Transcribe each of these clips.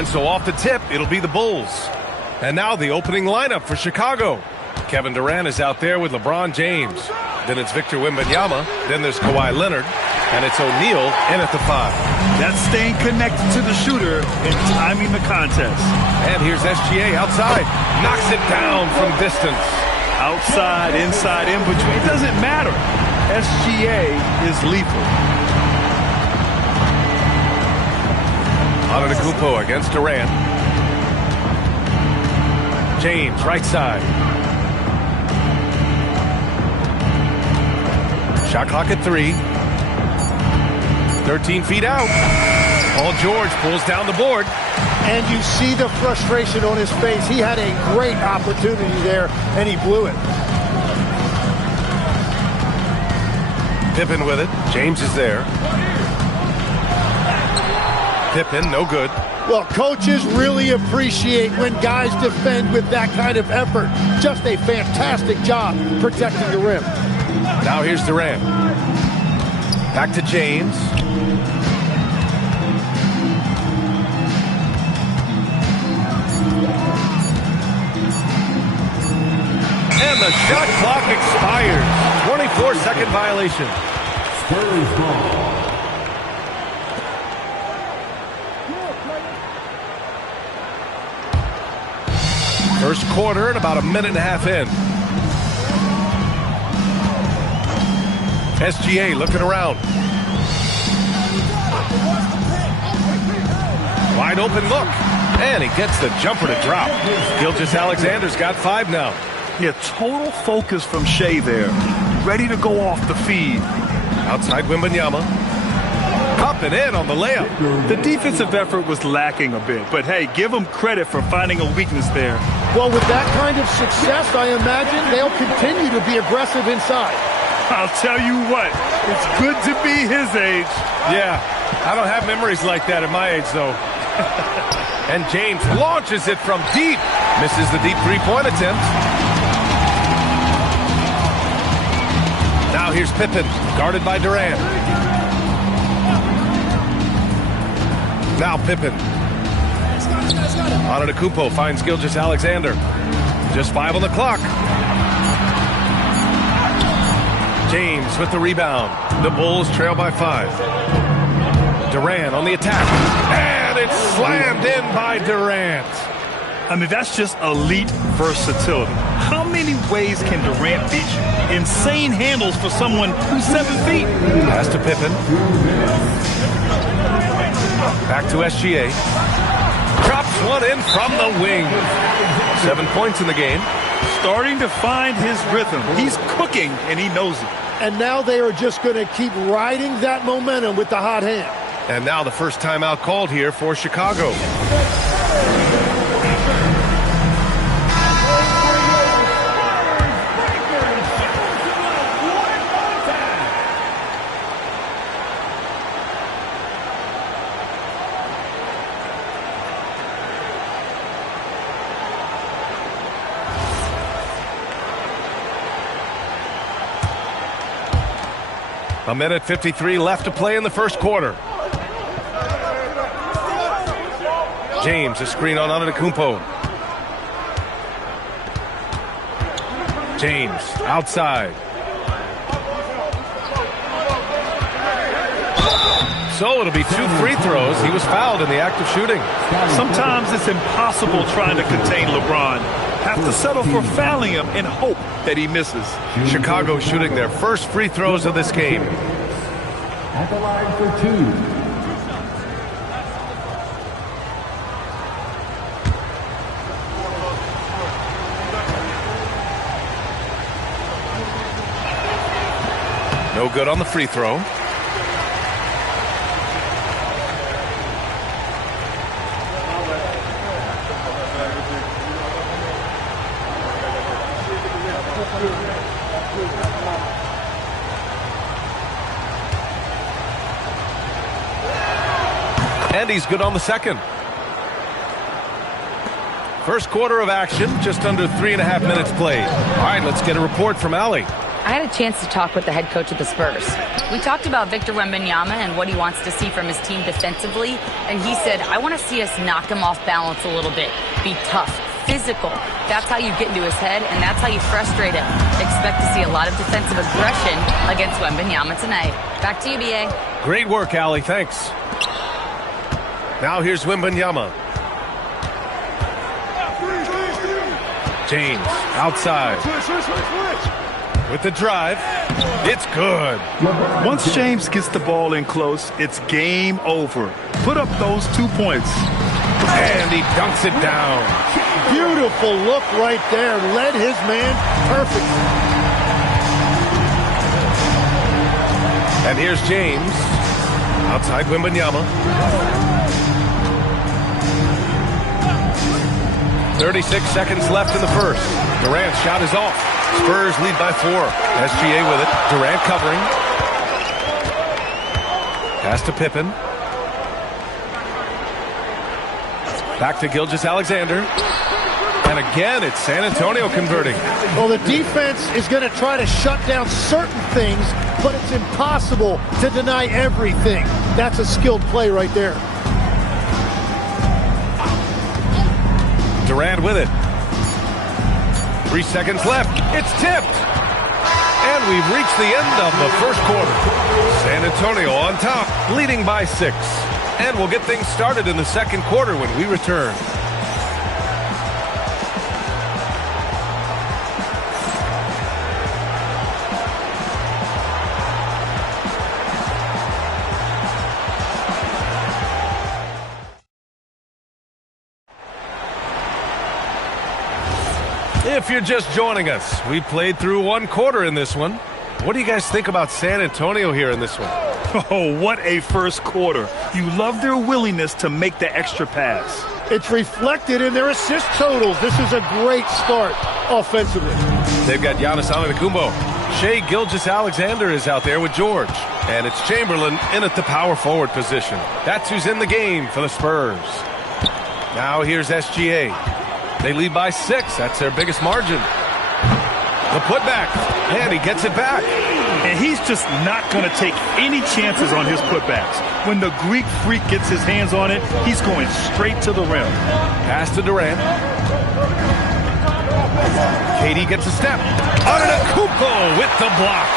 And so off the tip, it'll be the Bulls. And now the opening lineup for Chicago. Kevin Durant is out there with LeBron James. Then it's Victor Wembanyama. Then there's Kawhi Leonard. And it's O'Neal in at the 5. That's staying connected to the shooter and timing the contest. And here's SGA outside. Knocks it down from distance. Outside, inside, in between. It doesn't matter. SGA is lethal. Antetokounmpo against Durant. James, right side. Shot clock at 3. 13 feet out. Paul George pulls down the board. And you see the frustration on his face. He had a great opportunity there, and he blew it. Pippen with it. James is there. Pippen, no good. Well, coaches really appreciate when guys defend with that kind of effort. Just a fantastic job protecting the rim. Now here's Durant. Back to James. And the shot clock expires. 24-second violation. First quarter and about a minute and a half in. SGA looking around. Wide open look. And he gets the jumper to drop. Gilgeous-Alexander's got 5 now. Yeah, total focus from Shea there. Ready to go off the feed. Outside Wembanyama. Up and in on the layup. The defensive effort was lacking a bit, but hey, give them credit for finding a weakness there. Well, with that kind of success, I imagine they'll continue to be aggressive inside. I'll tell you what, it's good to be his age. Yeah, I don't have memories like that at my age, though. And James launches it from deep. Misses the deep three-point attempt. Now here's Pippen, guarded by Durant. Now Pippen. Antetokounmpo finds Gilgeous-Alexander. Just 5 on the clock. James with the rebound. The Bulls trail by 5. Durant on the attack. And it's slammed in by Durant. I mean, that's just elite versatility. How many ways can Durant beat you? Insane handles for someone who's 7 feet. Pass to Pippen. Back to SGA. Drops one in from the wing. 7 points in the game. Starting to find his rhythm. He's cooking, and he knows it. And now they are just going to keep riding that momentum with the hot hand. And now the first timeout called here for Chicago. A minute 53 left to play in the first quarter. James, a screen on Antetokounmpo. James, outside. So it'll be 2 free throws. He was fouled in the act of shooting. Sometimes it's impossible trying to contain LeBron. Have to settle for fouling him and hope that he misses. Chicago shooting their first free throws of this game. At the line for 2. No good on the free throw. And he's good on the second. First quarter of action, just under 3.5 minutes played. All right, let's get a report from Allie. I had a chance to talk with the head coach of the Spurs. We talked about Victor Wembanyama and what he wants to see from his team defensively, and he said, I want to see us knock him off balance a little bit, be tough, physical. That's how you get into his head, and that's how you frustrate him. Expect to see a lot of defensive aggression against Wembanyama tonight. Back to you, B.A. Great work, Allie. Thanks. Now here's Wembanyama. James, outside. with the drive. It's good. Once James gets the ball in close, it's game over. Put up those 2 points. And he dunks it down. Beautiful look right there. Led his man perfectly. And here's James. Outside Wembanyama. 36 seconds left in the first. Durant's shot is off. Spurs lead by 4. SGA with it. Durant covering. Pass to Pippen. Back to Gilgeous-Alexander. And again, it's San Antonio converting. Well, the defense is going to try to shut down certain things, but it's impossible to deny everything. That's a skilled play right there. Durant with it. 3 seconds left. It's tipped. And we've reached the end of the first quarter. San Antonio on top, leading by 6. And we'll get things started in the second quarter when we return. If you're just joining us, we played through 1 quarter in this one. What do you guys think about San Antonio here in this one? Oh, what a first quarter. You love their willingness to make the extra pass. It's reflected in their assist totals. This is a great start offensively. They've got Giannis Antetokounmpo. Shai Gilgeous-Alexander is out there with George. And it's Chamberlain in at the power forward position. That's who's in the game for the Spurs. Now here's SGA. They lead by 6. That's their biggest margin. The putback. And he gets it back. And he's just not going to take any chances on his putbacks. When the Greek freak gets his hands on it, he's going straight to the rim. Pass to Durant. KD gets a step. Antetokounmpo with the block.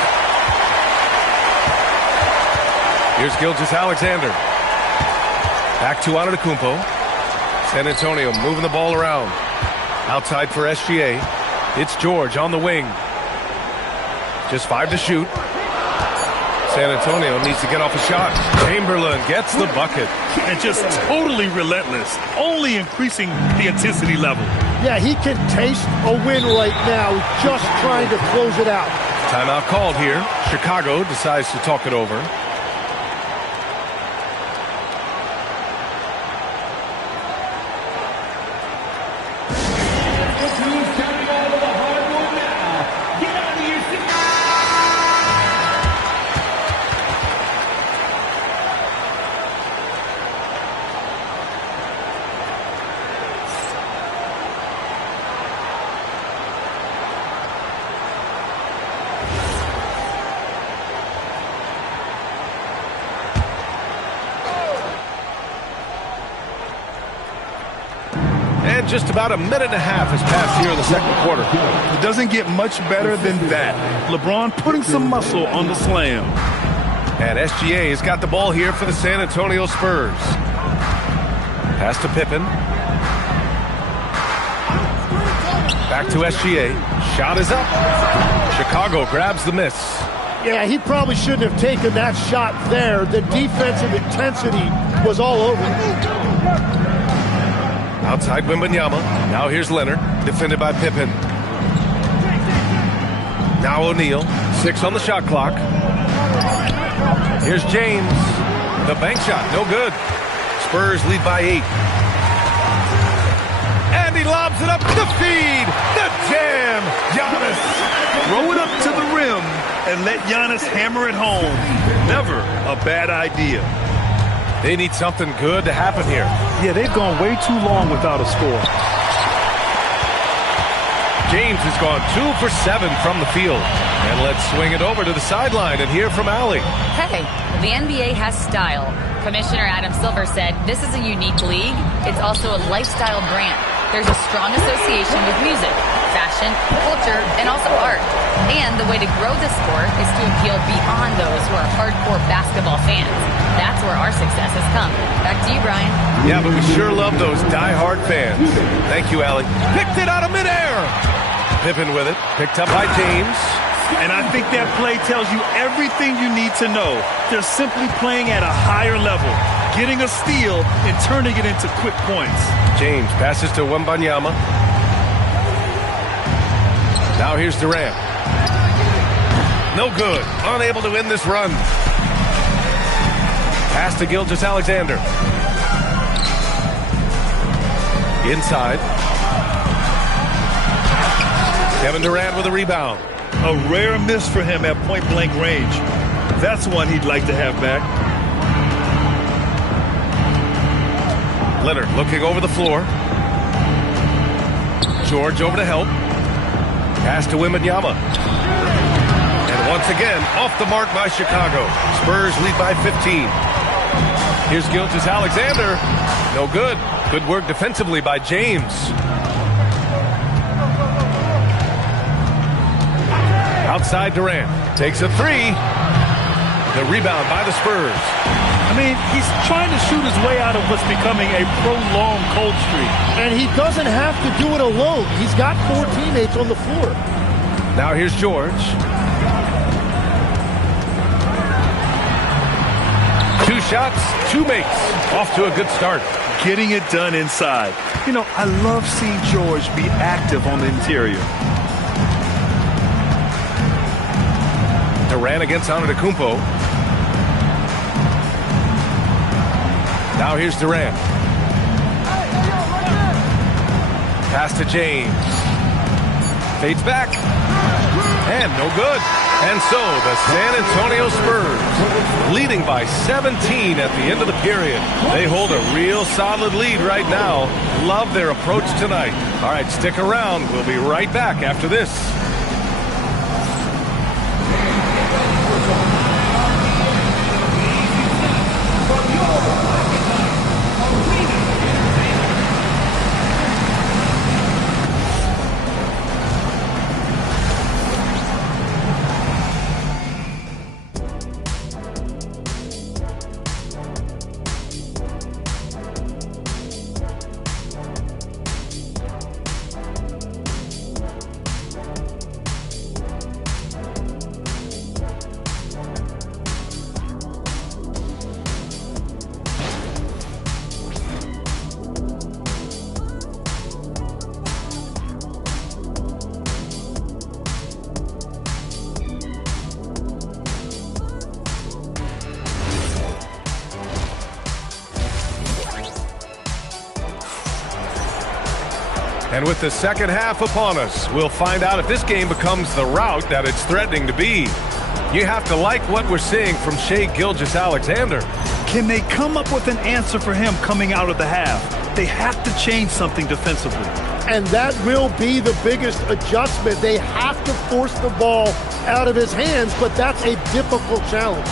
Here's Gilgeous-Alexander. Back to Antetokounmpo. San Antonio moving the ball around. Outside for SGA. It's George on the wing. Just 5 to shoot. San Antonio needs to get off a shot. Chamberlain gets the bucket. And just totally relentless, only increasing the intensity level. Yeah, he can taste a win right now, just trying to close it out. Timeout called here. Chicago decides to talk it over. Just about a minute and a half has passed here in the second quarter. It doesn't get much better than that. LeBron putting some muscle on the slam. And SGA has got the ball here for the San Antonio Spurs. Pass to Pippen. Back to SGA. Shot is up. Chicago grabs the miss. Yeah, he probably shouldn't have taken that shot there. The defensive intensity was all over him. Outside Wembanyama. Now here's Leonard, defended by Pippen. Now O'Neal. 6 on the shot clock. Here's James. The bank shot, no good. Spurs lead by 8. And he lobs it up the feed. The jam. Giannis. Throw it up to the rim and let Giannis hammer it home. Never a bad idea. They need something good to happen here. Yeah, they've gone way too long without a score. James has gone 2 for 7 from the field. And let's swing it over to the sideline and hear from Allie. Hey, the NBA has style. Commissioner Adam Silver said this is a unique league. It's also a lifestyle brand. There's a strong association with music, fashion, culture, and also art. And the way to grow the sport is to appeal beyond those who are hardcore basketball fans. That's where our success has come. Back to you, Brian. Yeah, but we sure love those die-hard fans. Thank you, Allie. Picked it out of midair. Pippen with it. Picked up by James. And I think that play tells you everything you need to know. They're simply playing at a higher level, getting a steal and turning it into quick points. James passes to Wembanyama. Now here's Durant. No good. Unable to win this run. Pass to Gilgeous-Alexander. Inside. Kevin Durant with a rebound. A rare miss for him at point-blank range. That's one he'd like to have back. Leonard looking over the floor. George over to help. Pass to Wembanyama. And once again, off the mark by Chicago. Spurs lead by 15. Here's Gilgeous-Alexander. No good. Good work defensively by James. Outside Durant. Takes a three. The rebound by the Spurs. I mean, he's trying to shoot his way out of what's becoming a prolonged cold streak. And he doesn't have to do it alone. He's got 4 teammates on the floor. Now here's George. 2 shots, 2 makes. Off to a good start. Getting it done inside. You know, I love seeing George be active on the interior. Durant against Antetokounmpo. Now here's Durant. Pass to James. Fades back. And no good. And so the San Antonio Spurs, leading by 17 at the end of the period. They hold a real solid lead right now. Love their approach tonight. All right, stick around. We'll be right back after this. And with the second half upon us, we'll find out if this game becomes the rout that it's threatening to be. You have to like what we're seeing from Shai Gilgeous-Alexander. Can they come up with an answer for him coming out of the half? They have to change something defensively. And that will be the biggest adjustment. They have to force the ball out of his hands, but that's a difficult challenge.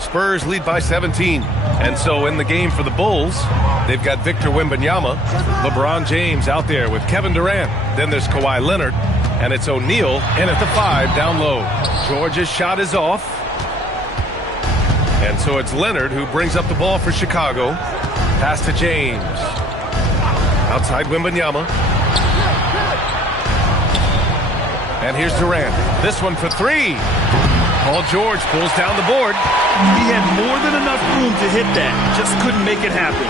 Spurs lead by 17. And so in the game for the Bulls, they've got Victor Wembanyama, LeBron James out there with Kevin Durant. Then there's Kawhi Leonard, and it's O'Neal in at the 5 down low. George's shot is off. And so it's Leonard who brings up the ball for Chicago. Pass to James. Outside Wembanyama. And here's Durant. This one for 3. Paul George pulls down the board. He had more than enough room to hit that. Just couldn't make it happen.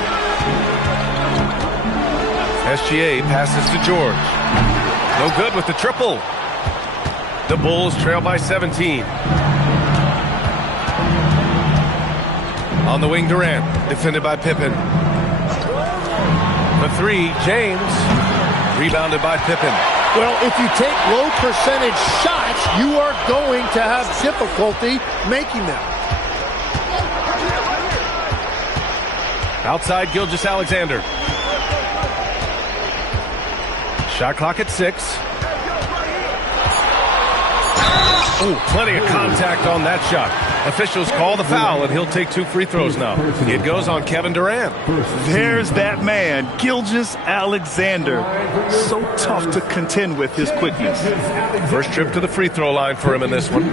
SGA passes to George. No good with the triple. The Bulls trail by 17. On the wing, Durant, defended by Pippen. For 3, James, rebounded by Pippen. Well, if you take low percentage shots, you are going to have difficulty making them. Outside Gilgeous-Alexander. Shot clock at 6. Oh, plenty of contact on that shot. Officials call the foul, and he'll take 2 free throws now. It goes on Kevin Durant. There's that man, Gilgeous-Alexander. So tough to contend with his quickness. First trip to the free throw line for him in this one.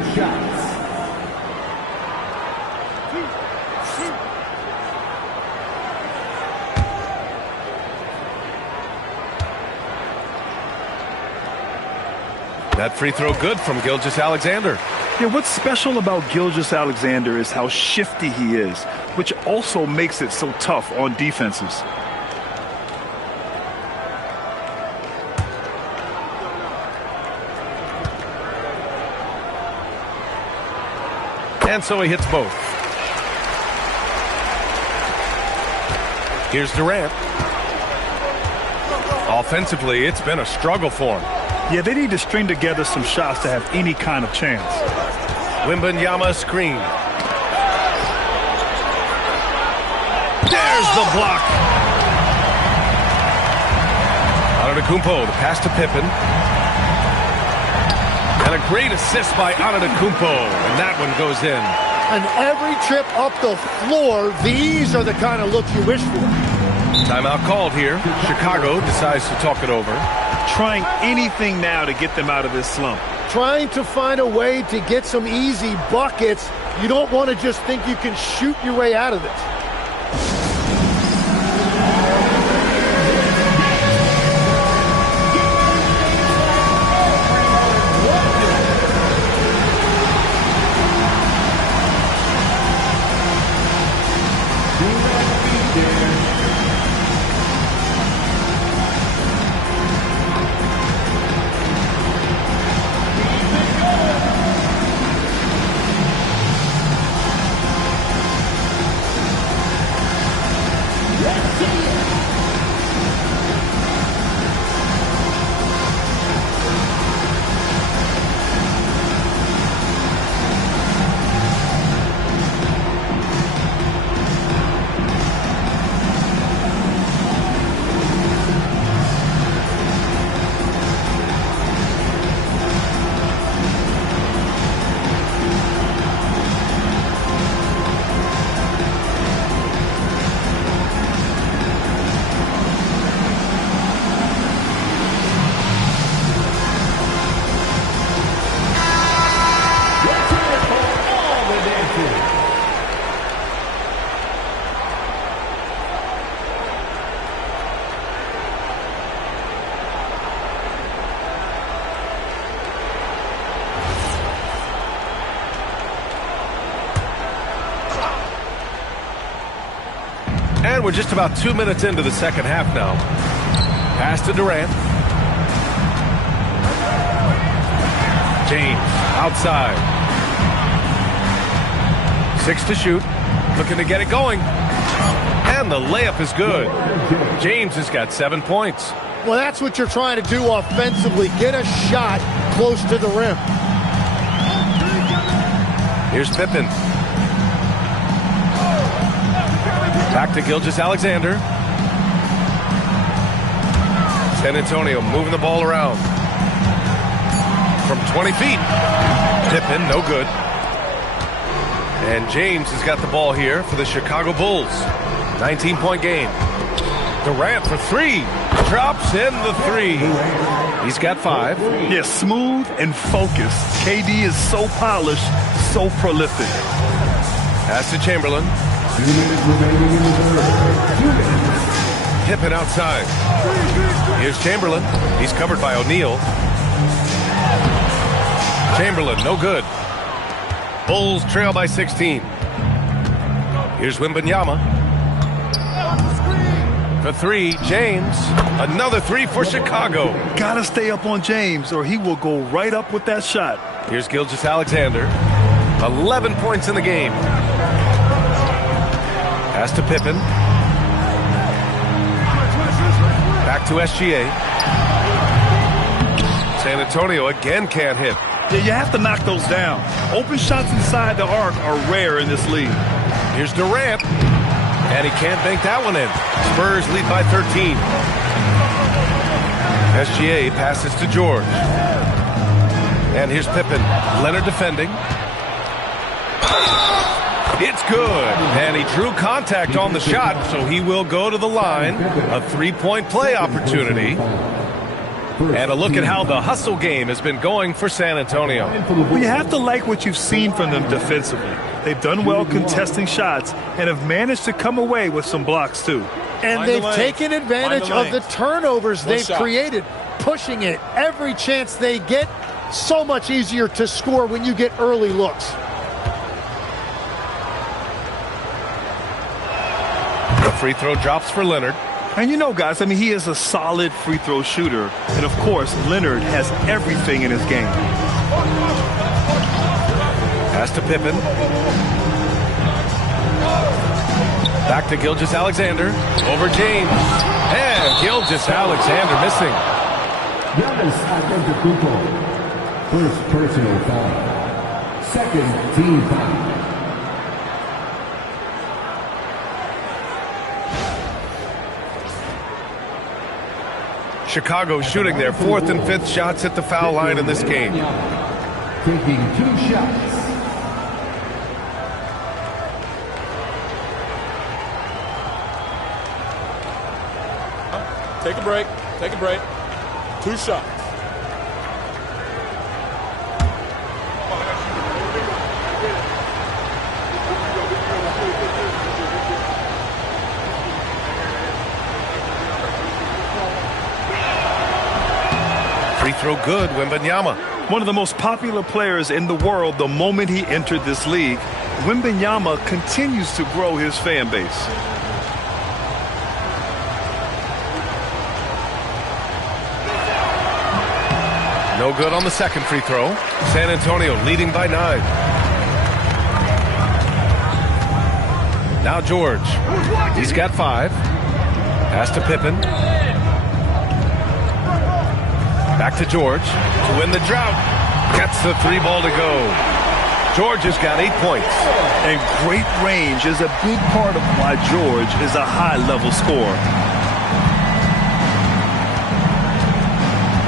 That free throw good from Gilgeous-Alexander. Yeah, what's special about Gilgeous-Alexander is how shifty he is, which also makes it so tough on defenses. And so he hits both. Here's Durant. Offensively, it's been a struggle for him. Yeah, they need to string together some shots to have any kind of chance. Wembanyama screen. There's the block. Antetokounmpo, the pass to Pippen. And a great assist by Antetokounmpo, and that one goes in. And every trip up the floor, these are the kind of looks you wish for. Timeout called here. Chicago decides to talk it over. Trying anything now to get them out of this slump. Trying to find a way to get some easy buckets. You don't want to just think you can shoot your way out of this. And we're just about 2 minutes into the second half now. Pass to Durant. James outside. 6 to shoot. Looking to get it going. And the layup is good. James has got 7 points. Well, that's what you're trying to do offensively. Get a shot close to the rim. Here's Pippen. Back to Gilgeous-Alexander. San Antonio moving the ball around. From 20 feet. Pippen, no good. And James has got the ball here for the Chicago Bulls. 19-point game. Durant for 3. Drops in the 3. He's got 5. Yeah, smooth and focused. KD is so polished, so prolific. Pass to Chamberlain. 2 minutes remaining in the third. 2 minutes. Pippen outside. Here's Chamberlain. He's covered by O'Neal. Chamberlain, no good. Bulls trail by 16. Here's Wembanyama. For 3, James. Another 3 for Chicago. Gotta stay up on James or he will go right up with that shot. Here's Gilgeous-Alexander. 11 points in the game. Pass to Pippen. Back to SGA. San Antonio again can't hit. Yeah, you have to knock those down. Open shots inside the arc are rare in this league. Here's Durant. And he can't bank that one in. Spurs lead by 13. SGA passes to George. And here's Pippen. Leonard defending. It's good. And he drew contact on the shot, so he will go to the line. A 3-point play opportunity. And a look at how the hustle game has been going for San Antonio. Well, you have to like what you've seen from them defensively. They've done well contesting shots and have managed to come away with some blocks, too. And they've taken advantage of the turnovers they've created, pushing it every chance they get. So much easier to score when you get early looks. The free throw drops for Leonard. And you know, guys, I mean, he is a solid free throw shooter. And, of course, Leonard has everything in his game. Pass to Pippen. Back to Gilgeous-Alexander. Over James. And Gilgeous-Alexander missing. Giannis Antetokounmpo. First personal foul. Second team foul. Chicago shooting their 4th and 5th shots at the foul line in this game. Taking 2 shots. Take a break. Take a break. 2 shots. Free throw good, Wembanyama. One of the most popular players in the world the moment he entered this league, Wembanyama continues to grow his fan base. No good on the second free throw. San Antonio leading by 9. Now George. He's got 5. Pass to Pippen. Back to George to win the drought. Gets the 3 ball to go. George has got 8 points. And great range is a big part of why George is a high-level scorer.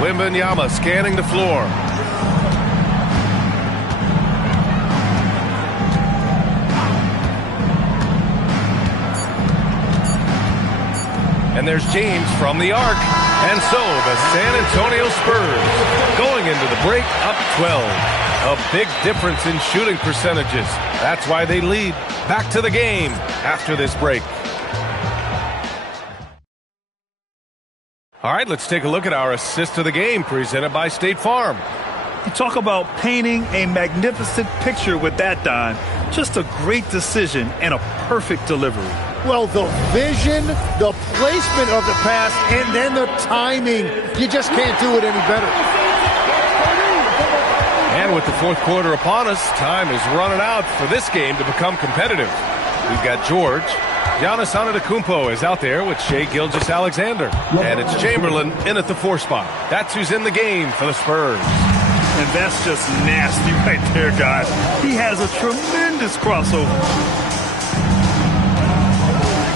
Wembanyama scanning the floor. And there's James from the arc. And so the San Antonio Spurs going into the break up 12. A big difference in shooting percentages. That's why they lead. Back to the game after this break. All right, let's take a look at our assist of the game presented by State Farm. You talk about painting a magnificent picture with that, Don. Just a great decision and a perfect delivery. Well, the vision, the placement of the pass, and then the timing. You just can't do it any better. And with the 4th quarter upon us, time is running out for this game to become competitive. We've got George. Giannis Antetokounmpo is out there with Shai Gilgeous-Alexander. And it's Chamberlain in at the 4 spot. That's who's in the game for the Spurs. And that's just nasty right there, guys. He has a tremendous crossover.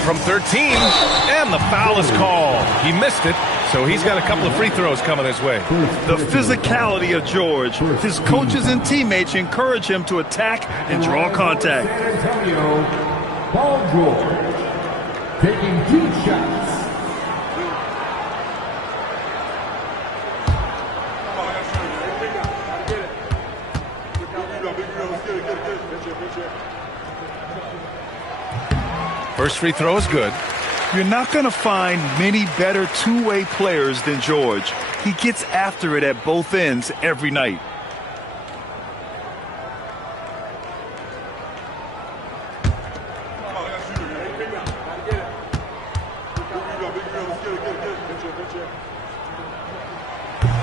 From 13, and the foul is called. He missed it, so he's got a couple of free throws coming his way. The physicality of George. His coaches and teammates encourage him to attack and draw contact. San Antonio, Paul George, taking 2 shots. First free throw is good. You're not going to find many better two-way players than George. He gets after it at both ends every night.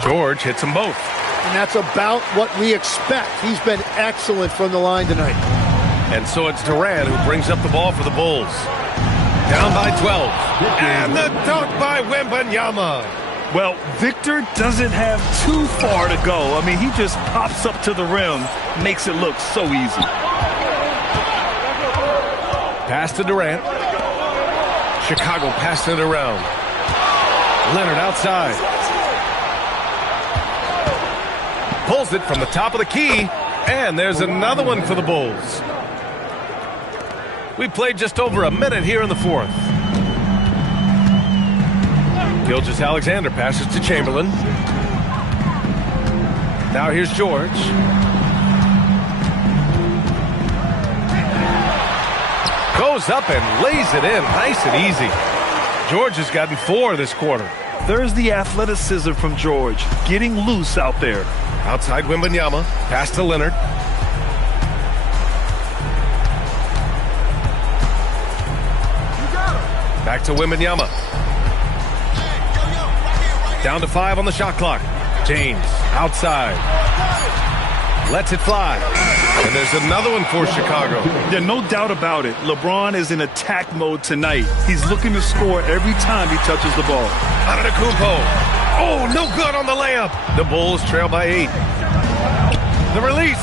George hits them both. And that's about what we expect. He's been excellent from the line tonight. And so it's Durant who brings up the ball for the Bulls. Down by 12. And the dunk by Wembanyama. Well, Victor doesn't have too far to go. I mean, he just pops up to the rim, makes it look so easy. Pass to Durant. Chicago passing it around. Leonard outside. Pulls it from the top of the key. And there's another one for the Bulls. We played just over a minute here in the 4th. Gilgeous-Alexander passes to Chamberlain. Now here's George. Goes up and lays it in nice and easy. George has gotten 4 this quarter. There's the athleticism from George, getting loose out there. Outside Wembanyama. Pass to Leonard. Back to Wembanyama. Down to 5 on the shot clock. James outside. Lets it fly. And there's another one for Chicago. Yeah, no doubt about it. LeBron is in attack mode tonight. He's looking to score every time he touches the ball. Antetokounmpo. Oh, no good on the layup. The Bulls trail by 8. The release.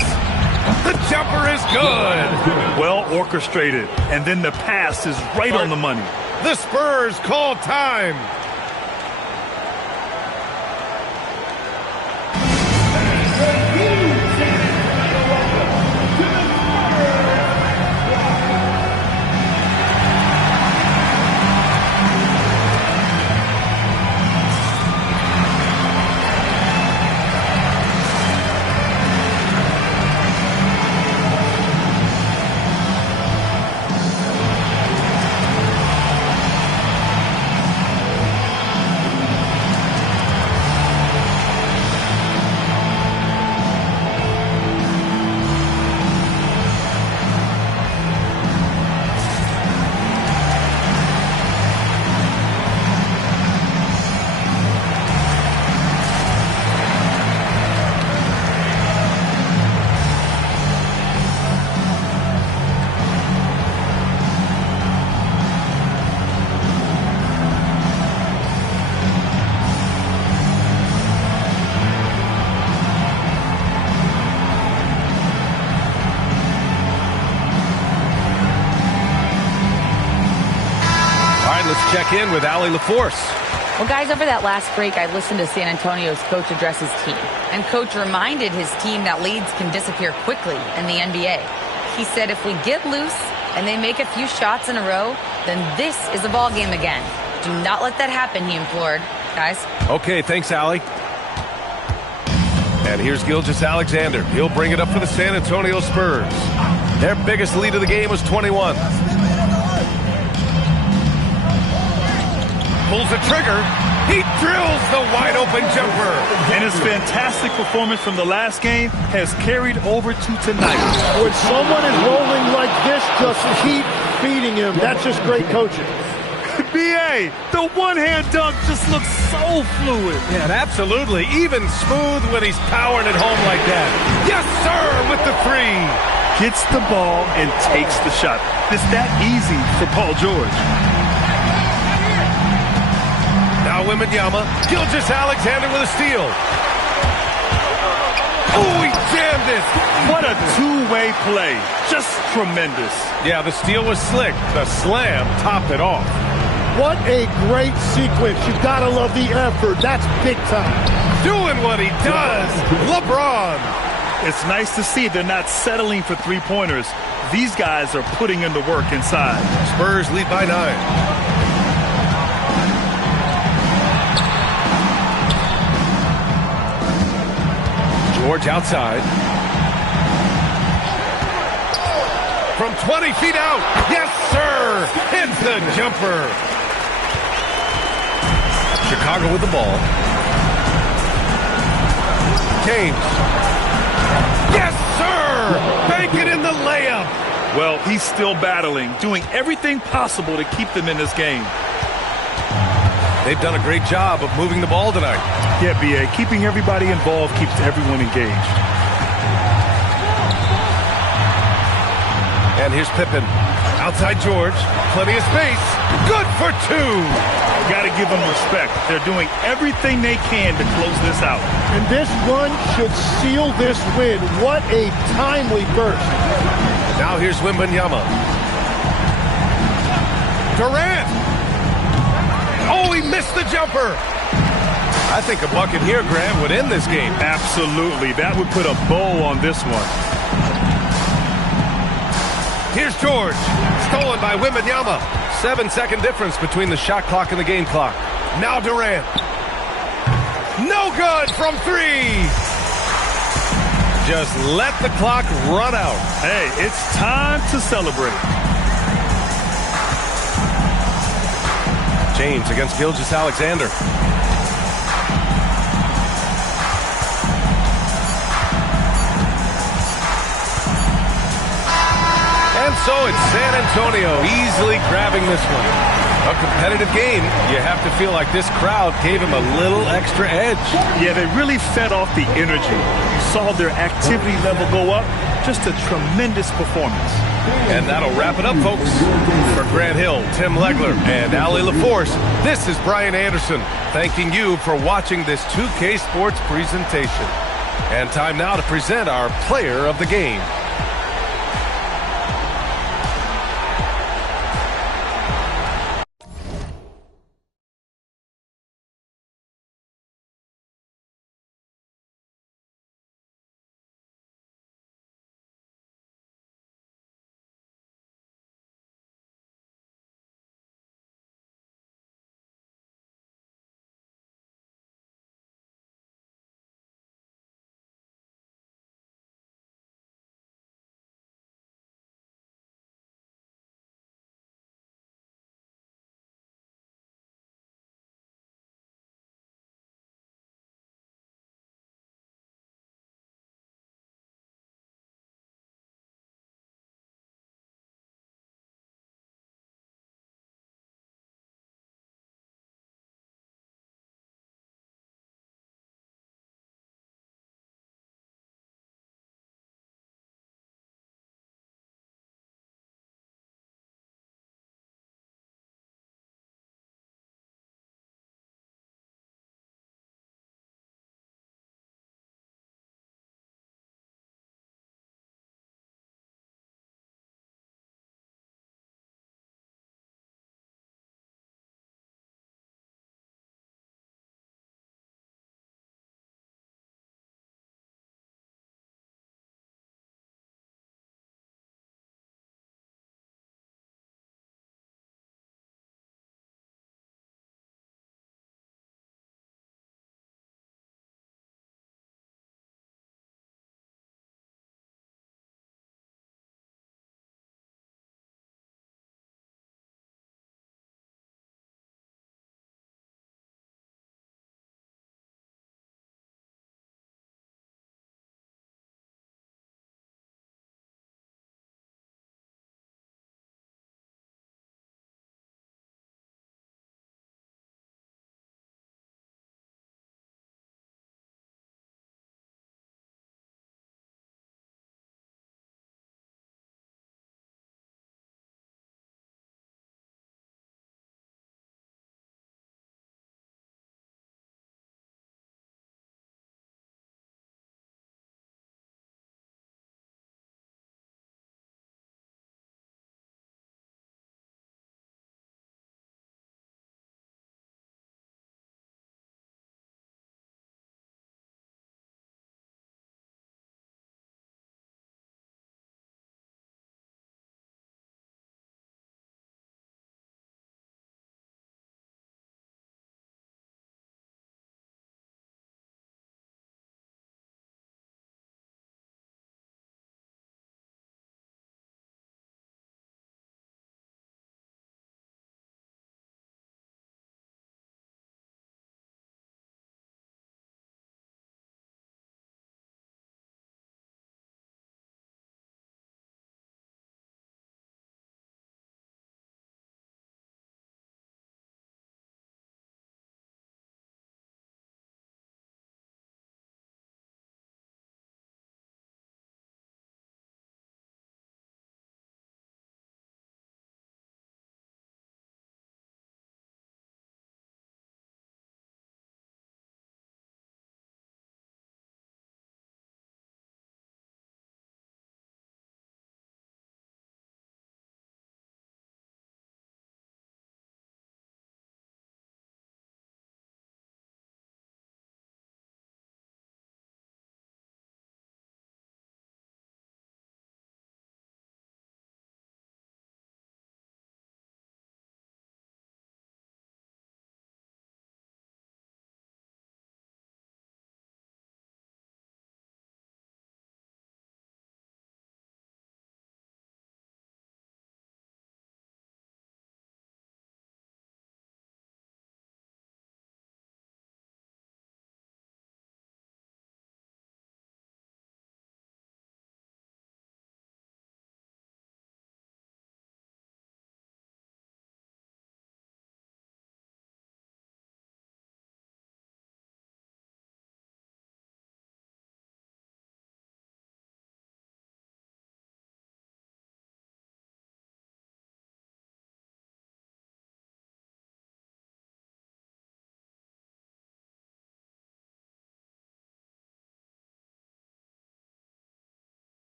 The jumper is good. Well orchestrated. And then the pass is right on the money. The Spurs call time. Let's check in with Allie LaForce. Well, guys, over that last break, I listened to San Antonio's coach address his team. And coach reminded his team that leads can disappear quickly in the NBA. He said if we get loose and they make a few shots in a row, then this is a ball game again. Do not let that happen, he implored. Guys. Okay, thanks, Allie. And here's Gilgeous-Alexander. He'll bring it up for the San Antonio Spurs. Their biggest lead of the game was 21. Pulls the trigger. He drills the wide-open jumper. And his fantastic performance from the last game has carried over to tonight. When someone is rolling like this, just keep feeding him. That's just great coaching. B.A., the one-hand dunk just looks so fluid. Yeah, absolutely. Even smooth when he's powering it home like that. Yes, sir, with the 3. Gets the ball and takes the shot. It's that easy for Paul George. Now Wembanyama. Gilgeous-Alexander with a steal. Oh, he jammed it. What a two-way play. Just tremendous. Yeah, the steal was slick. The slam topped it off. What a great sequence. You've got to love the effort. That's big time. Doing what he does. LeBron. It's nice to see they're not settling for three-pointers. These guys are putting in the work inside. Spurs lead by 9. George outside. From 20 feet out. Yes, sir. Hits the jumper. Chicago with the ball. James. Yes, sir. Bank it in the layup. Well, he's still battling, doing everything possible to keep them in this game. They've done a great job of moving the ball tonight. Yeah, B.A., keeping everybody involved keeps everyone engaged. And here's Pippen. Outside George. Plenty of space. Good for 2. Got to give them respect. They're doing everything they can to close this out. And this run should seal this win. What a timely burst. Now here's Wembanyama. Durant. Oh, he missed the jumper. I think a bucket here, Graham, would end this game. Absolutely. That would put a bow on this one. Here's George. Stolen by Wembanyama. 7-second difference between the shot clock and the game clock. Now Durant. No good from 3. Just let the clock run out. Hey, it's time to celebrate. James against Gilgeous-Alexander. And so it's San Antonio easily grabbing this one. A competitive game. You have to feel like this crowd gave him a little extra edge. Yeah, they really fed off the energy. You saw their activity level go up. Just a tremendous performance. And that'll wrap it up, folks. For Grant Hill, Tim Legler, and Allie LaForce, this is Brian Anderson thanking you for watching this 2K Sports presentation. And time now to present our player of the game.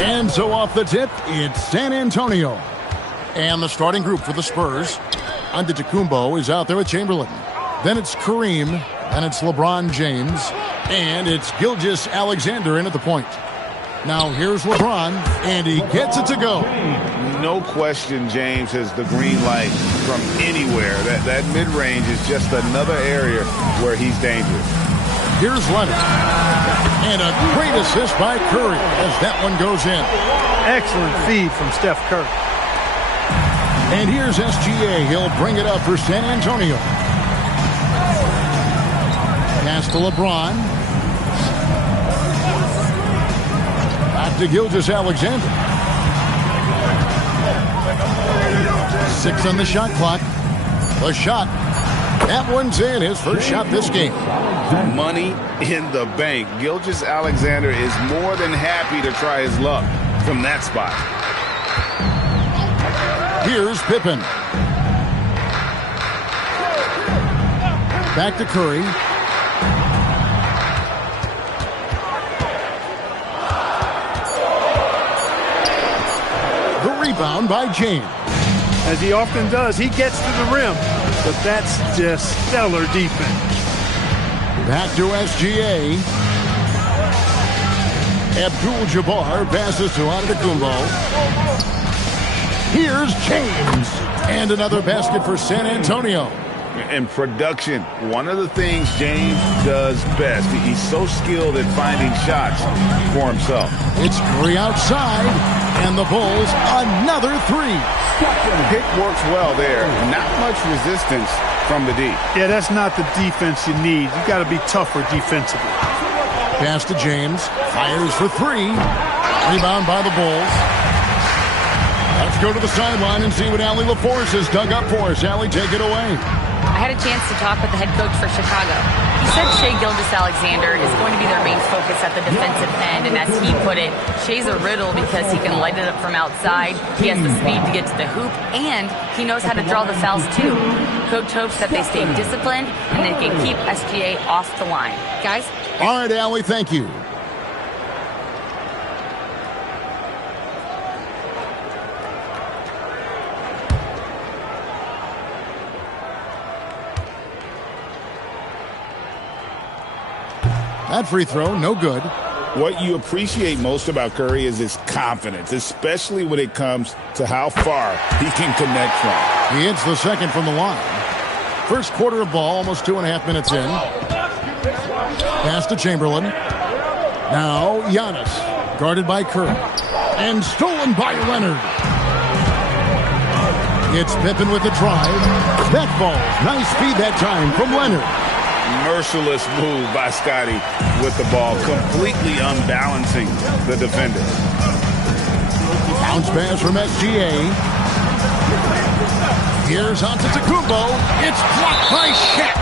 And so off the tip, it's San Antonio. And the starting group for the Spurs. Antetokounmpo is out there with Chamberlain. Then it's Kareem. And it's LeBron James. And it's Gilgeous-Alexander in at the point. Now here's LeBron, and he gets it to go. No question James has the green light from anywhere. That mid-range is just another area where he's dangerous. Here's Leonard. And a great assist by Curry as that one goes in. Excellent feed from Steph Curry. And here's SGA. He'll bring it up for San Antonio. Pass to LeBron. Back to Gilgeous-Alexander. 6 on the shot clock. The shot. That one's in. His first shot this game. Money in the bank. Gilgeous-Alexander is more than happy to try his luck from that spot. Here's Pippen. Back to Curry. The rebound by James. As he often does, he gets to the rim. But that's just stellar defense. Back to SGA. Abdul-Jabbar passes to Antetokounmpo. Here's James. And another basket for San Antonio. And production, one of the things James does best. He's so skilled at finding shots for himself. It's Curry outside. And the Bulls, another three. Pick works well there. Not much resistance from the D. Yeah, that's not the defense you need. You got to be tougher defensively. Pass to James. Fires for three. Rebound by the Bulls. Let's go to the sideline and see what Allie LaForce has dug up for us. Allie, take it away. I had a chance to talk with the head coach for Chicago. He said Shai Gilgeous-Alexander is going to be their main focus at the defensive end, and as he put it, Shai's a riddle because he can light it up from outside, he has the speed to get to the hoop, and he knows how to draw the fouls too. Coach hopes that they stay disciplined and they can keep SGA off the line. Guys? All right, Allie, thank you. That free throw, no good. What you appreciate most about Curry is his confidence, especially when it comes to how far he can connect from. He hits the second from the line. First quarter of ball, almost 2.5 minutes in. Pass to Chamberlain. Now Giannis, guarded by Curry. And stolen by Leonard. It's Pippen with the drive. That falls. Nice speed that time from Leonard. Merciless move by Scotty with the ball, completely unbalancing the defender. Bounce pass from SGA. Here's Antetokounmpo. It's blocked by Shaq.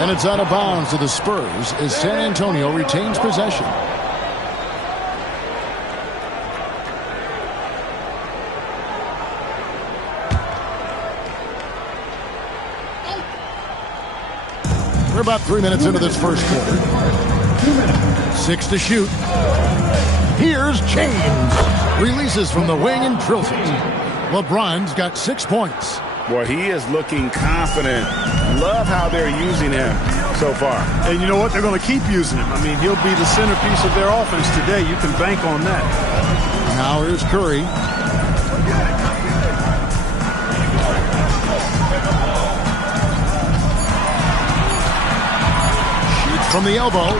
And it's out of bounds to the Spurs as San Antonio retains possession. We're about 3 minutes into this first quarter. 6 to shoot. Here's James. Releases from the wing and drills it. LeBron's got 6 points. Boy, he is looking confident. Love how they're using him so far. And you know what? They're going to keep using him. I mean, he'll be the centerpiece of their offense today. You can bank on that. Now here's Curry. From the elbow,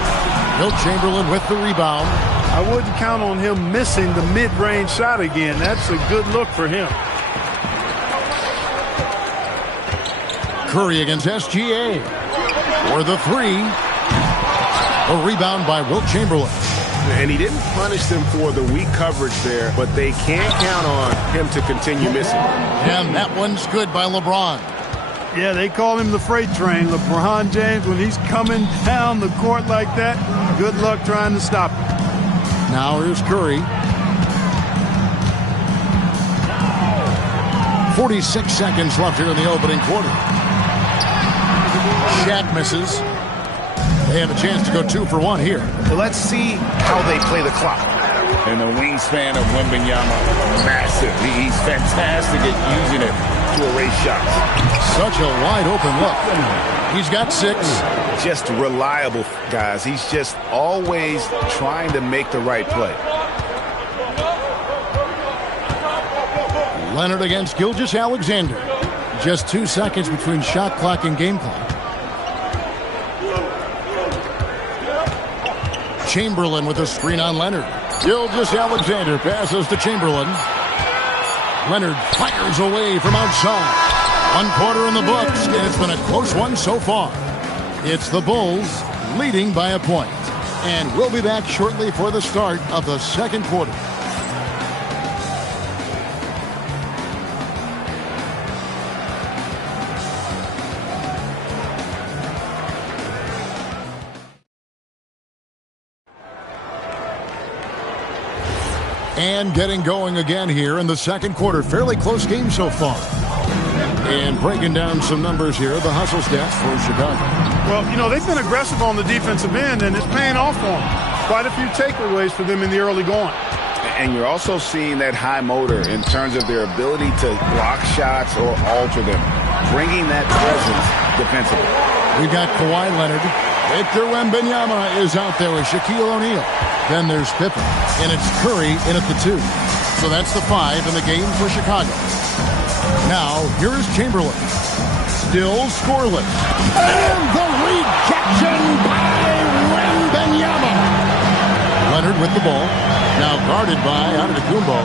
Wilt Chamberlain with the rebound. I wouldn't count on him missing the mid-range shot again. That's a good look for him. Curry against SGA for the three. A rebound by Wilt Chamberlain. And he didn't punish them for the weak coverage there, but they can't count on him to continue missing. And that one's good by LeBron. Yeah, they call him the freight train. LeBron James, when he's coming down the court like that, good luck trying to stop him. Now here's Curry. 46 seconds left here in the opening quarter. Shaq misses. They have a chance to go 2 for 1 here. Well, let's see how they play the clock. And the wingspan of Wembanyama, massive. He's fantastic at using it to erase shots. Such a wide open look. He's got 6. Just reliable, guys. He's just always trying to make the right play. Leonard against Gilgeous-Alexander. Just 2 seconds between shot clock and game clock. Chamberlain with a screen on Leonard. Gilgeous-Alexander passes to Chamberlain. Leonard fires away from outside. 1 quarter in the books, and it's been a close one so far. It's the Bulls leading by a point. And we'll be back shortly for the start of the second quarter. And getting going again here in the second quarter. Fairly close game so far. And breaking down some numbers here, the hustle stats for Chicago. Well, you know, they've been aggressive on the defensive end, and it's paying off for them. Quite a few takeaways for them in the early going. And you're also seeing that high motor in terms of their ability to block shots or alter them, bringing that presence defensively. We've got Kawhi Leonard. Victor Wembanyama is out there with Shaquille O'Neal. Then there's Pippen, and it's Curry in at the 2. So that's the 5 in the game for Chicago. Now, here's Chamberlain. Still scoreless. And the rejection by Wembanyama. Leonard with the ball. Now guarded by Antetokounmpo.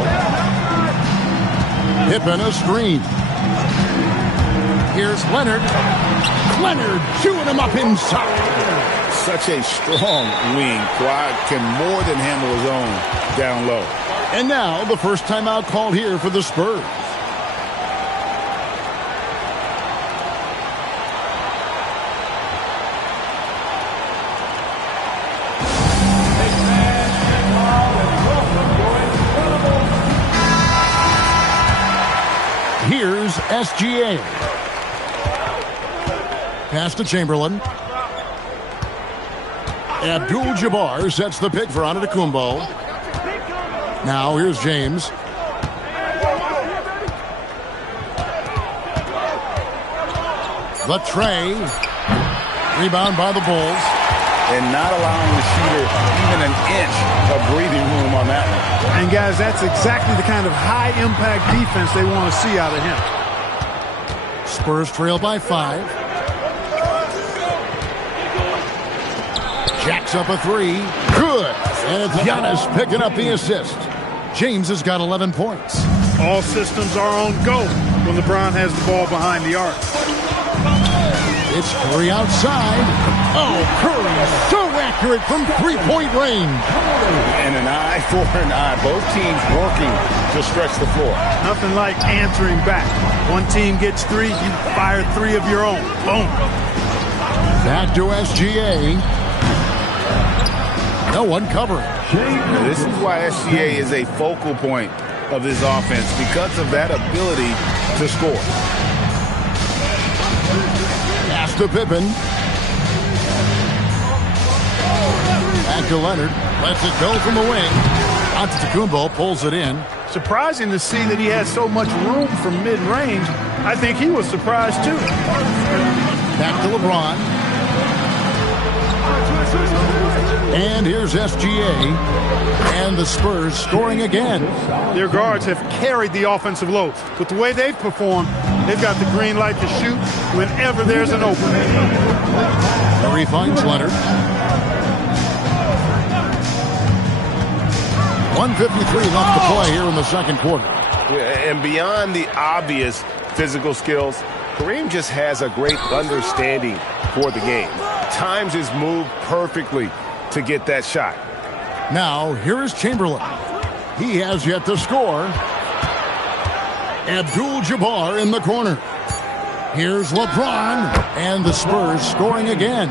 Pippen a screen. Here's Leonard. Leonard chewing him up inside. Such a strong wing. Kawhi can more than handle his own down low. And now the first timeout called here for the Spurs. Here's SGA. Pass to Chamberlain. Abdul-Jabbar sets the pick for Antetokounmpo. Now here's James. The tray. Rebound by the Bulls. And not allowing the shooter even an inch of breathing room on that one. And guys, that's exactly the kind of high-impact defense they want to see out of him. Spurs trail by 5. Jacks up a 3. Good. And it's Giannis picking up the assist. James has got 11 points. All systems are on go when LeBron has the ball behind the arc. It's Curry outside. Oh, Curry so accurate from three-point range. And an eye for an eye. Both teams working to stretch the floor. Nothing like answering back. One team gets 3, you fire 3 of your own. Boom. Back to SGA. No one covering. This is why SGA is a focal point of this offense, because of that ability to score. Pass to Pippen. Back to Leonard. Lets it go from the wing. Antetokounmpo pulls it in. Surprising to see that he has so much room from mid-range. I think he was surprised too. Back to LeBron. And here's SGA. And the Spurs scoring again. Their guards have carried the offensive load. With the way they've performed, they've got the green light to shoot whenever there's an opening. Curry finds Leonard. 1:53 left to play here in the second quarter. And beyond the obvious physical skills, Kareem just has a great understanding for the game. Times his move perfectly to get that shot. Now, here is Chamberlain. He has yet to score. Abdul-Jabbar in the corner. Here's LeBron. And the Spurs scoring again.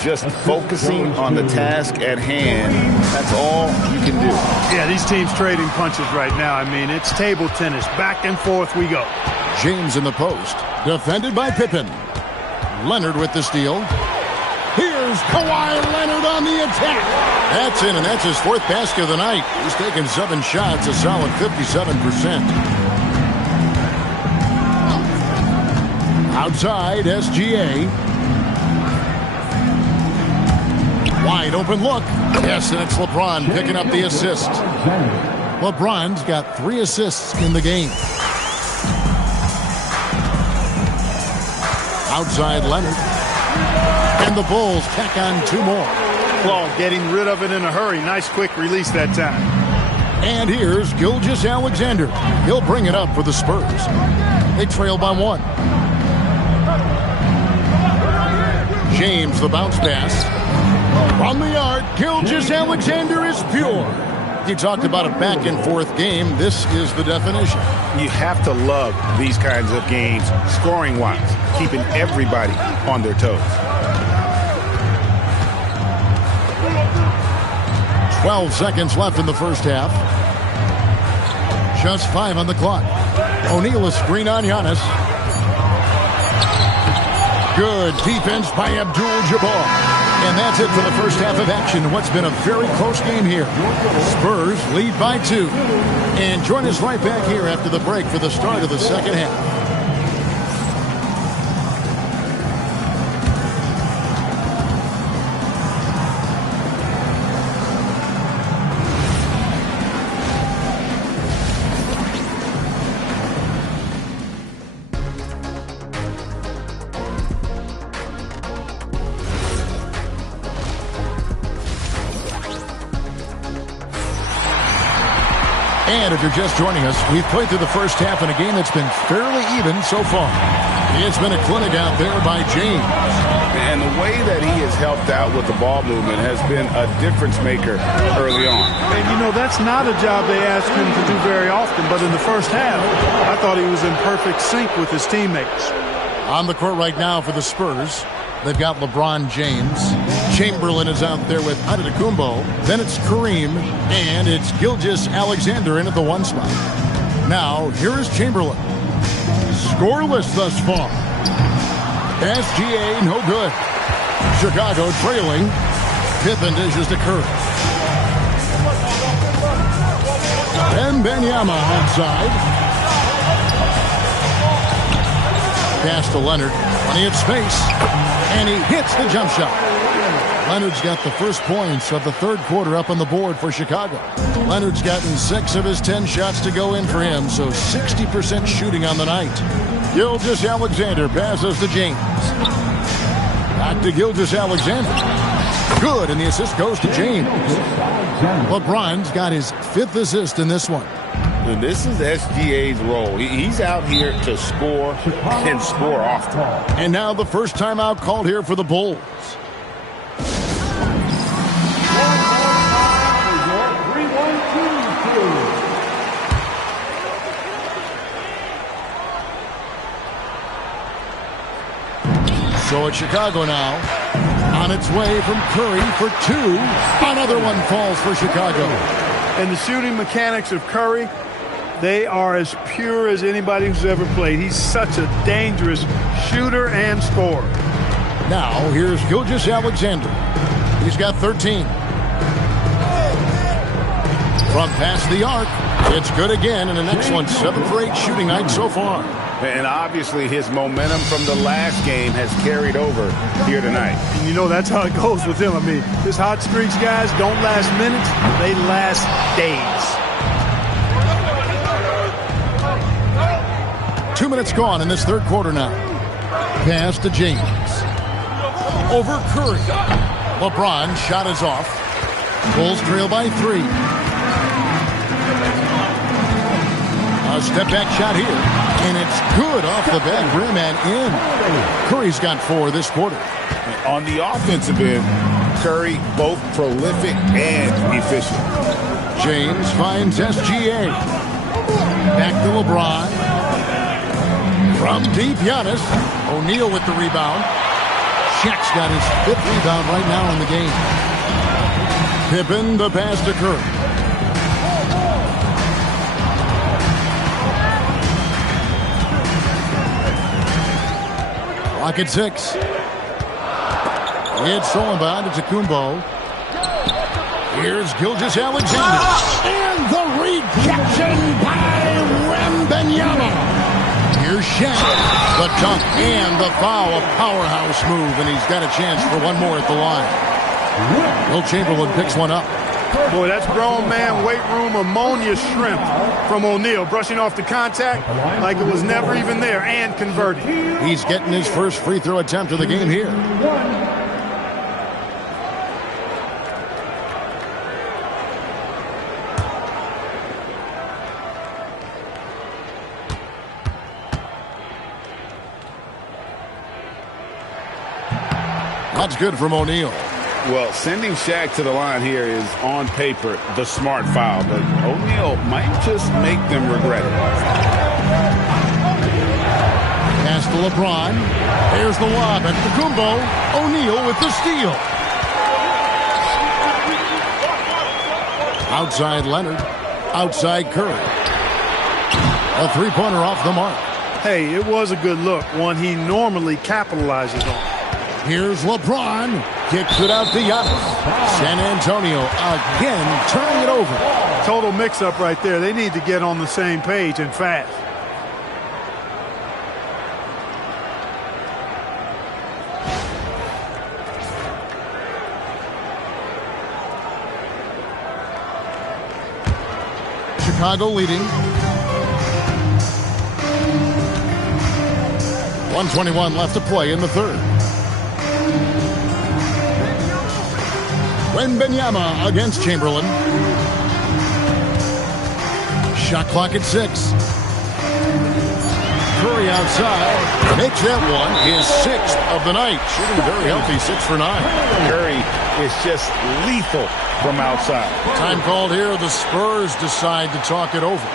Just focusing on the task at hand. That's all you can do. Yeah, these teams trading punches right now. I mean, it's table tennis. Back and forth we go. James in the post. Defended by Pippen. Leonard with the steal. Here's Here's Kawhi Leonard on the attack. That's in, and that's his 4th basket of the night. He's taken 7 shots, a solid 57%. Outside, SGA. Wide open look. Yes, and it's LeBron picking up the assist. LeBron's got 3 assists in the game. Outside Leonard. And the Bulls tack on 2 more. Claw getting rid of it in a hurry. Nice quick release that time. And here's Gilgeous-Alexander. He'll bring it up for the Spurs. They trail by 1. James, the bounce pass. From the arc, Gilgeous-Alexander is pure. You talked about a back-and-forth game. This is the definition. You have to love these kinds of games, scoring-wise, keeping everybody on their toes. 12 seconds left in the first half. Just 5 on the clock. O'Neal a screen on Giannis. Good defense by Abdul-Jabbar. And that's it for the first half of action. What's been a very close game here. Spurs lead by 2. And join us right back here after the break for the start of the second half. And if you're just joining us, we've played through the first half in a game that's been fairly even so far. It's been a clinic out there by James. And the way that he has helped out with the ball movement has been a difference maker early on. And, you know, that's not a job they ask him to do very often. But in the first half, I thought he was in perfect sync with his teammates. On the court right now for the Spurs, they've got LeBron James. Chamberlain is out there with Antetokounmpo. Then it's Kareem, and it's Gilgeous-Alexander in at the 1 spot. Now, here is Chamberlain. Scoreless thus far. SGA, no good. Chicago trailing. Pippen dishes to Curry. Wembanyama outside. Pass to Leonard. Plenty of space. And he hits the jump shot. Leonard's got the first points of the 3rd quarter up on the board for Chicago. Leonard's gotten 6 of his 10 shots to go in for him, so 60% shooting on the night. Gilgeous-Alexander passes to James. Back to Gilgeous-Alexander. Good, and the assist goes to James. LeBron's got his 5th assist in this one. And this is SGA's role. He's out here to score and score often. And now the first timeout called here for the Bulls. So it's Chicago now. On its way from Curry for 2. Another one falls for Chicago. And the shooting mechanics of Curry, they are as pure as anybody who's ever played. He's such a dangerous shooter and scorer. Now, here's Gilgeous-Alexander. He's got 13. From past the arc, it's good again, and an excellent 7 for 8 shooting night so far. And obviously his momentum from the last game has carried over here tonight. And you know, that's how it goes with him. I mean, his hot streaks, guys, don't last minutes. They last days. 2 minutes gone in this 3rd quarter now. Pass to James. Over Curry. LeBron shot is off. Bulls trail by 3. A step-back shot here, and it's good off the back rim and in. Curry's got 4 this quarter. On the offensive end, Curry both prolific and efficient. James finds SGA. Back to LeBron. From deep, Giannis. O'Neal with the rebound. Shaq's got his 5th rebound right now in the game. Pippen the pass to Curry. Clock at 6. It's stolen by Antetokounmpo. Here's Gilgeous-Alexander. And the rejection by Wembanyama. Here's Shaq. The dunk and the foul. A powerhouse move, and he's got a chance for one more at the line. Will Chamberlain picks one up. Boy, that's grown man weight room ammonia shrimp from O'Neal, brushing off the contact like it was never even there and converting. He's getting his first free throw attempt of the game here. That's good from O'Neal. Well, sending Shaq to the line here is, on paper, the smart foul, but O'Neal might just make them regret it. Pass to LeBron. There's the lob at Antetokounmpo. O'Neal with the steal. Outside Leonard. Outside Curry. A three-pointer off the mark. Hey, it was a good look, one he normally capitalizes on. Here's LeBron. Kicks it out to Giannis. San Antonio again turning it over. Total mix-up right there. They need to get on the same page and fast. Chicago leading. 1:21 left to play in the third. Wembanyama against Chamberlain. Shot clock at 6. Curry outside. Makes that one his 6th of the night. Shooting very healthy, 6 for 9. Curry is just lethal from outside. Time called here. The Spurs decide to talk it over.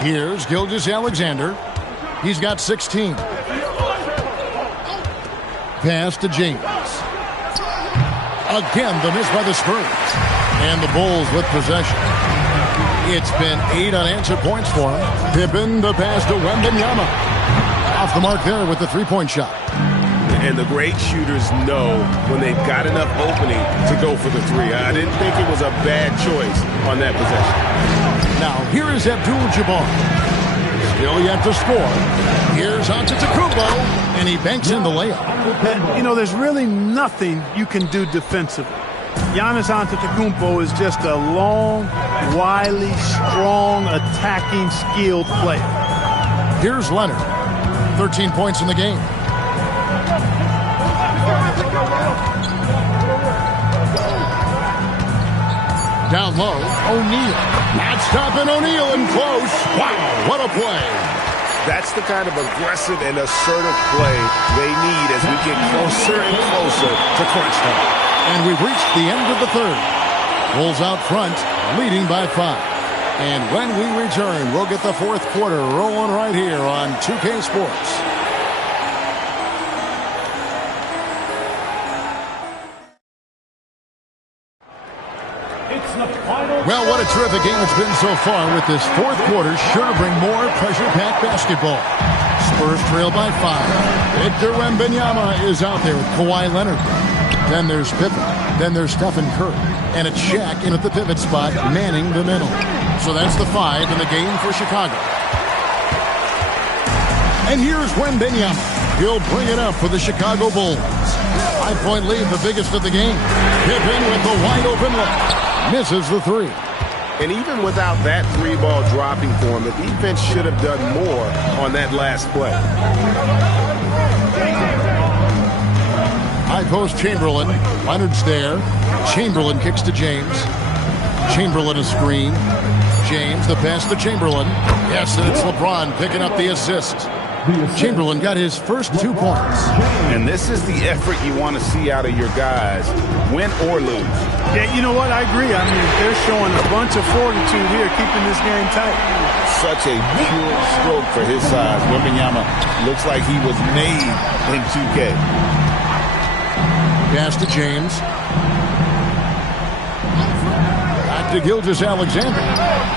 Here's Gilgeous-Alexander. He's got 16. Pass to James. Again, the miss by the Spurs. And the Bulls with possession. It's been 8 unanswered points for him. Pippen, the pass to Wembanyama. Off the mark there with the three-point shot. And the great shooters know when they've got enough opening to go for the three. I didn't think it was a bad choice on that possession. Now, here is Abdul-Jabbar. Still yet to score. Here's Antetokounmpo, and he banks in the layup. You know, there's really nothing you can do defensively. Giannis Antetokounmpo is just a long, wily, strong, attacking, skilled player. Here's Leonard. 13 points in the game. Down low, O'Neal. Not stopping O'Neal in close. Wow, what a play. That's the kind of aggressive and assertive play they need as we get closer and closer to crunch time. And we've reached the end of the third. Bulls out front, leading by 5. And when we return, we'll get the fourth quarter rolling right here on 2K Sports. Well, what a terrific game it's been so far, with this fourth quarter sure to bring more pressure-packed basketball. Spurs trail by 5. Victor Wembanyama is out there with Kawhi Leonard. Then there's Pippen. Then there's Stephen Curry. And it's Shaq in at the pivot spot, manning the middle. So that's the 5 in the game for Chicago. And here's Wembanyama. He'll bring it up for the Chicago Bulls. 5-point lead, the biggest of the game. Pippen with the wide-open look. Misses the 3. And even without that 3-ball dropping for him, the defense should have done more on that last play. High post Chamberlain. Leonard's there. Chamberlain kicks to James. Chamberlain a screen. James, the pass to Chamberlain. Yes, and it's LeBron picking up the assist. Chamberlain got his first 2 points. And this is the effort you want to see out of your guys, win or lose. Yeah, you know what? I agree. I mean, they're showing a bunch of fortitude here, keeping this game tight. Such a pure stroke for his size. Wembanyama looks like he was made in 2K. Pass to James. Back to Gilgeous-Alexander.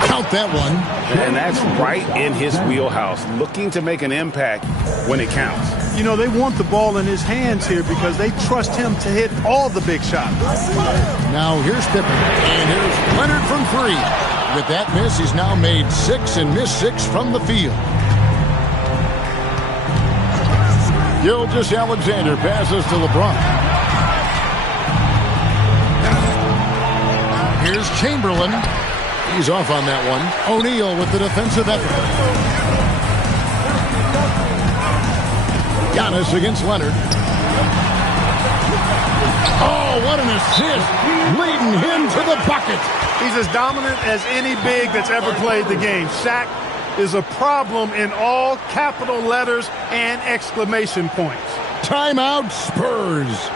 Count that one. And that's right in his wheelhouse, looking to make an impact when it counts. You know, they want the ball in his hands here because they trust him to hit all the big shots. Now here's Pippen, and here's Leonard from 3. With that miss, he's now made 6 and missed 6 from the field. Gilgeous-Alexander passes to LeBron. Here's Chamberlain. He's off on that one. O'Neal with the defensive effort. Giannis against Leonard. Oh, what an assist. Leading him to the bucket. He's as dominant as any big that's ever played the game. Shaq is a problem in all capital letters and exclamation points. Timeout, Spurs.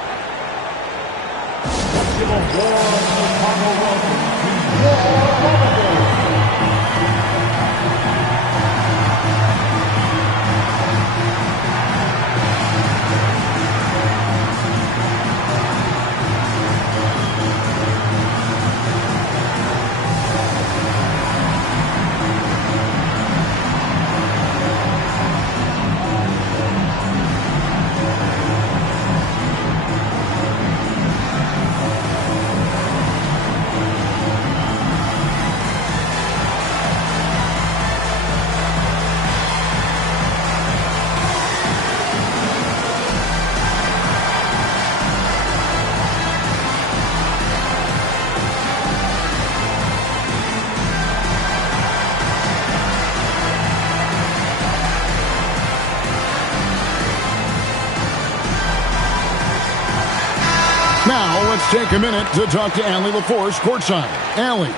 Now, let's take a minute to talk to Allie LaForce courtside. Allie.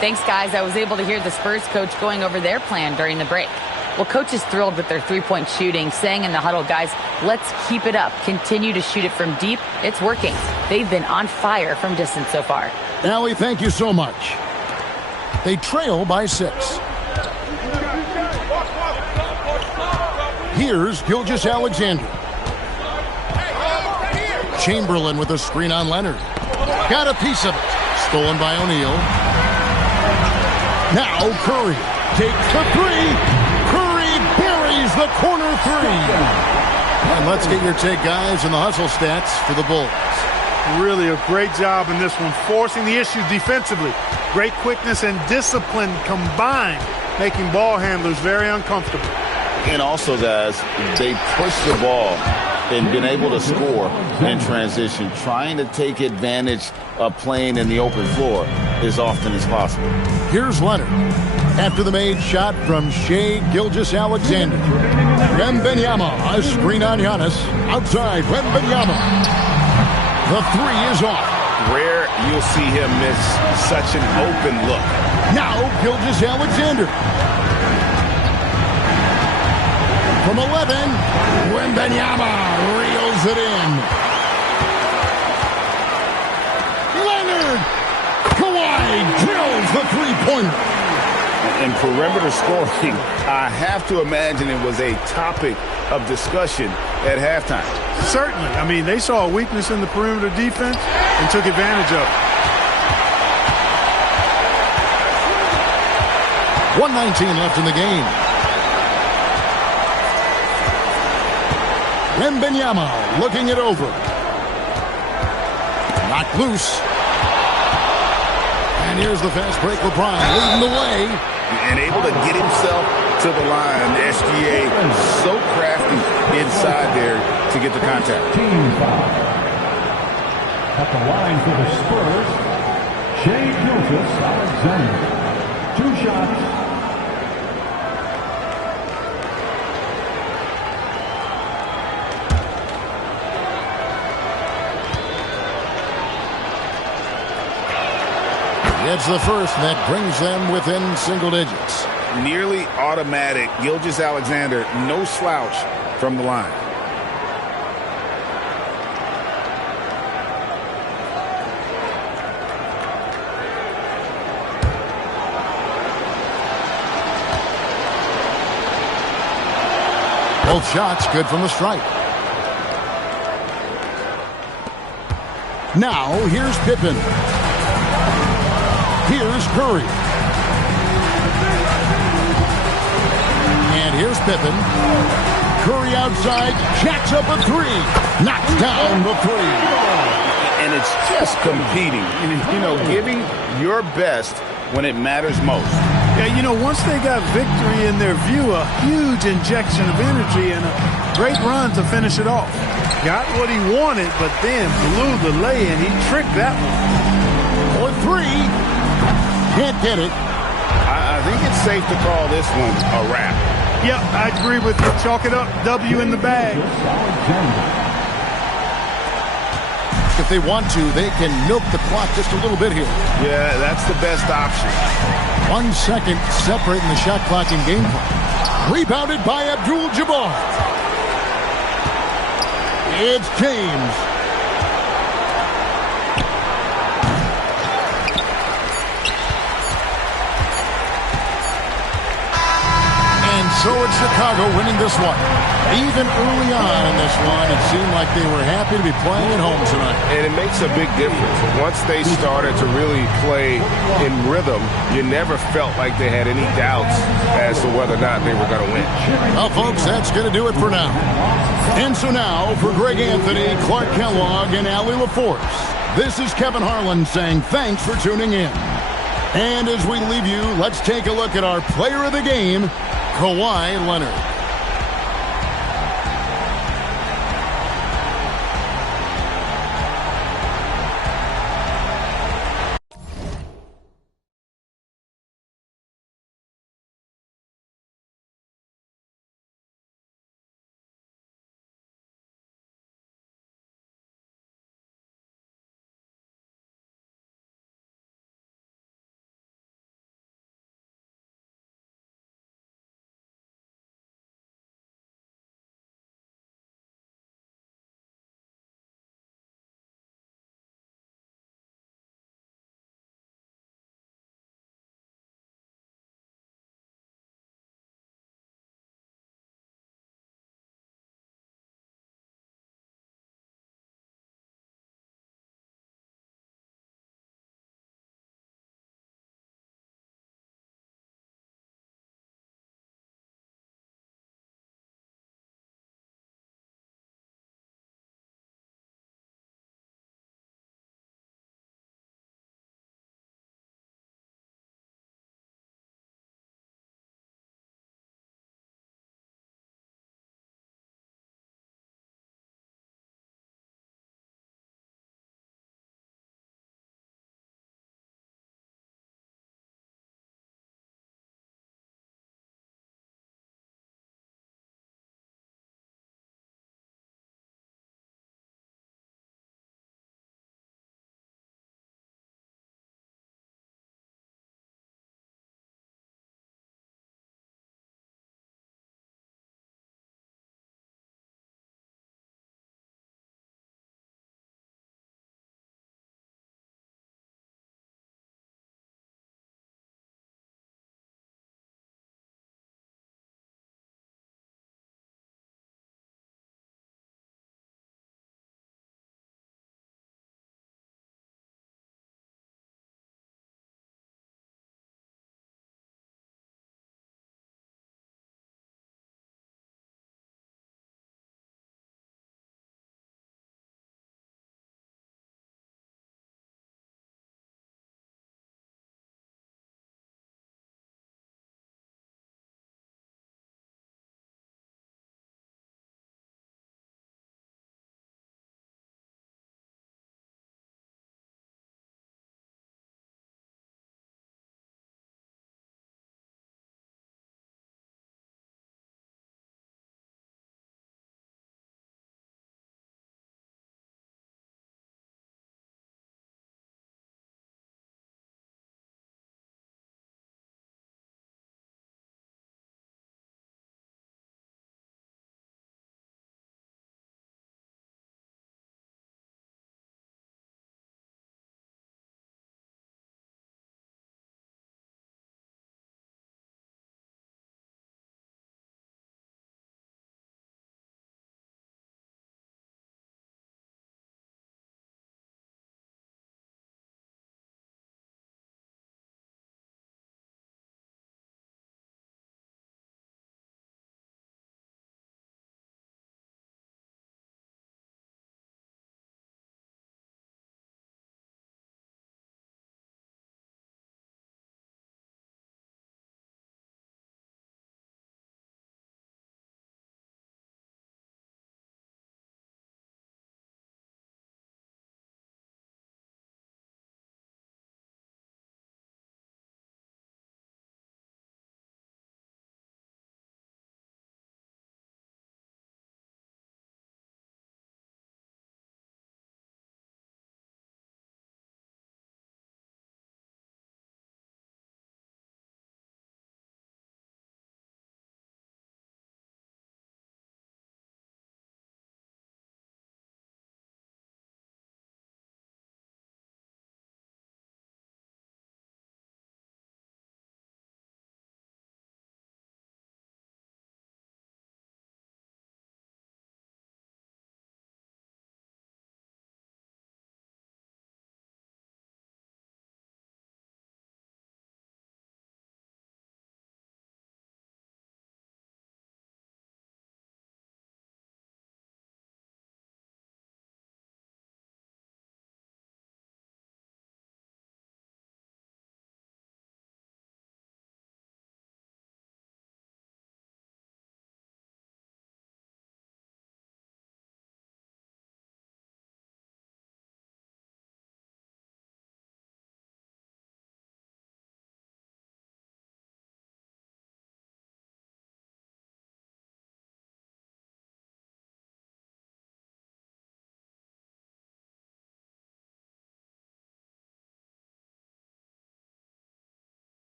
Thanks, guys. I was able to hear the Spurs coach going over their plan during the break. Well, coach is thrilled with their three-point shooting, saying in the huddle, guys, let's keep it up. Continue to shoot it from deep. It's working. They've been on fire from distance so far. Allie, thank you so much. They trail by 6. Here's Gilgeous-Alexander. Chamberlain with a screen on Leonard. Got a piece of it. Stolen by O'Neal. Now Curry takes the 3. Curry buries the corner 3. And let's get your take, guys, on the hustle stats for the Bulls. Really a great job in this one, forcing the issues defensively. Great quickness and discipline combined, making ball handlers very uncomfortable. And also, guys, they push the ball and been able to score in transition. Trying to take advantage of playing in the open floor as often as possible. Here's Leonard. After the made shot from Shai Gilgeous-Alexander. Wembanyama, a screen on Giannis. Outside, Wembanyama. The 3 is off. Rare you'll see him miss such an open look. Now Gilgeous-Alexander. From 11, Wembanyama reels it in. Leonard! Kawhi drills the three-pointer. In perimeter scoring, I have to imagine it was a topic of discussion at halftime. Certainly. I mean, they saw a weakness in the perimeter defense and took advantage of it. 1:19 left in the game. Wembanyama looking it over. Knocked loose. And here's the fast break. LeBron leading the way. And able to get himself to the line. SGA so crafty inside there to get the contact. Team foul. At the line for the Spurs, Shai Gilgeous-Alexander. 2 shots. It's the first, and that brings them within single digits. Nearly automatic. Gilgeous-Alexander, no slouch from the line. Both shots good from the stripe. Now, here's Pippen. Here's Curry. And here's Pippen. Curry outside, jacks up a 3. Knocks down the 3. And it's just competing. You know, giving your best when it matters most. Yeah, you know, once they got victory in their view, a huge injection of energy and a great run to finish it off. Got what he wanted, but then blew the lay, and he tricked that one. For 3. Can't get it. I think it's safe to call this one a wrap. Yep, I agree with you. Chalk it up. W in the bag. If they want to, they can milk the clock just a little bit here. Yeah, that's the best option. 1 second separating the shot clock and game clock. Rebounded by Abdul-Jabbar. It's James. So it's Chicago winning this one. Even early on in this one, it seemed like they were happy to be playing at home tonight. And it makes a big difference. Once they started to really play in rhythm, you never felt like they had any doubts as to whether or not they were going to win. Well, folks, that's going to do it for now. And so now, for Greg Anthony, Clark Kellogg, and Allie LaForce, this is Kevin Harlan saying thanks for tuning in. And as we leave you, let's take a look at our player of the game, Kawhi Leonard.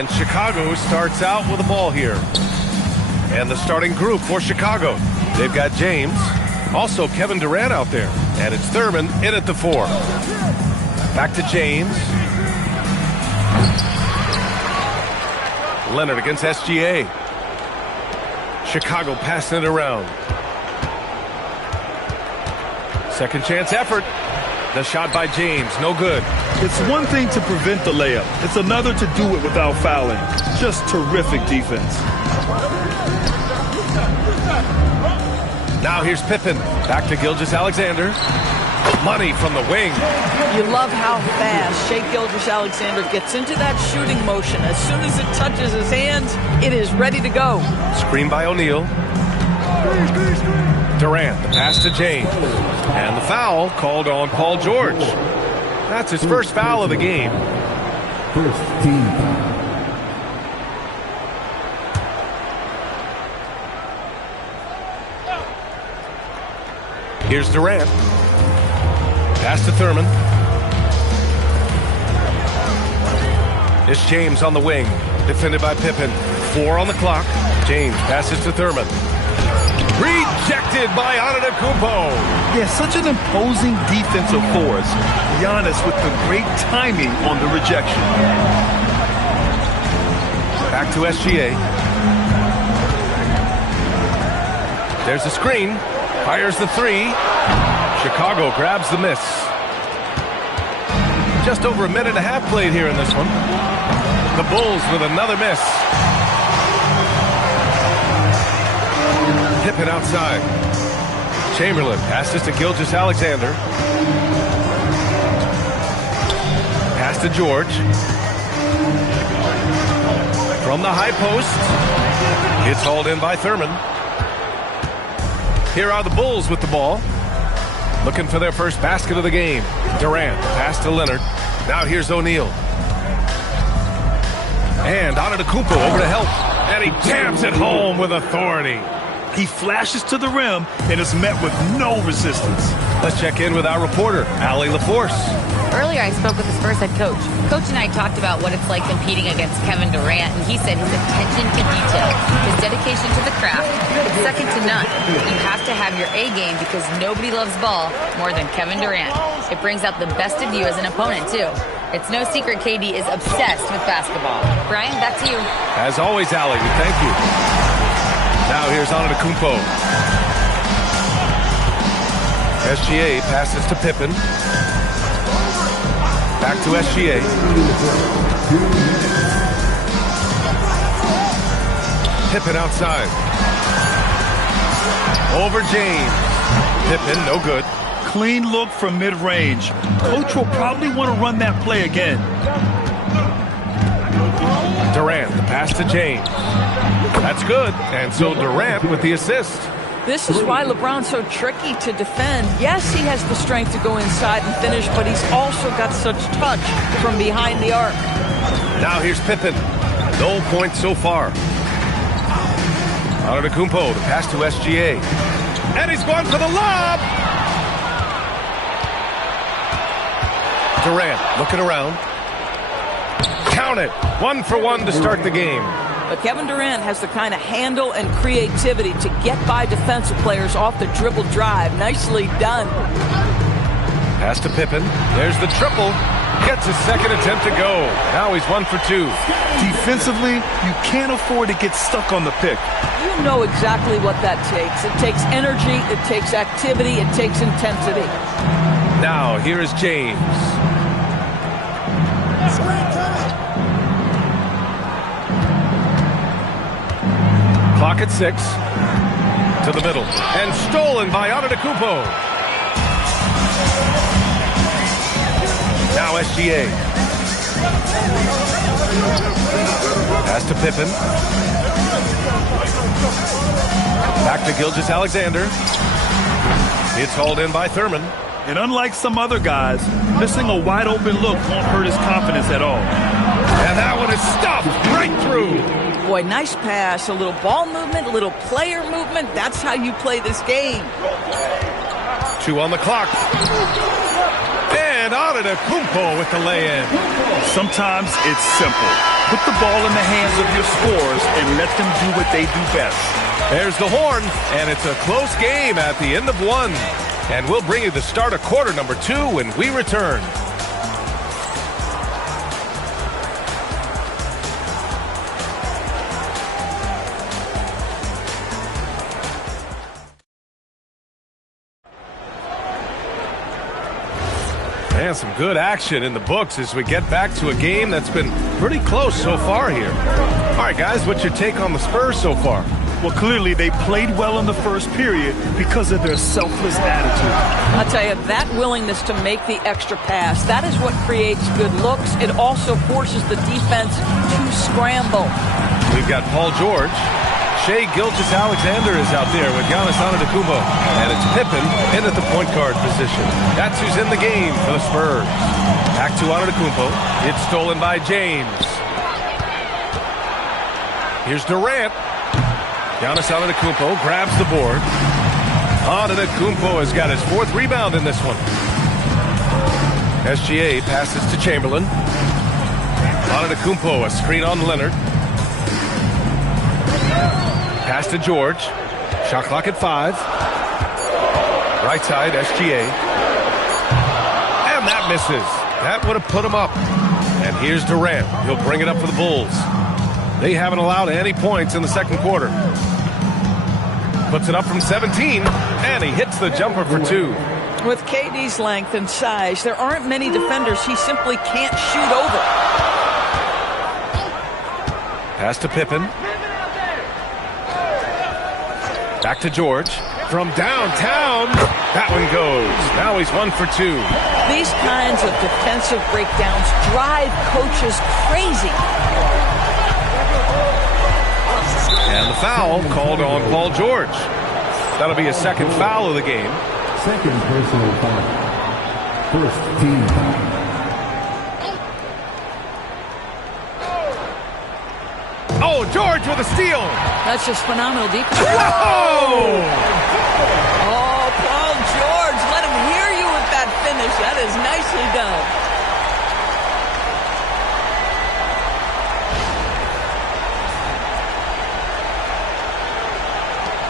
And Chicago starts out with the ball here. And the starting group for Chicago. They've got James, also Kevin Durant out there. And it's Thurman in at the 4. Back to James. Leonard against SGA. Chicago passing it around. Second chance effort. The shot by James, no good. It's one thing to prevent the layup. It's another to do it without fouling. Just terrific defense. Now here's Pippen. Back to Gilgeous-Alexander. Money from the wing. You love how fast Shai Gilgeous-Alexander gets into that shooting motion. As soon as it touches his hands, it is ready to go. Screen by O'Neal. Durant, the pass to James. And the foul called on Paul George. That's his first foul of the game. First team foul. Here's Durant. Pass to Thurman. It's James on the wing. Defended by Pippen. 4 on the clock. James passes to Thurman. Rejected by Antetokounmpo. Yeah, such an imposing defensive force. Giannis with the great timing on the rejection. Back to SGA. There's the screen. Fires the 3. Chicago grabs the miss. Just over a minute and a half played here in this one. The Bulls with another miss. Pippen outside. Chamberlain passes to Gilgeous-Alexander. Pass to George. From the high post. It's hauled in by Thurman. Here are the Bulls with the ball. Looking for their first basket of the game. Durant, pass to Leonard. Now here's O'Neal. And Antetokounmpo over to help. And he jams it home with authority. He flashes to the rim and is met with no resistance. Let's check in with our reporter, Allie LaForce. Earlier, I spoke with the Spurs head coach. Coach and I talked about what it's like competing against Kevin Durant, and he said his attention to detail, his dedication to the craft, it's second to none. You have to have your A game because nobody loves ball more than Kevin Durant. It brings out the best of you as an opponent, too. It's no secret KD is obsessed with basketball. Brian, back to you. As always, Allie, we thank you. Now here's Antetokounmpo. SGA passes to Pippen. Back to SGA. Pippen outside. Over James. Pippen, no good. Clean look from mid-range. Coach will probably want to run that play again. Durant, the pass to James. That's good. And so Durant with the assist. This is why LeBron's so tricky to defend. Yes, he has the strength to go inside and finish, but he's also got such touch from behind the arc. Now here's Pippen. No points so far. Antetokounmpo, the pass to SGA. And he's going for the lob. Durant looking around. Count it. 1 for 1 to start the game. But Kevin Durant has the kind of handle and creativity to get by defensive players off the dribble drive. Nicely done. Pass to Pippen. There's the triple. Gets his second attempt to go. Now he's 1 for 2. Defensively, you can't afford to get stuck on the pick. You know exactly what that takes. It takes energy, it takes activity, it takes intensity. Now here is James. Clock at 6. To the middle. And stolen by Antetokounmpo. Now SGA. Pass to Pippen. Back to Gilgeous-Alexander. It's hauled in by Thurman. And unlike some other guys, missing a wide open look won't hurt his confidence at all. And that one is stuffed right through. Boy, nice pass. A little ball movement, a little player movement. That's how you play this game. 2 on the clock. And Antetokounmpo with the lay-in. Sometimes it's simple. Put the ball in the hands of your scorers and let them do what they do best. There's the horn, and it's a close game at the end of one. And we'll bring you the start of quarter number 2 when we return. And some good action in the books as we get back to a game that's been pretty close so far here. All right, guys, what's your take on the Spurs so far? Well, clearly they played well in the first period because of their selfless attitude. I'll tell you, that willingness to make the extra pass, that is what creates good looks. It also forces the defense to scramble. We've got Paul George. Shai Gilgeous-Alexander is out there with Giannis Antetokounmpo. And it's Pippen in at the point guard position. That's who's in the game for the Spurs. Back to Antetokounmpo. It's stolen by James. Here's Durant. Giannis Antetokounmpo grabs the board. Antetokounmpo has got his 4th rebound in this one. SGA passes to Chamberlain. Antetokounmpo, a screen on Leonard. Pass to George. Shot clock at 5. Right side, SGA. And that misses. That would have put him up. And here's Durant. He'll bring it up for the Bulls. They haven't allowed any points in the second quarter. Puts it up from 17, and he hits the jumper for 2. With KD's length and size, there aren't many defenders he simply can't shoot over. Pass to Pippen. Back to George. From downtown, that one goes. Now he's 1 for 2. These kinds of defensive breakdowns drive coaches crazy. And the foul called on Paul George. That'll be a second foul of the game. Second personal foul. First team foul. Oh, George with a steal. That's just phenomenal defense. Whoa! Oh, Paul George, let him hear you with that finish. That is nicely done.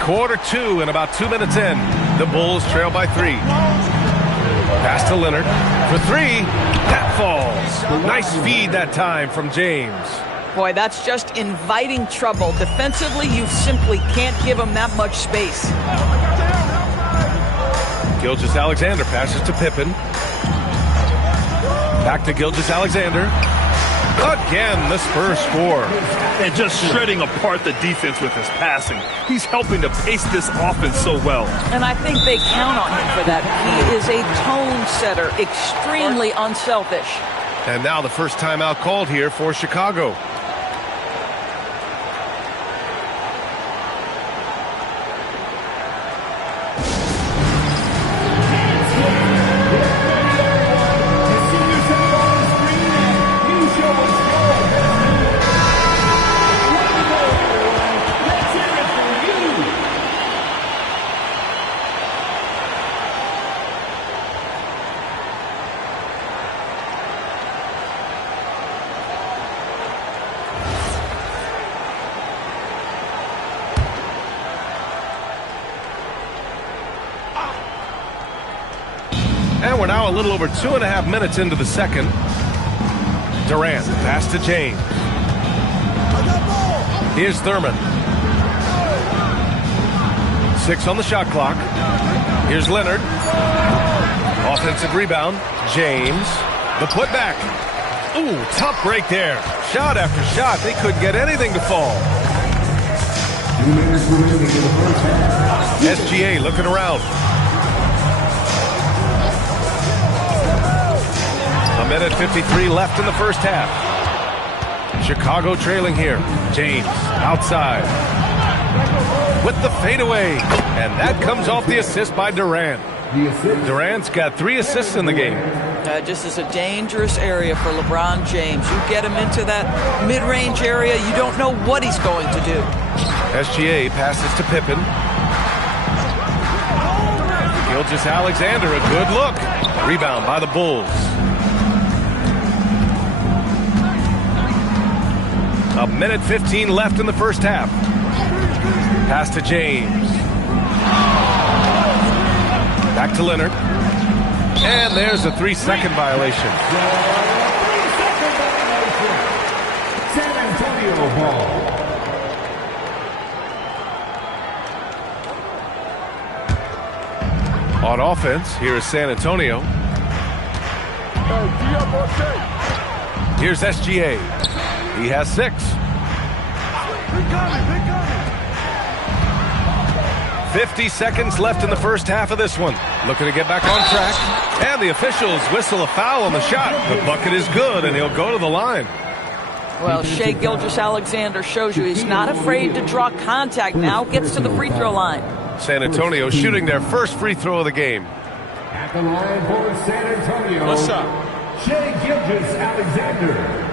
Quarter 2 and about 2 minutes in. The Bulls trail by 3. Pass to Leonard for 3. That falls. Nice feed that time from James. Boy, that's just inviting trouble. Defensively, you simply can't give him that much space. Gilgeous-Alexander passes to Pippen. Back to Gilgeous-Alexander. Again, the Spurs score. And just shredding apart the defense with his passing. He's helping to pace this offense so well. And I think they count on him for that. He is a tone setter, extremely unselfish. And now the first timeout called here for Chicago. And we're now a little over 2.5 minutes into the second. Durant, pass to James. Here's Thurman. 6 on the shot clock. Here's Leonard. Offensive rebound. James. The putback. Ooh, tough break there. Shot after shot. They couldn't get anything to fall. SGA looking around. A minute 53 left in the first half. Chicago trailing here. James outside with the fadeaway. And that comes off the assist by Durant. Durant's got 3 assists in the game. Just is a dangerous area for LeBron James. You get him into that mid-range area, you don't know what he's going to do. SGA passes to Pippen. Gilgeous-Alexander, a good look. Rebound by the Bulls. A minute 15 left in the first half. Pass to James. Back to Leonard. And there's a 3-second violation. San Antonio ball. On offense, here is San Antonio. Here's SGA. He has 6. 50 seconds left in the first half of this one. Looking to get back on track. And the officials whistle a foul on the shot. The bucket is good, and he'll go to the line. Well, Shai Gilgeous-Alexander shows you he's not afraid to draw contact. Now gets to the free throw line. San Antonio shooting their first free throw of the game. At the line for San Antonio. What's up? Shai Gilgeous-Alexander.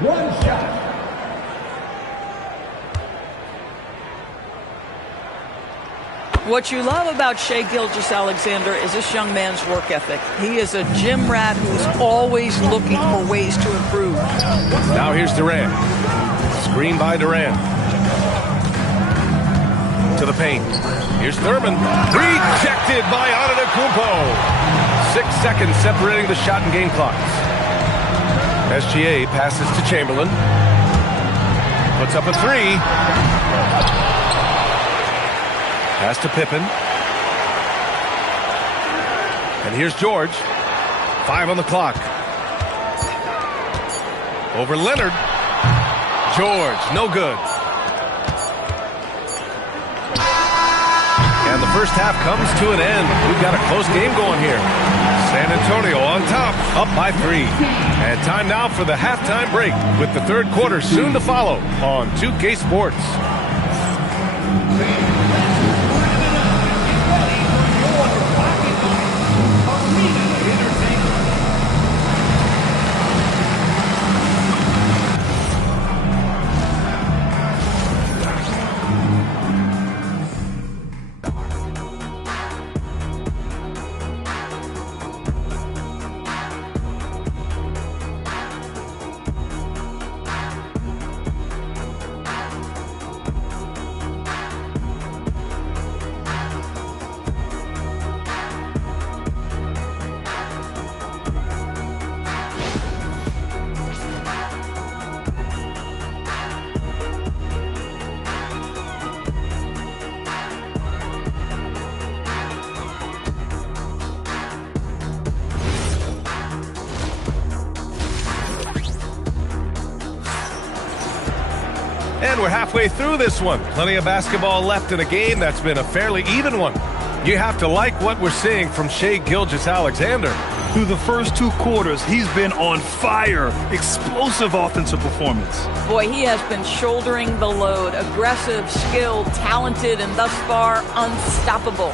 1 shot. What you love about Shai Gilgeous-Alexander is this young man's work ethic. He is a gym rat who's always looking for ways to improve. Now here's Durant. Screen by Durant. To the paint. Here's Thurman. Rejected by Antetokounmpo. 6 seconds separating the shot and game clocks. SGA passes to Chamberlain. Puts up a 3. Pass to Pippen. And here's George. 5 on the clock. Over Leonard. George, no good. And the first half comes to an end. We've got a close game going here. San Antonio on top, up by 3. And time now for the halftime break, with the third quarter soon to follow on 2K Sports. And we're halfway through this one. Plenty of basketball left in a game that's been a fairly even one. You have to like what we're seeing from Shai Gilgeous-Alexander. Through the first 2 quarters, he's been on fire. Explosive offensive performance. Boy, he has been shouldering the load. Aggressive, skilled, talented, and thus far, unstoppable.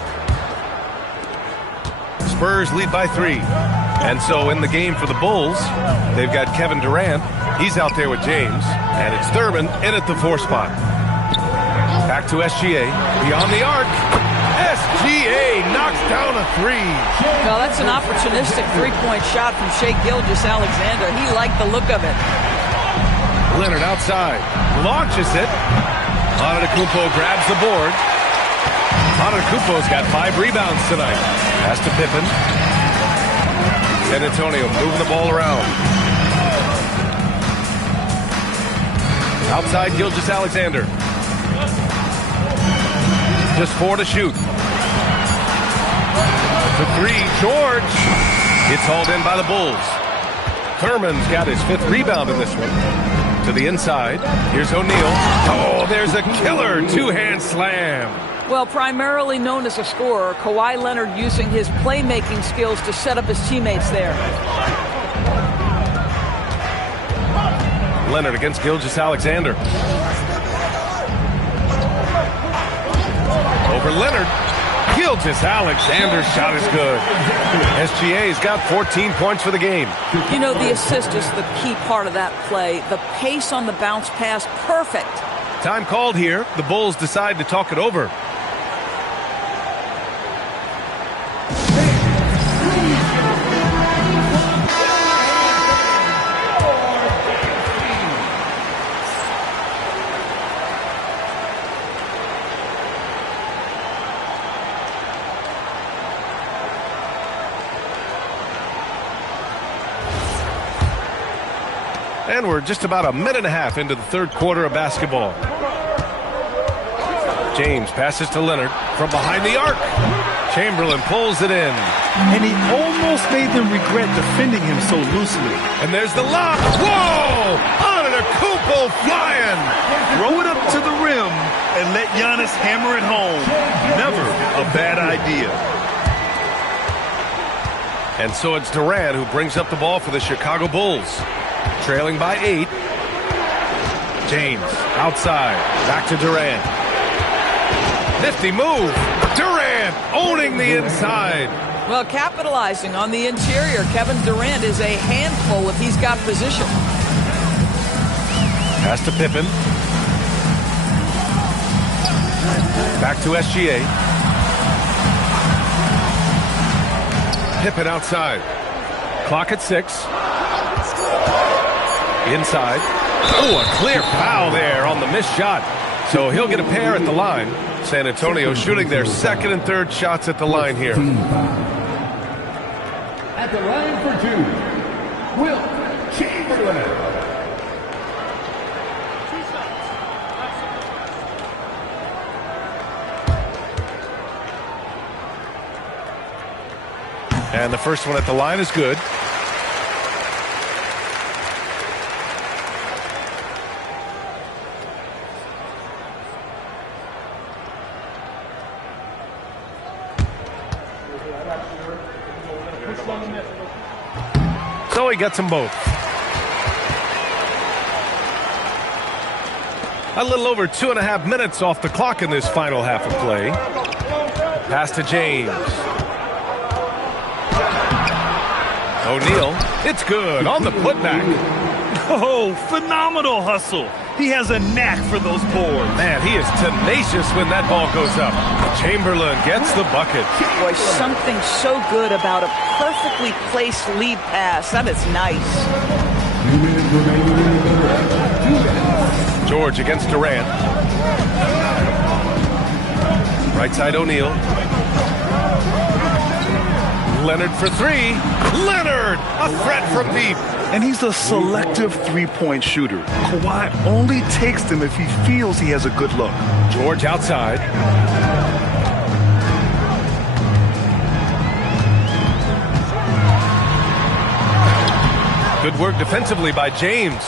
Spurs lead by 3. And so in the game for the Bulls, they've got Kevin Durant. He's out there with James. And it's Thurman in at the 4 spot. Back to SGA. Beyond the arc. SGA knocks down a 3. Well, that's an opportunistic three-point shot from Shai Gilgeous-Alexander. He liked the look of it. Leonard outside. Launches it. Antetokounmpo grabs the board. Antetokounmpo's got 5 rebounds tonight. Pass to Pippen. San Antonio moving the ball around. Outside Gilgeous-Alexander. Just 4 to shoot. To 3, George. It's hauled in by the Bulls. Thurman's got his 5th rebound in this one. To the inside. Here's O'Neal. Oh, there's a killer 2-hand slam. Well, primarily known as a scorer, Kawhi Leonard using his playmaking skills to set up his teammates there. Leonard against Gilgeous-Alexander. Over Leonard. Gilgeous-Alexander's shot is good. SGA's got 14 points for the game. You know, the assist is the key part of that play. The pace on the bounce pass, perfect. Time called here. The Bulls decide to talk it over. And we're just about a minute and a half into the third quarter of basketball. James passes to Leonard from behind the arc. Chamberlain pulls it in. And he almost made them regret defending him so loosely. And there's the lob. Whoa! Antetokounmpo flying. Throw it up to the rim and let Giannis hammer it home. Never a bad idea. And so it's Durant who brings up the ball for the Chicago Bulls. Trailing by 8. James outside. Back to Durant. Nifty move. Durant owning the inside. Well, capitalizing on the interior, Kevin Durant is a handful if he's got position. Pass to Pippen. Back to SGA. Pippen outside. Clock at 6. Inside. Oh, a clear foul there on the missed shot. So he'll get a pair at the line. San Antonio shooting their second and third shots at the line here. At the line for 2, Wilt Chamberlain. And the first one at the line is good. So he gets them both. A little over 2.5 minutes off the clock in this final half of play. Pass to James. O'Neal, it's good on the putback. Oh, phenomenal hustle. He has a knack for those boards. Man, he is tenacious when that ball goes up. Chamberlain gets the bucket. Boy, something so good about a perfectly placed lead pass. That is nice. George against Durant. Right side O'Neal. Leonard for 3. Leonard, a threat from deep. And he's a selective three-point shooter. Kawhi only takes them if he feels he has a good look. George outside. Good work defensively by James.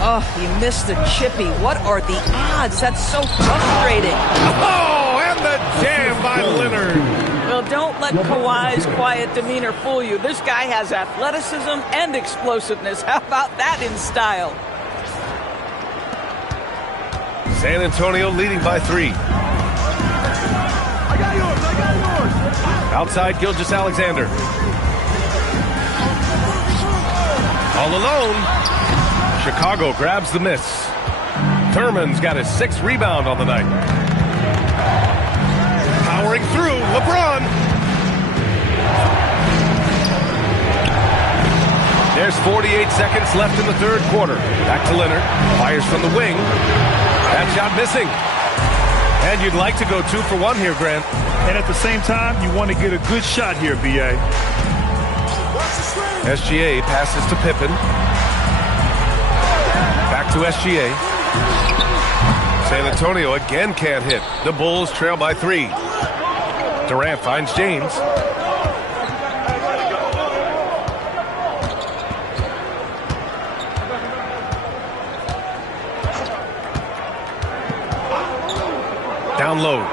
Oh, he missed the chippy. What are the odds? That's so frustrating. Oh, and the jam by Leonard. Well, don't let Kawhi's quiet demeanor fool you. This guy has athleticism and explosiveness. How about that in style? San Antonio leading by 3. I got yours. Outside Gilgeous-Alexander. All alone. Chicago grabs the miss. Thurman's got his 6th rebound on the night. Powering through, LeBron. There's 48 seconds left in the third quarter. Back to Leonard. Fires from the wing. That shot missing. And you'd like to go 2 for 1 here, Grant. And at the same time, you want to get a good shot here, B.A. SGA passes to Pippen. Back to SGA. San Antonio again can't hit. The Bulls trail by 3. Durant finds James. Down low.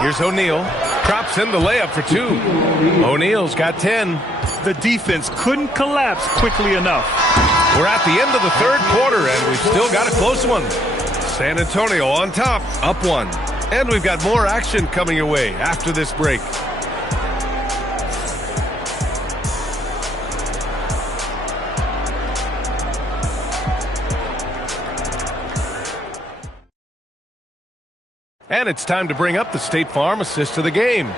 Here's O'Neal. Drops in the layup for 2. O'Neal's got 10. The defense couldn't collapse quickly enough. We're at the end of the third quarter, and we've still got a close one. San Antonio on top, up 1. And we've got more action coming your way after this break. And it's time to bring up the State Farm assist of the game.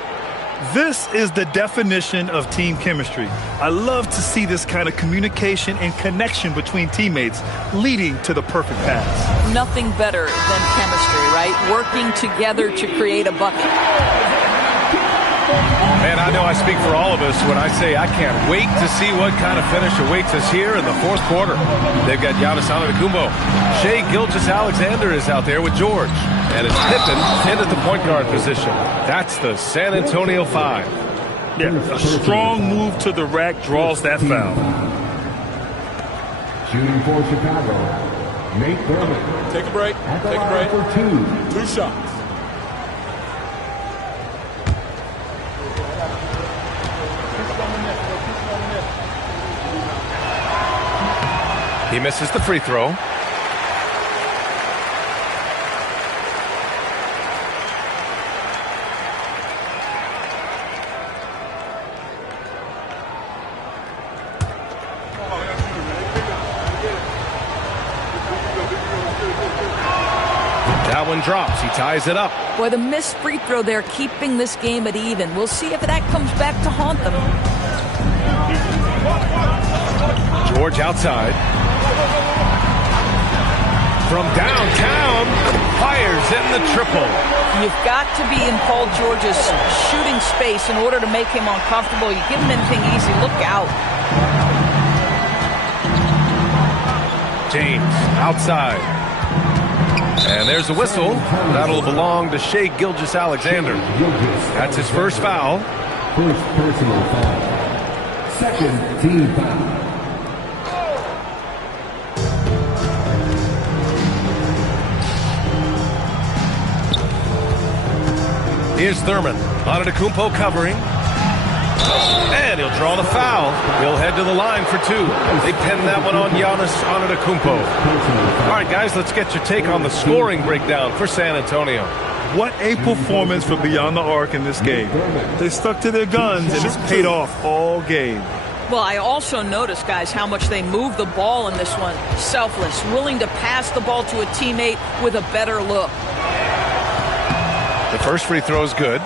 This is the definition of team chemistry. I love to see this kind of communication and connection between teammates leading to the perfect pass. Nothing better than chemistry, right? Working together to create a bucket. Man, I know I speak for all of us when I say I can't wait to see what kind of finish awaits us here in the fourth quarter. They've got Giannis Antetokounmpo. Shai Gilgeous-Alexander is out there with George. And it's Pippen in at the point guard position. That's the San Antonio 5. Yeah, a strong move to the rack draws that foul. Shooting for Chicago, Nate Thurman. Take a break. Take a break. For 2. 2 shots. He misses the free throw. That one drops. He ties it up. Boy, the missed free throw there, keeping this game at even. We'll see if that comes back to haunt them. George outside. From downtown, fires in the triple. You've got to be in Paul George's shooting space in order to make him uncomfortable. You give him anything easy, look out. James outside. And there's a whistle. That'll belong to Shai Gilgeous-Alexander. That's his first foul. First personal foul. Second team foul. Here's Thurman. Antetokounmpo covering. And he'll draw the foul. He'll head to the line for 2. They pin that one on Giannis Antetokounmpo. All right, guys, let's get your take on the scoring breakdown for San Antonio. What a performance for Beyond the Arc in this game. They stuck to their guns, and it's paid off all game. Well, I also noticed, guys, how much they move the ball in this one. Selfless, willing to pass the ball to a teammate with a better look. The first free throw is good.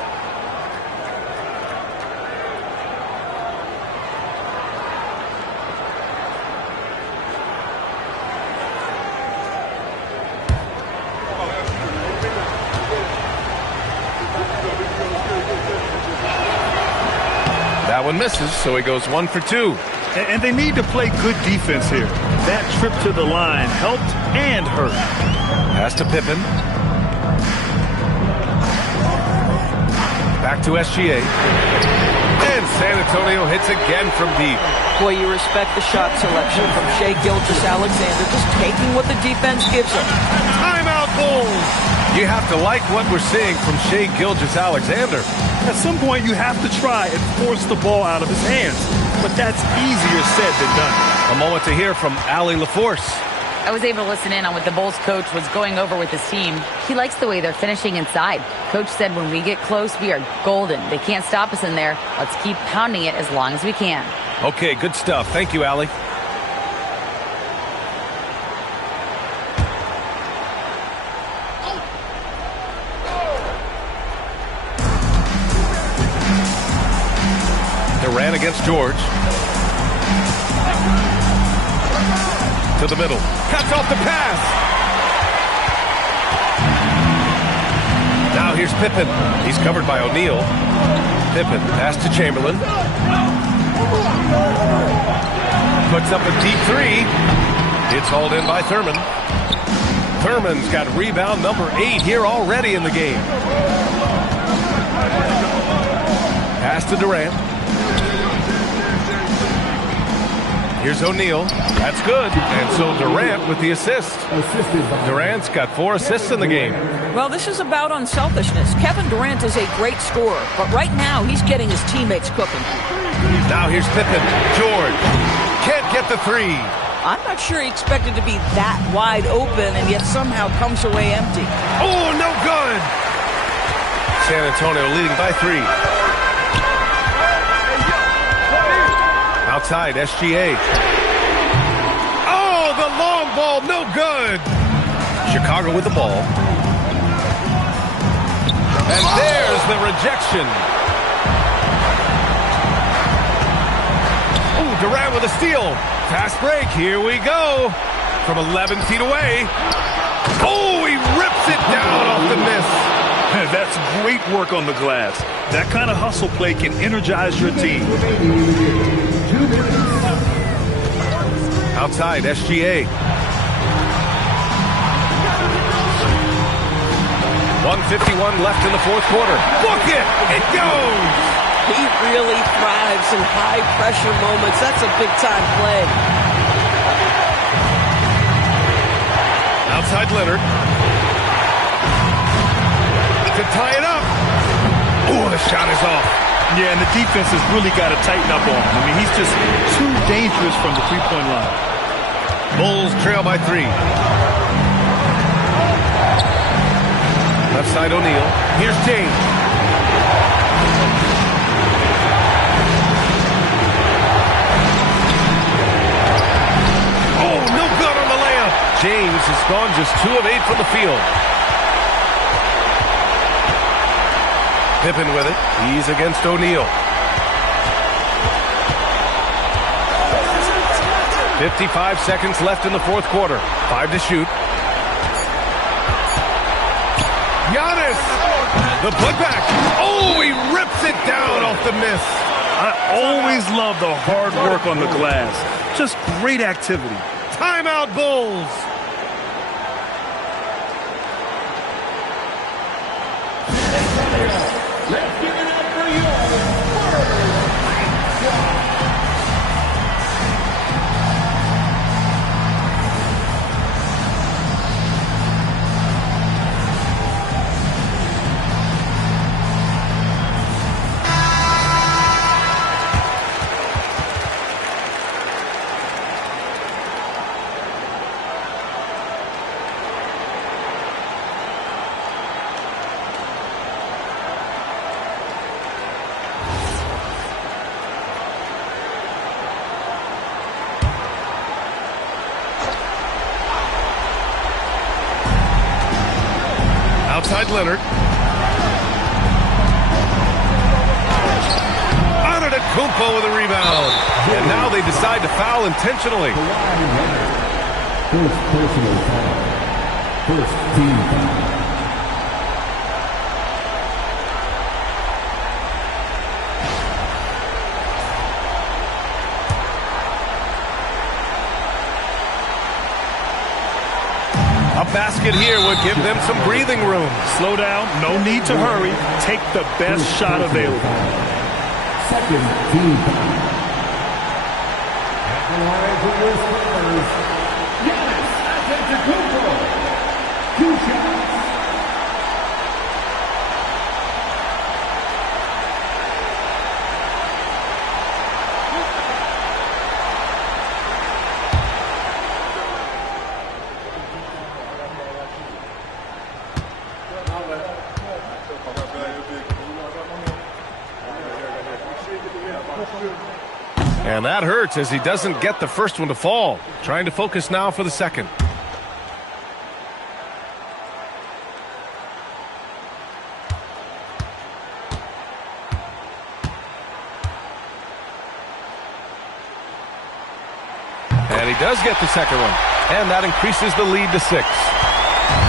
That one misses, so he goes 1 for 2. And they need to play good defense here. That trip to the line helped and hurt. Pass to Pippen. Back to SGA. And San Antonio hits again from deep. Boy, you respect the shot selection from Shai Gilgeous-Alexander, just taking what the defense gives him. Timeout, Bulls! You have to like what we're seeing from Shai Gilgeous-Alexander. At some point, you have to try and force the ball out of his hands. But that's easier said than done. A moment to hear from Allie LaForce. I was able to listen in on what the Bulls coach was going over with his team. He likes the way they're finishing inside. Coach said when we get close, we are golden. They can't stop us in there. Let's keep pounding it as long as we can. Okay, good stuff. Thank you, Allie. Durant against George. To the middle. Cuts off the pass. Now here's Pippen. He's covered by O'Neal. Pippen, pass to Chamberlain. Puts up a deep 3. It's hauled in by Thurman. Thurman's got rebound number 8 here already in the game. Pass to Durant. Here's O'Neal. That's good. And so Durant with the assist. Durant's got 4 assists in the game. Well, this is about unselfishness. Kevin Durant is a great scorer, but right now he's getting his teammates cooking. Now here's Pippen. George can't get the 3. I'm not sure he expected to be that wide open and yet somehow comes away empty. Oh, no good. San Antonio leading by 3. Outside, SGA. Oh, the long ball, no good. Chicago with the ball. And there's the rejection. Ooh, Durant with a steal. Fast break, here we go. From 11 feet away. Oh, he rips it down off the miss. That's great work on the glass. That kind of hustle play can energize your team. Outside, SGA. 1:51 left in the fourth quarter. Book it! It goes! He really thrives in high-pressure moments. That's a big-time play. Outside Leonard. To tie it up. Oh, the shot is off. Yeah, and the defense has really got to tighten up on him. I mean, he's just too dangerous from the three-point line. Bulls trail by 3. Left side O'Neal. Here's James. Oh, no good on the layup. James has gone just 2 of 8 from the field. Pippen with it. He's against O'Neal. 55 seconds left in the fourth quarter. 5 to shoot. Giannis! The putback. Oh, he rips it down off the miss. I always love the hard work on the glass. Just great activity. Timeout, Bulls. Let's give it up for you. Outside Leonard. Antetokounmpo with a rebound. And now they decide to foul intentionally. First personal foul. First team foul. A basket here would give them some breathing room. Slow down. No need to hurry. Take the best shot available. Second team foul. At the line for your Spurs, Giannis Antetokounmpo. 2 shots. And that hurts as he doesn't get the first one to fall. Trying to focus now for the second. And he does get the second one. And that increases the lead to 6.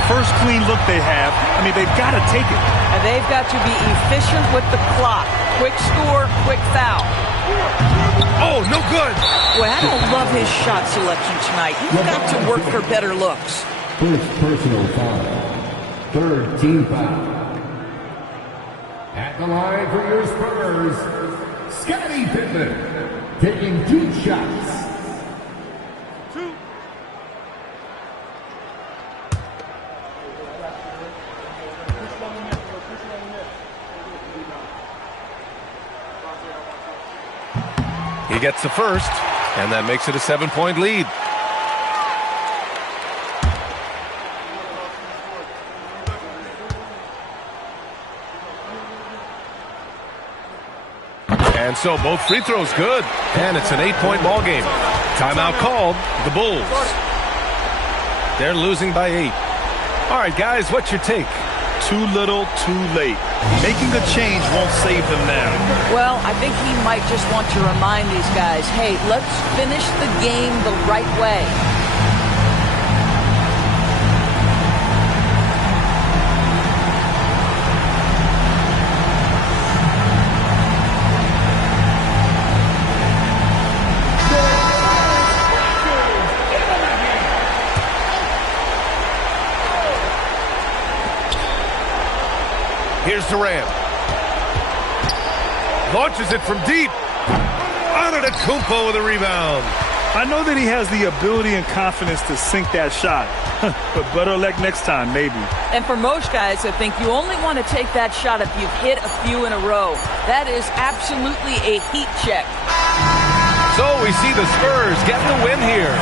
First clean look they have. I mean, they've got to take it. And they've got to be efficient with the clock. Quick score, quick foul. Oh, no good. Well, I don't love his shot selection tonight. You've got to work for better looks. First personal foul. Third team foul. At the line for your Spurs, Scottie Pippen. Taking 2 shots. He gets the first, and that makes it a 7-point lead. And so both free throws good, and it's an 8-point ball game. Timeout called, the Bulls. They're losing by 8. All right, guys, what's your take? Too little, too late. Making a change won't save them now. Well, I think he might just want to remind these guys, hey, let's finish the game the right way. Here's Durant. Launches it from deep. Antetokounmpo with a rebound. I know that he has the ability and confidence to sink that shot, but better luck next time, maybe. And for most guys, I think you only want to take that shot if you've hit a few in a row. That is absolutely a heat check. So we see the Spurs get the win here.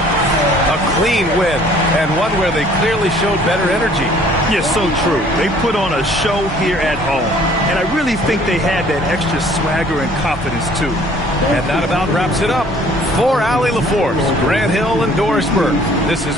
A clean win, and one where they clearly showed better energy. Yes, so true. They put on a show here at home, and I really think they had that extra swagger and confidence, too. And that about wraps it up. For Allie LaForce, Grant Hill, and Doris Burke, this is...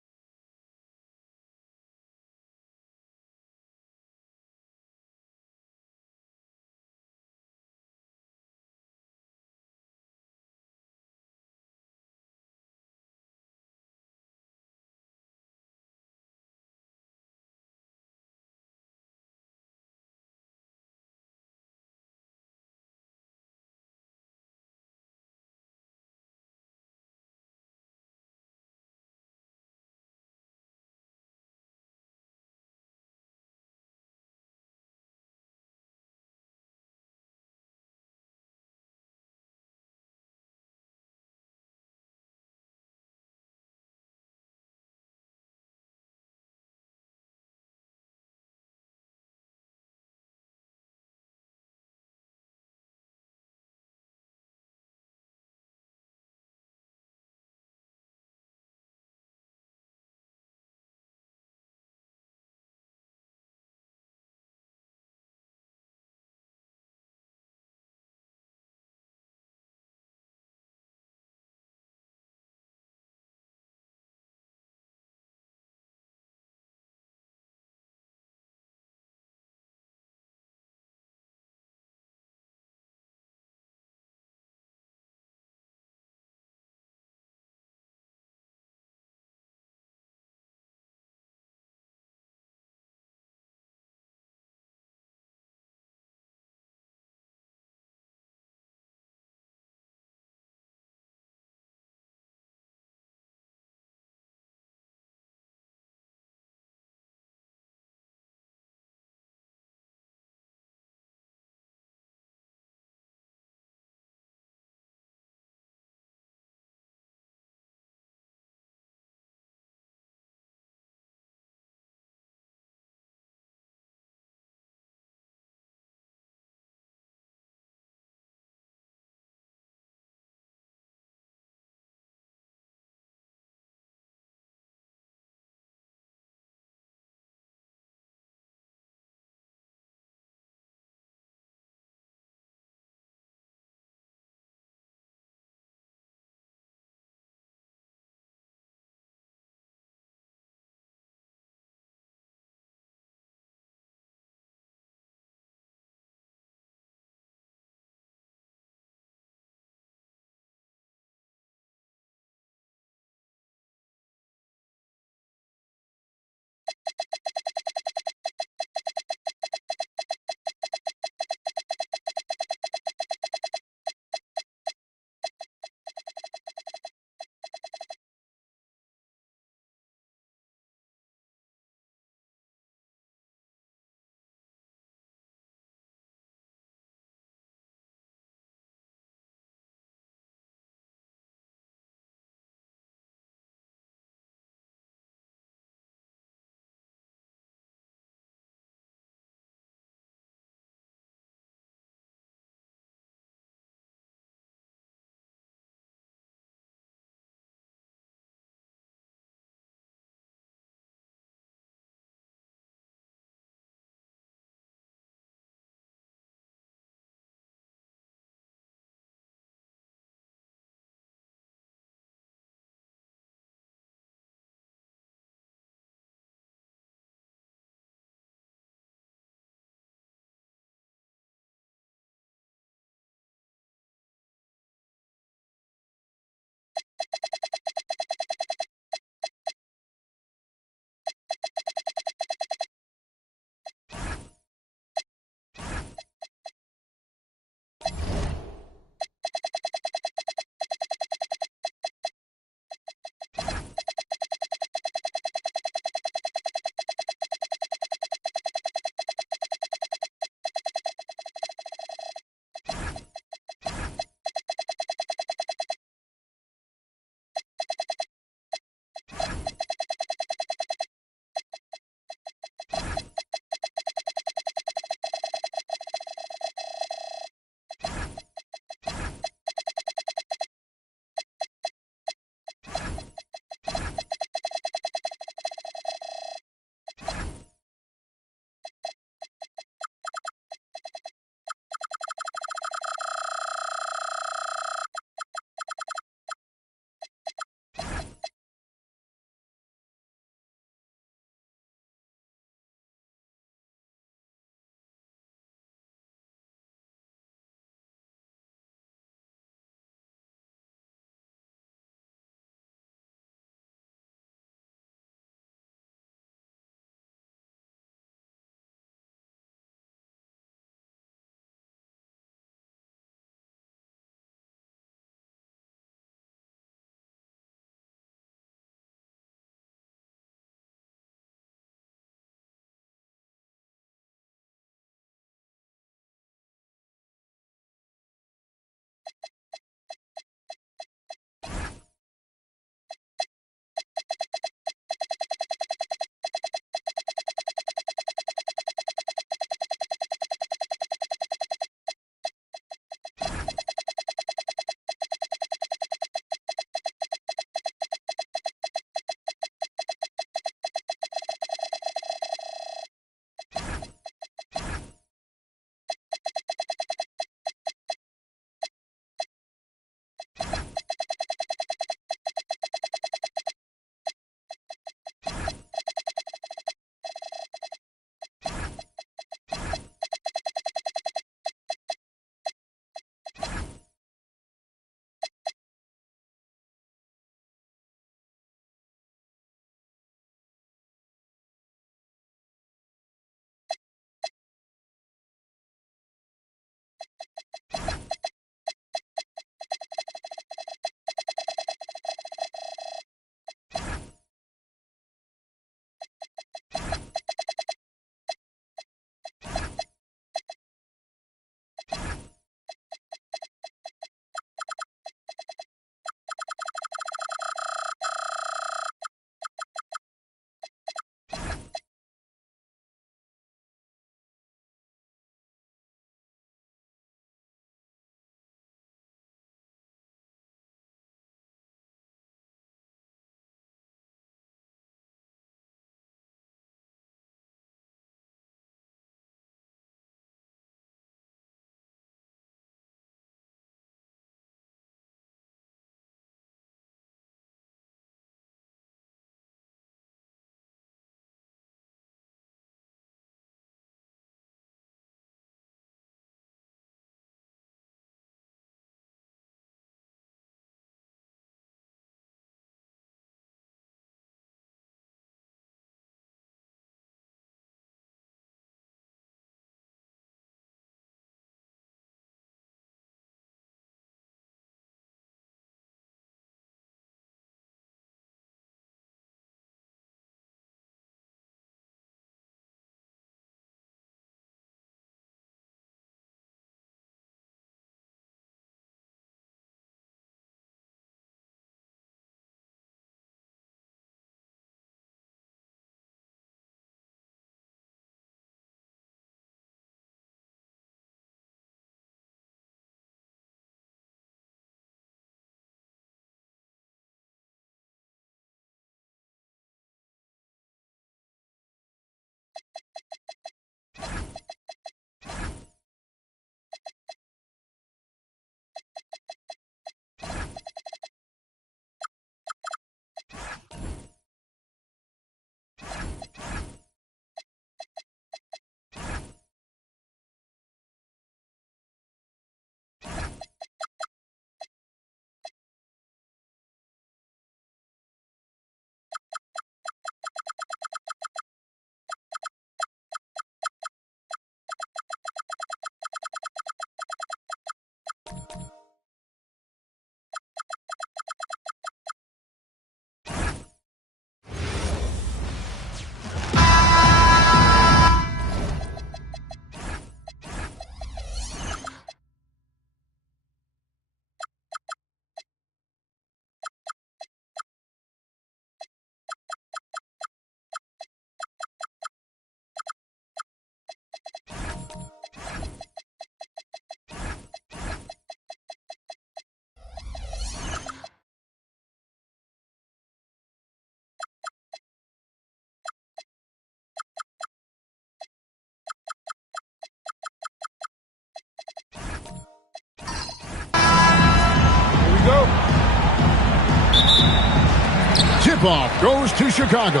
tip-off goes to Chicago.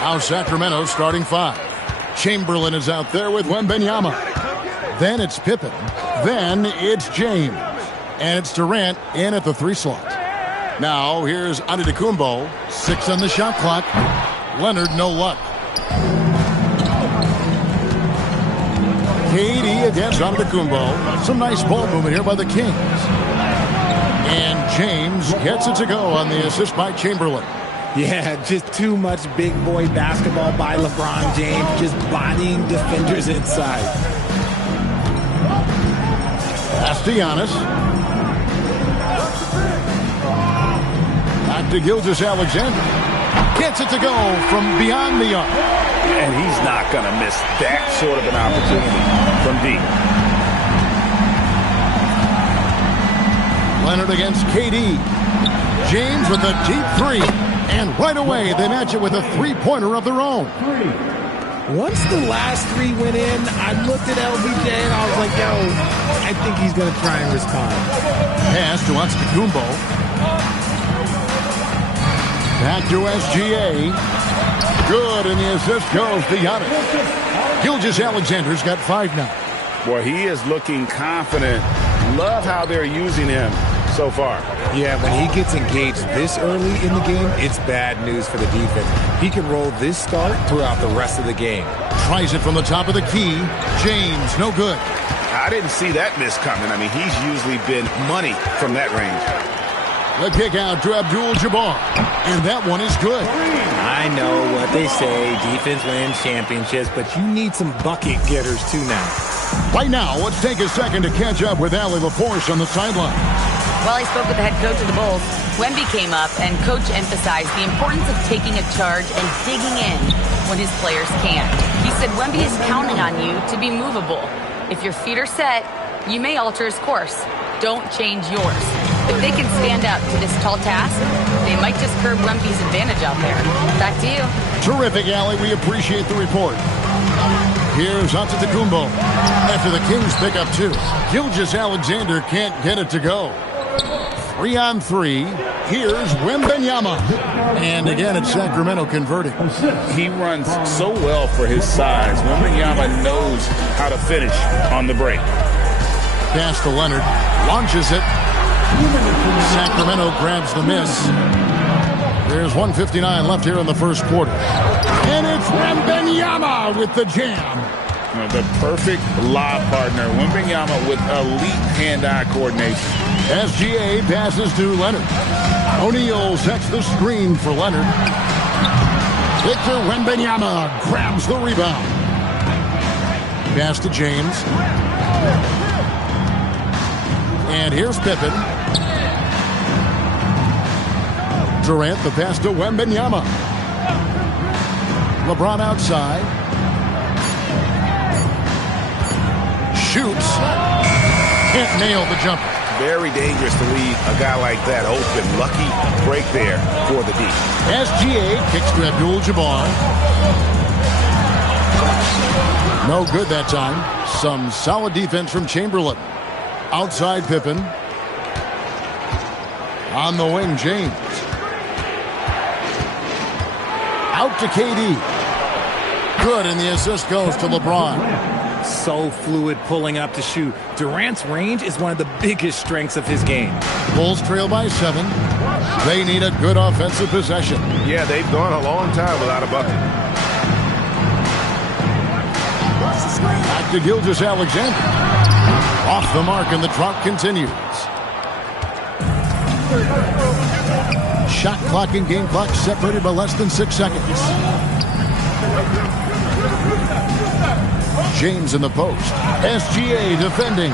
Now Sacramento starting 5. Chamberlain is out there with Wembanyama. Then it's Pippen. Then it's James. And it's Durant in at the 3 slot. Now here's Antetokounmpo. 6 on the shot clock. Leonard, no luck. KD against Antetokounmpo. Some nice ball movement here by the Kings. And James gets it to go on the assist by Chamberlain. Yeah, just too much big boy basketball by LeBron James, just bodying defenders inside. Pass to Giannis. Back to Gilgeous-Alexander. Gets it to go from beyond the arc. And he's not going to miss that sort of an opportunity from deep. Leonard against KD. James with a deep 3. And right away, they match it with a 3-pointer of their own. Once the last 3 went in, I looked at LBJ and I was like, yo, I think he's going to try and respond. Pass to Antetokounmpo. Back to SGA. Good, and the assist goes to Giannis. Gilgeous-Alexander's got 5 now. Boy, he is looking confident. Love how they're using him so far. Yeah, when he gets engaged this early in the game, it's bad news for the defense. He can roll this start throughout the rest of the game. Tries it from the top of the key. James, no good. I didn't see that miss coming. I mean, he's usually been money from that range. The kick out to Abdul-Jabbar. And that one is good. I know what they say, defense wins championships, but you need some bucket getters too now. Right now, let's take a second to catch up with Allie LaForce on the sideline. While I spoke with the head coach of the Bulls, Wemby came up and Coach emphasized the importance of taking a charge and digging in when his players can't. He said Wemby is counting on you to be movable. If your feet are set, you may alter his course. Don't change yours. If they can stand up to this tall task, they might just curb Wemby's advantage out there. Back to you. Terrific, Allie. We appreciate the report. Here's Antetokounmpo. After the Kings pick up 2, Gilgeous-Alexander can't get it to go. 3 on 3. Here's Wembanyama. And again, it's Sacramento converting. He runs so well for his size. Wembanyama knows how to finish on the break. Pass to Leonard. Launches it. Sacramento grabs the miss. There's 1:59 left here in the first quarter. And it's Wembanyama with the jam. The perfect lob partner. Wembanyama with elite hand-eye coordination. SGA passes to Leonard. O'Neal sets the screen for Leonard. Victor Wembanyama grabs the rebound. Pass to James. And here's Pippen. Durant, the pass to Wembanyama. LeBron outside. Shoots. Can't nail the jumper. Very dangerous to leave a guy like that open. Lucky break there for the D. SGA kicks to Abdul-Jabbar. No good that time. Some solid defense from Chamberlain. Outside Pippen. On the wing, James. Out to KD. Good, and the assist goes to LeBron. So fluid pulling up to shoot. Durant's range is one of the biggest strengths of his game. Bulls trail by 7. They need a good offensive possession. Yeah, they've gone a long time without a bucket. Back to Gilgeous-Alexander. Off the mark, and the drought continues. Shot clock and game clock separated by less than 6 seconds. James in the post. SGA defending.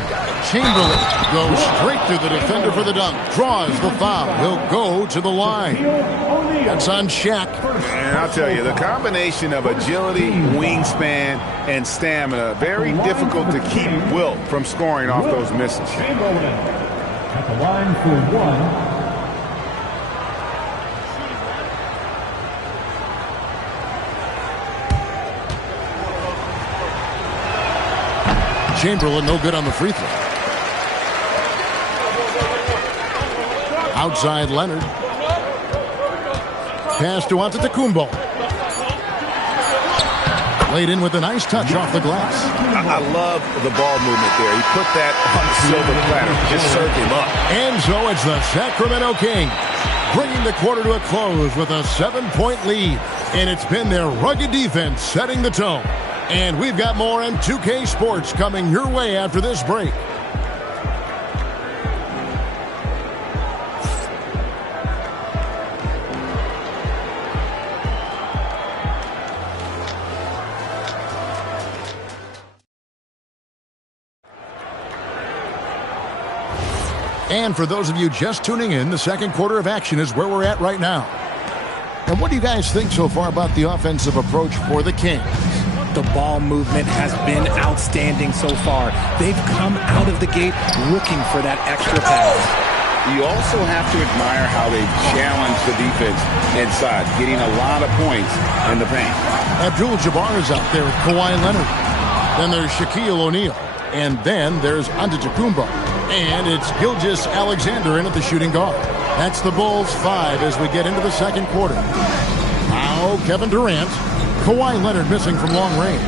Chamberlain goes straight to the defender for the dunk. Draws the foul. He'll go to the line. That's on Shaq. And I'll tell you, the combination of agility, wingspan, and stamina, very difficult to keep Wilt from scoring off those misses. Chamberlain at the line for 1. Chamberlain no good on the free throw. Outside Leonard. pass to Antetokounmpo. Laid in with a nice touch off the glass. I love the ball movement there. He put that on the silver platter. Just served him up. And so it's the Sacramento Kings bringing the quarter to a close with a 7-point lead. And it's been their rugged defense setting the tone. And we've got more on 2K Sports coming your way after this break. And for those of you just tuning in, the second quarter of action is where we're at right now. And what do you guys think so far about the offensive approach for the Kings? The ball movement has been outstanding so far. They've come out of the gate looking for that extra pass. You also have to admire how they've challenged the defense inside, getting a lot of points in the paint. Abdul-Jabbar is out there with Kawhi Leonard. Then there's Shaquille O'Neal. And then there's Antetokounmpo. And it's Gilgeous-Alexander in at the shooting guard. That's the Bulls 5 as we get into the second quarter. Now Kevin Durant. Kawhi Leonard missing from long range.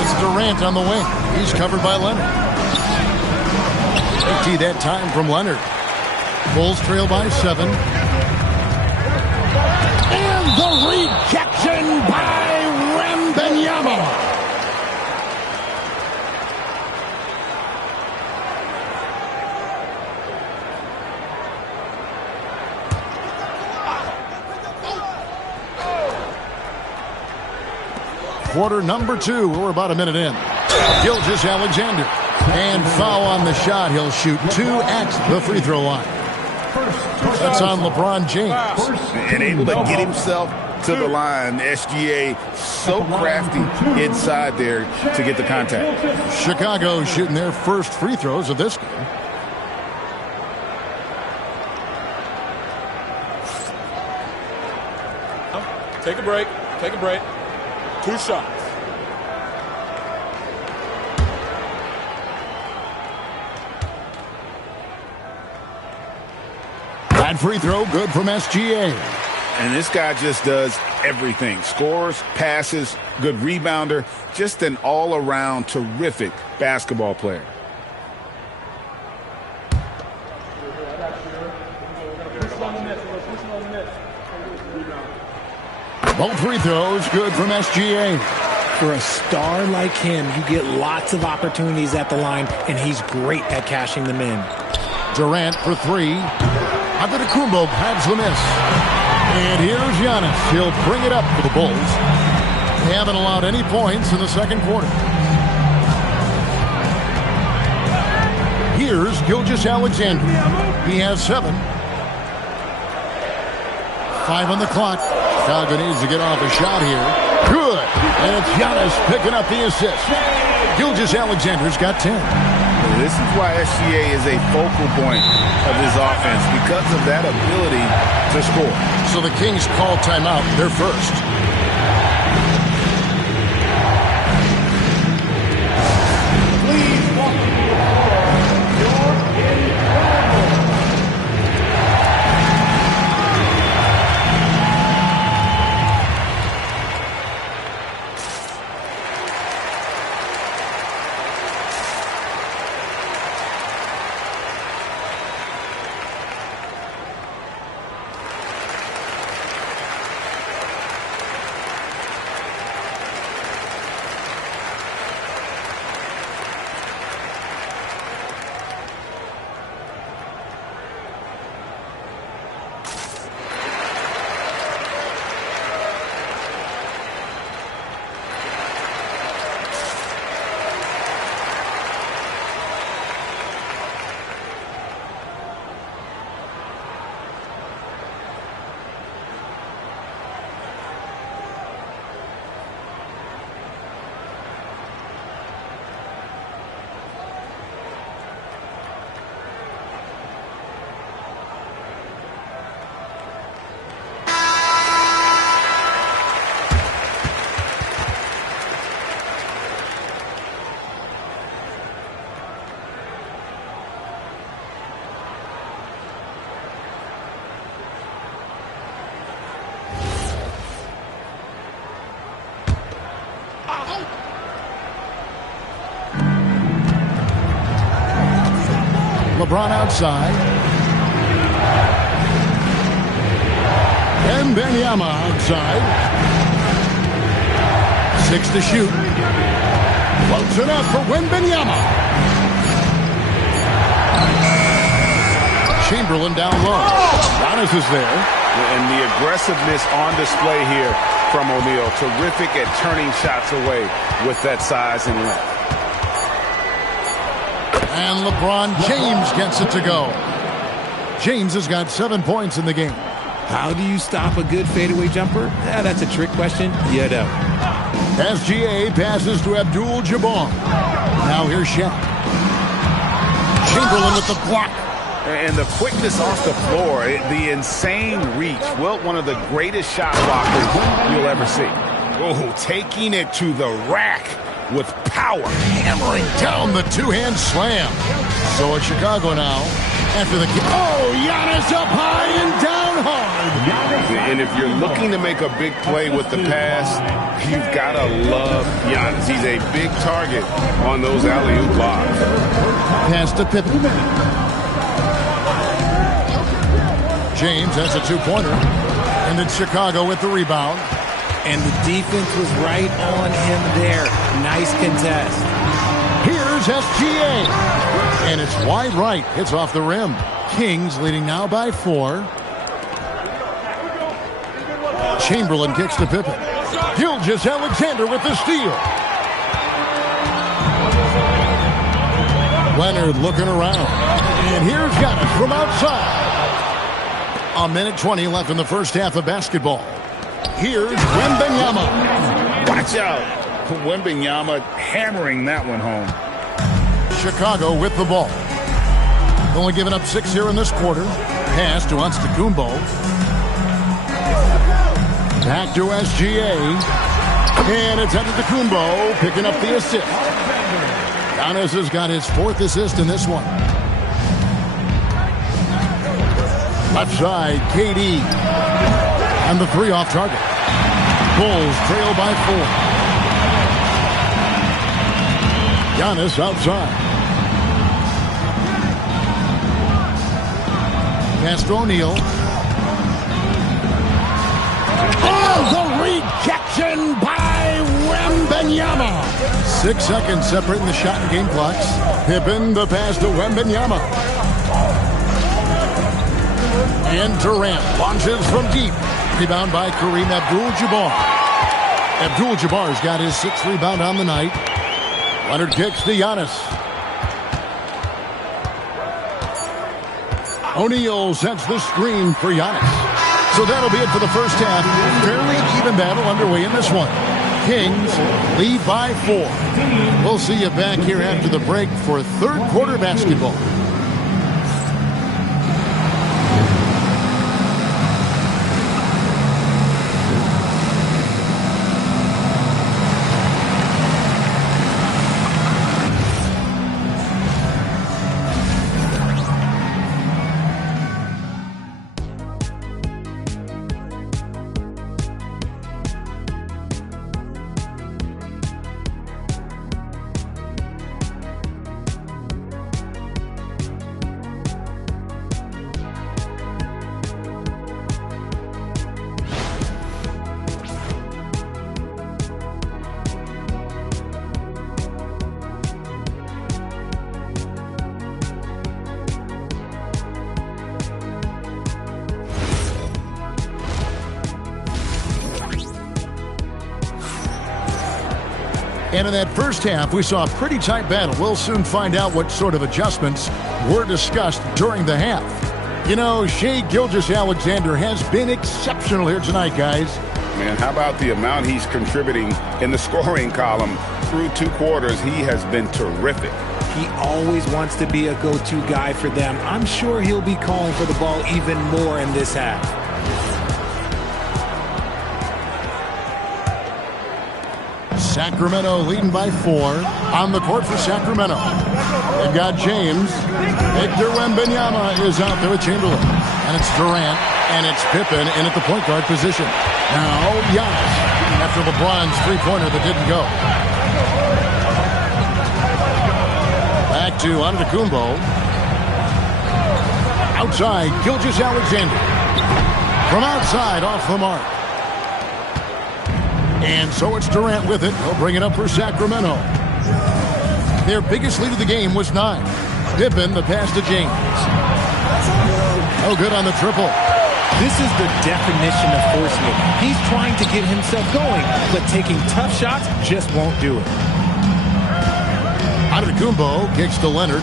It's Durant on the wing. He's covered by Leonard. They tee that time from Leonard. Bulls trail by 7. And the rejection by Wembanyama. Quarter number 2. We're about a minute in. Gilgeous-Alexander. And foul on the shot. He'll shoot 2 at the free throw line. That's on LeBron James. And able to get himself to the line. SGA so crafty inside there to get the contact. Chicago shooting their first free throws of this game. Take a break. Take a break. 2 shots. That free throw good from SGA. And this guy just does everything. Scores, passes, good rebounder. Just an all-around terrific basketball player. Both free throws good from SGA. For a star like him, you get lots of opportunities at the line, and he's great at cashing them in. Durant for 3. Antetokounmpo grabs the miss. And here's Giannis. He'll bring it up for the Bulls. They haven't allowed any points in the second quarter. Here's Gilgeous-Alexander. He has 7. 5 on the clock. Chicago needs to get off a shot here. Good. And it's Giannis picking up the assist. Gilgeous-Alexander's got 10. This is why SGA is a focal point of this offense, because of that ability to score. So the Kings call timeout. They're first. LeBron outside. Wembanyama outside. 6 to shoot. Close enough for Wembanyama. Chamberlain down low. Giannis is there. And the aggressiveness on display here from O'Neal. Terrific at turning shots away with that size and length. And LeBron James gets it to go. James has got 7 points in the game. How do you stop a good fadeaway jumper? That's a trick question. You know. SGA passes to Abdul-Jabbar. Now here's Shaq. Chamberlain with the block. And the quickness off the floor, the insane reach. Wilt, one of the greatest shot blockers you'll ever see. Oh, taking it to the rack with power. Hammering down the two-hand slam. So it's Chicago now. After the kick. Oh, Giannis up high and down hard. And if you're looking to make a big play with the pass, you've got to love Giannis. He's a big target on those alley-oop blocks. Pass to Pippen. James has a two-pointer. And it's Chicago with the rebound. And the defense was right on him there. Nice contest. Here's SGA. And it's wide right. Hits off the rim. Kings leading now by 4. Chamberlain kicks to Pippen. Gilgeous-Alexander with the steal. Leonard looking around. And here's Giannis from outside. A minute 20 left in the first half of basketball. Here's Wembanyama. Watch out. Wembanyama hammering that one home. Chicago with the ball. Only giving up 6 here in this quarter. Pass to Antetokounmpo. Back to SGA. And it's Antetokounmpo picking up the assist. Giannis has got his 4th assist in this one. Left side, KD. And the 3 off target. Bulls trail by 4. Giannis outside. Pass to O'Neal. Oh, the rejection by Wembanyama. 6 seconds separating the shot and game clocks. Pippen the pass to Wembanyama. And Durant launches from deep. Rebound by Kareem Abdul-Jabbar. Abdul-Jabbar's got his 6th rebound on the night. Leonard kicks to Giannis. O'Neal sets the screen for Giannis. So that'll be it for the first half. Fairly even battle underway in this one. Kings lead by 4. We'll see you back here after the break for third quarter basketball. And in that first half, we saw a pretty tight battle. We'll soon find out what sort of adjustments were discussed during the half. You know, Shai Gilgeous-Alexander has been exceptional here tonight, guys. Man, how about the amount he's contributing in the scoring column through 2 quarters? He has been terrific. He always wants to be a go-to guy for them. I'm sure he'll be calling for the ball even more in this half. Sacramento leading by 4 on the court for Sacramento. They've got James. Victor Wembanyama is out there with Chamberlain. And it's Durant, and it's Pippen in at the point guard position. Now Giannis after LeBron's three-pointer that didn't go. Back to Antetokounmpo. Outside, Gilgeous-Alexander. From outside, off the mark. And so it's Durant with it. He'll bring it up for Sacramento. Their biggest lead of the game was 9. Pippen, the pass to James. No good on the triple. This is the definition of forcing it. He's trying to get himself going, but taking tough shots just won't do it. Antetokounmpo kicks to Leonard.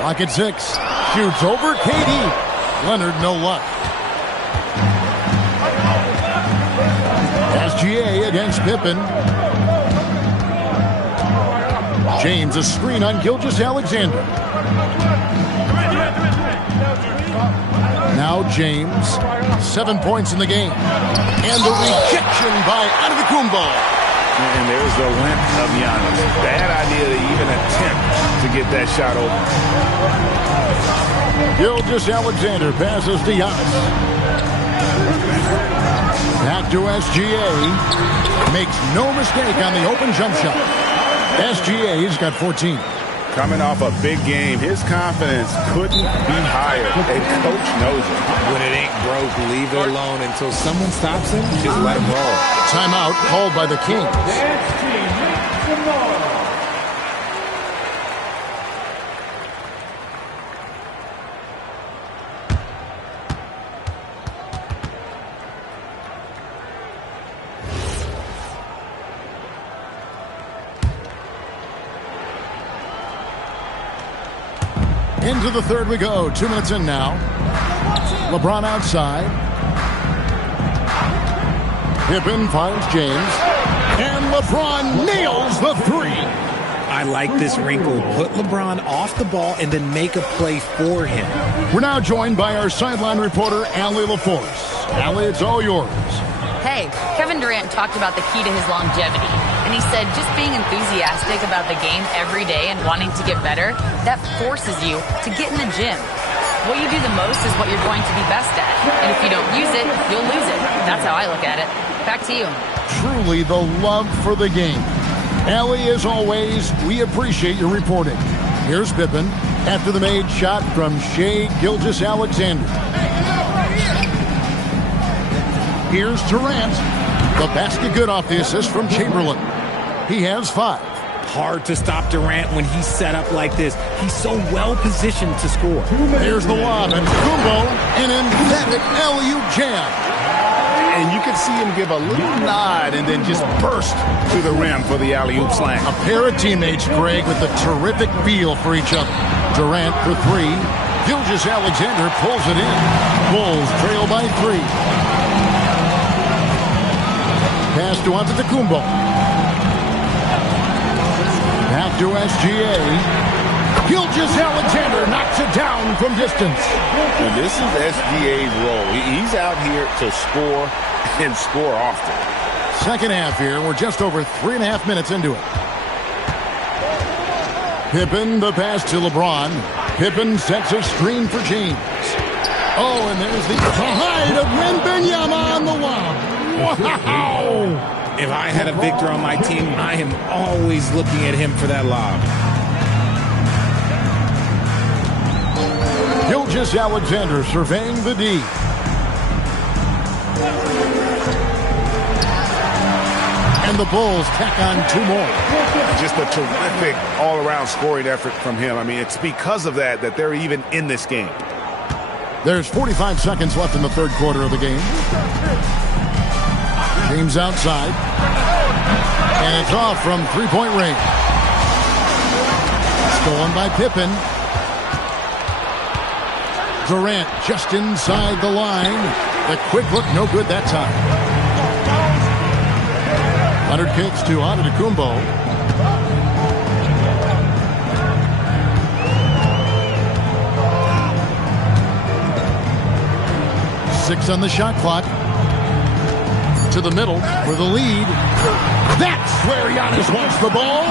Clock at 6. Shoots over KD. Leonard, no luck. SGA against Pippen. James, a screen on Gilgeous-Alexander. Now James, 7 points in the game. And the rejection by Antetokounmpo. And there's the length of Giannis. Bad idea to even attempt to get that shot open. Gilgeous-Alexander passes to Giannis. Back to SGA. Makes no mistake on the open jump shot. SGA's got 14. Coming off a big game, his confidence couldn't be higher. And coach knows it. When it ain't broke, leave it alone until someone stops him. Just let him roll. Timeout called by the Kings. Into the third we go. 2 minutes in now. LeBron outside. Pippen finds James. And LeBron nails the 3. I like this wrinkle. Put LeBron off the ball and then make a play for him. We're now joined by our sideline reporter, Allie LaForce. Allie, it's all yours. Hey, Kevin Durant talked about the key to his longevity. And he said just being enthusiastic about the game every day and wanting to get better, that forces you to get in the gym. What you do the most is what you're going to be best at. And if you don't use it, you'll lose it. That's how I look at it. Back to you. Truly the love for the game. Allie, as always, we appreciate your reporting. Here's Pippen after the made shot from Shai Gilgeous-Alexander. Here's Durant. The basket good off the assist from Chamberlain. He has 5. Hard to stop Durant when he's set up like this. He's so well positioned to score. Here's the lob, and Kumbo, an emphatic alley-oop jam. And you can see him give a little nod and then just burst to the rim for the alley-oop slam. A pair of teammates, Greg, with a terrific feel for each other. Durant for 3. Gilgeous-Alexander pulls it in. Bulls trail by 3. Pass to Antetokounmpo. Back to SGA. Gilgeous-Alexander knocks it down from distance. And this is SGA's role. He's out here to score and score often. Second half here. We're just over 3.5 minutes into it. Pippen, the pass to LeBron. Pippen sets a screen for James. Oh, and there's the height of Wembanyama on the lob. Wow! If I had a Victor on my team, I am always looking at him for that lob. Gilgeous-Alexander surveying the D. And the Bulls tack on 2 more. Just a terrific all-around scoring effort from him. I mean, it's because of that they're even in this game. There's 45 seconds left in the third quarter of the game. James outside. And it's off from 3-point range. Stolen by Pippen. Durant just inside the line. The quick look, no good that time. Leonard kicks to Antetokounmpo. Six on the shot clock. To the middle for the lead. That's where Giannis wants the ball.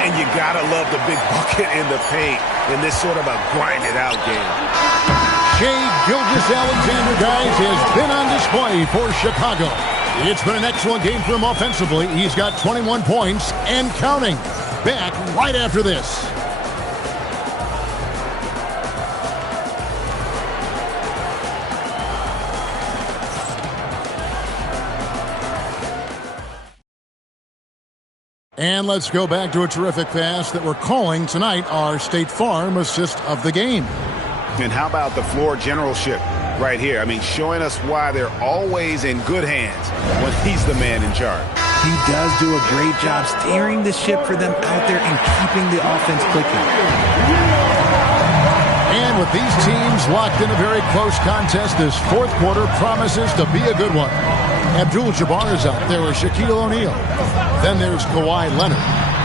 And you gotta love the big bucket in the paint in this sort of a grinded-out game. Shai Gilgeous-Alexander, guys, has been on display for Chicago. It's been an excellent game for him offensively. He's got 21 points and counting. Back right after this. And let's go back to a terrific pass that we're calling tonight our State Farm assist of the game. And how about the floor generalship right here? I mean, showing us why they're always in good hands when he's the man in charge. He does do a great job steering the ship for them out there and keeping the offense clicking. And with these teams locked in a very close contest, this fourth quarter promises to be a good one. Abdul-Jabbar is out there with Shaquille O'Neal. Then there's Kawhi Leonard.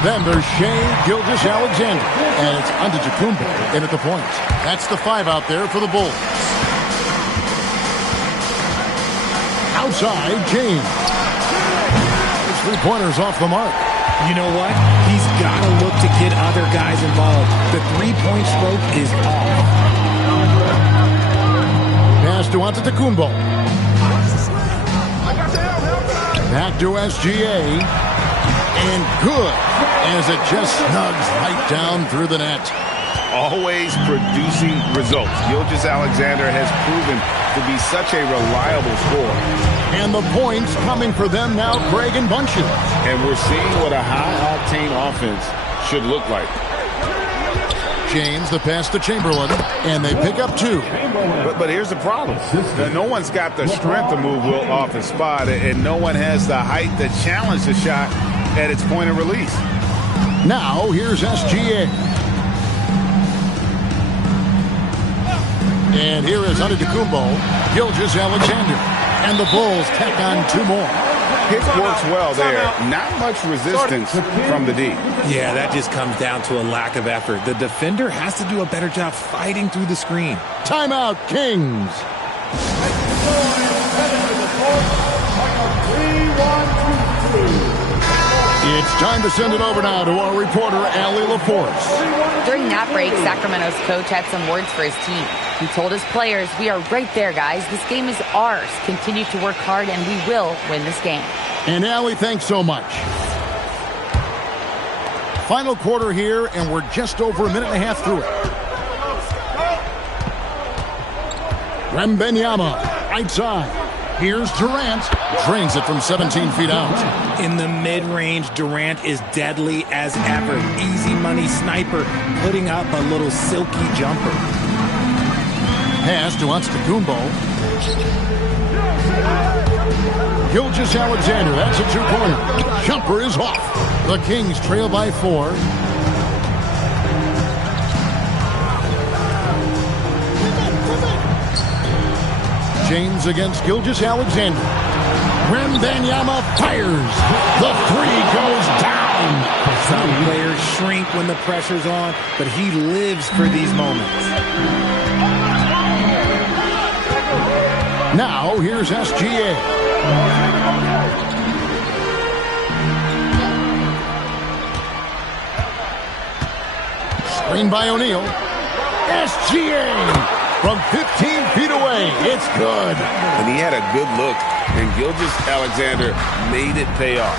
Then there's Shai Gilgeous-Alexander. And it's Antetokounmpo in at the point. That's the 5 out there for the Bulls. Outside, James. His three-pointers off the mark. You know what? He's got to look to get other guys involved. The three-point stroke is off. Pass to Antetokounmpo. Back to SGA. And good, as it just snugs right down through the net. Always producing results. Gilgeous-Alexander has proven to be such a reliable scorer. And the points coming for them now, Craig and Bunches. And we're seeing what a high-octane offense should look like. James, the pass to Chamberlain, and they pick up 2. But here's the problem. No one's got the strength to move Wilt off his spot, and no one has the height to challenge the shot at its point of release. Now, here's SGA. And here is Antetokounmpo, Gilgeous-Alexander. And the Bulls tack on 2 more. Hit works well there. Not much resistance from the D. Yeah, that just comes down to a lack of effort. The defender has to do a better job fighting through the screen. Timeout, Kings. It's time to send it over now to our reporter, Allie LaForce. During that break, Sacramento's coach had some words for his team. He told his players, "We are right there, guys. This game is ours. Continue to work hard, and we will win this game." And Allie, thanks so much. Final quarter here, and we're just over a minute and a half through it. Wembanyama, right side. Here's Durant. Drains it from 17 feet out. In the mid-range, Durant is deadly as ever. Easy money sniper, putting up a little silky jumper. Pass to Antetokounmpo. Gilgeous-Alexander, that's a 2-pointer. Jumper is off. The Kings trail by 4. James against Gilgeous-Alexander. Wembanyama fires. The 3 goes down. Some players shrink when the pressure's on, but he lives for these moments. Now, here's SGA. Screen by O'Neal. SGA from 15 feet away. It's good. And he had a good look, and Gilgeous-Alexander made it pay off.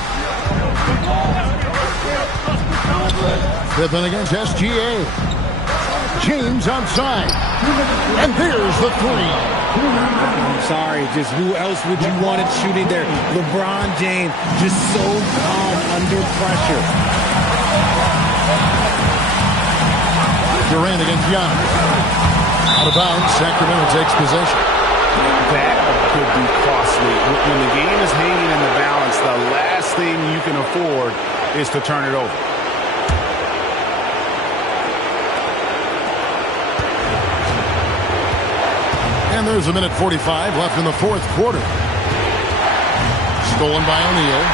Pippen against SGA. James outside. And there's the 3. I'm sorry, just who else would you want it shooting there? LeBron James, just so calm under pressure. Durant against Giannis. Out of bounds, Sacramento takes possession. That could be costly. When the game is hanging in the balance, the last thing you can afford is to turn it over. And there's a minute 45 left in the fourth quarter. Stolen by O'Neal.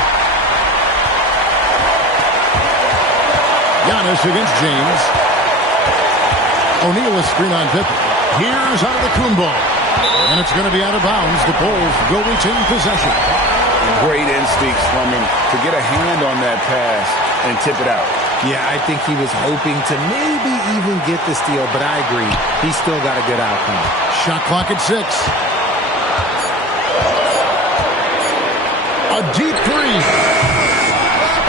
Giannis against James. O'Neal is screen on Pippen. Here's Antetokounmpo. And it's going to be out of bounds. The Bulls will retain possession. Great instincts from him to get a hand on that pass and tip it out. Yeah, I think he was hoping to maybe even get the steal, but I agree. He's still got a good outcome. Shot clock at 6. A deep 3.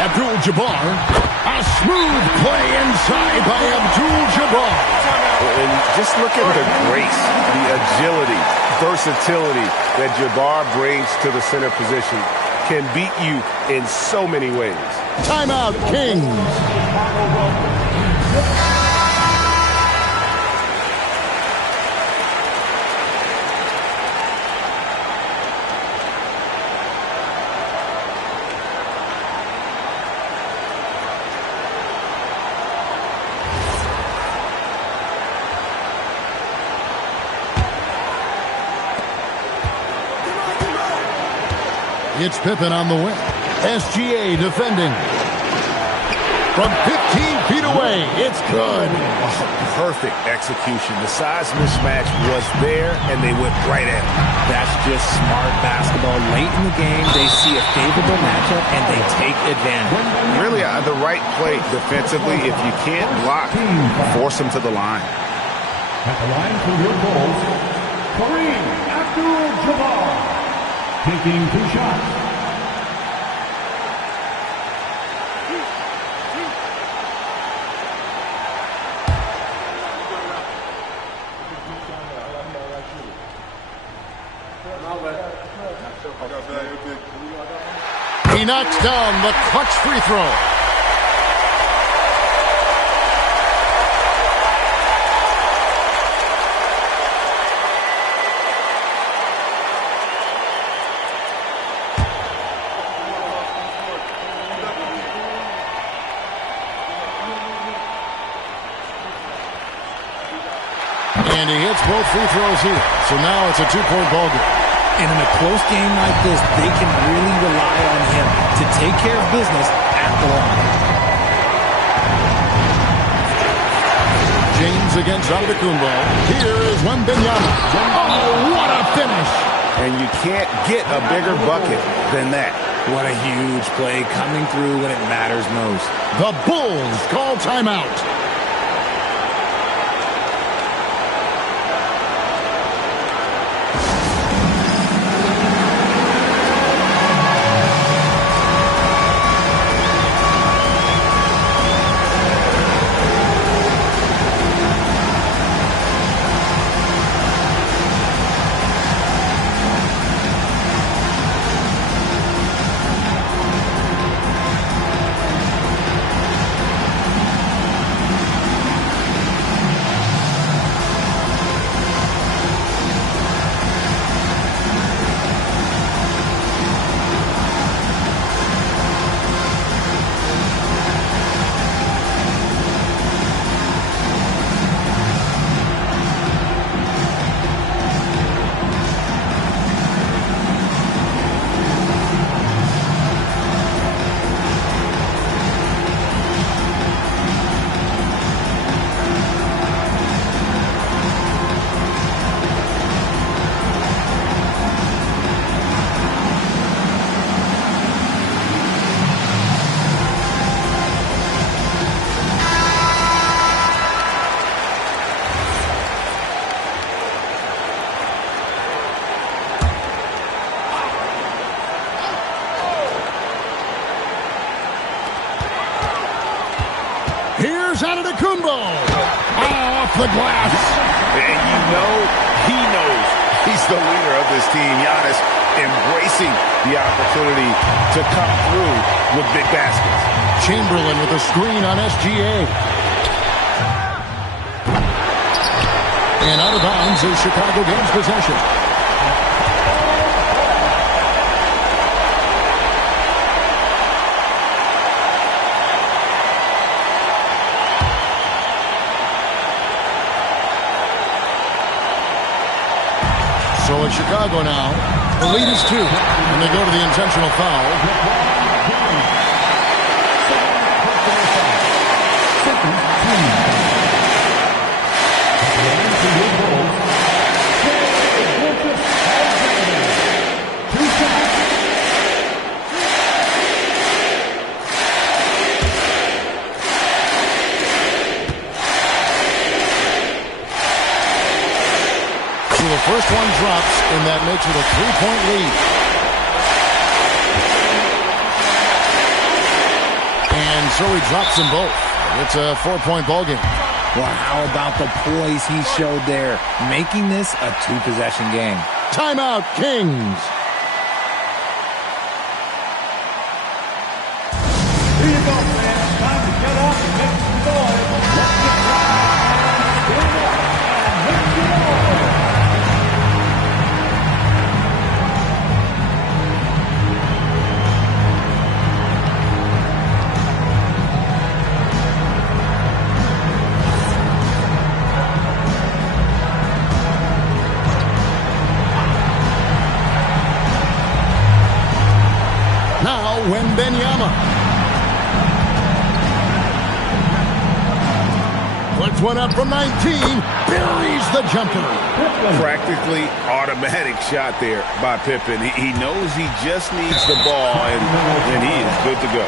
Abdul-Jabbar. A smooth play inside by Abdul-Jabbar. And just look at the grace, the agility, versatility that Jabbar brings to the center position. can beat you in so many ways. Timeout, Kings. It's Pippen on the wing. SGA defending. From 15 feet away, it's good. Perfect execution. The size mismatch was there, and they went right at it. That's just smart basketball. Late in the game, they see a favorable matchup, and they take advantage. Really, the right play defensively. If you can't block, force them to the line. At the line for your Bulls, Kareem Abdul-Jabbar. Taking 2 shots. He knocks down the clutch free throw. And he hits both free throws here. So now it's a 2-point ball game. And in a close game like this, they can really rely on him to take care of business at the line. James against Antetokounmpo. Here is Wembanyama. Oh, what a finish! And you can't get a bigger bucket than that. What a huge play coming through when it matters most. The Bulls call timeout. Antetokounmpo off the glass. And you know he knows he's the leader of this team. Giannis embracing the opportunity to come through with big baskets. Chamberlain with a screen on SGA. And out of bounds is Chicago gains possession. So it's Chicago now. The lead is 2. And they go to the intentional foul. The first one drops, and that makes it a 3-point lead. And so he drops them both. It's a 4-point ball game. Well, how about the poise he showed there, making this a 2-possession game? Timeout, Kings. one up from 19. Buries the jumper. Practically automatic shot there by Pippen. He knows he just needs the ball, and he is good to go.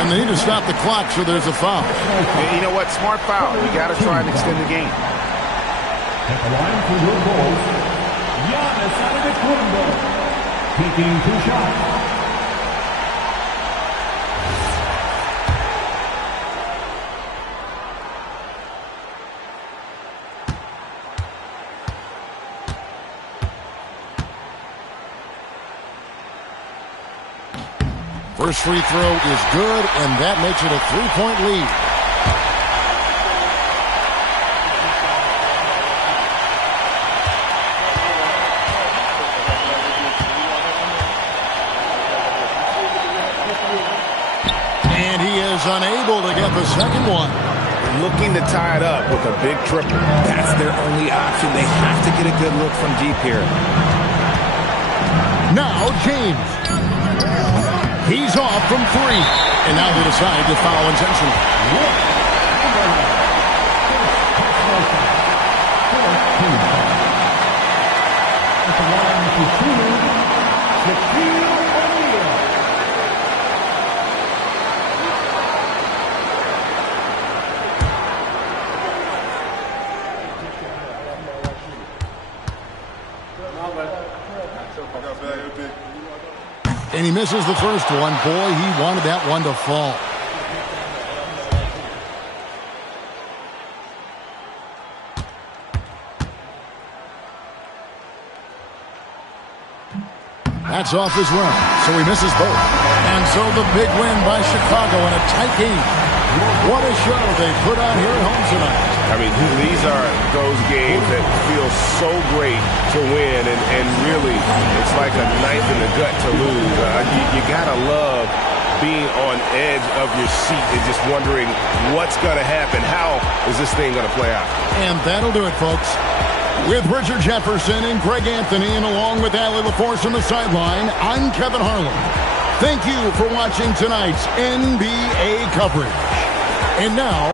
And they need to stop the clock, so there's a foul. Yeah, you know what? Smart foul. You got to try and extend the game. At the line for your Bulls, Giannis Antetokounmpo, taking 2 shots. First free throw is good, and that makes it a 3-point lead. And he is unable to get the second one. Looking to tie it up with a big triple. That's their only option. They have to get a good look from deep here. Now James. He's off from 3. And now they decide to foul intentionally. And he misses the first one. Boy, he wanted that one to fall. That's off his run, so he misses both. And so the big win by Chicago in a tight game. What a show they put on here at home tonight. I mean, these are those games that feel so great to win, and really, it's like a knife in the gut to lose. You gotta love being on edge of your seat and just wondering what's gonna happen. How is this thing gonna play out? And that'll do it, folks. With Richard Jefferson and Greg Anthony, and along with Allie LaForce on the sideline, I'm Kevin Harlan. Thank you for watching tonight's NBA coverage. And now,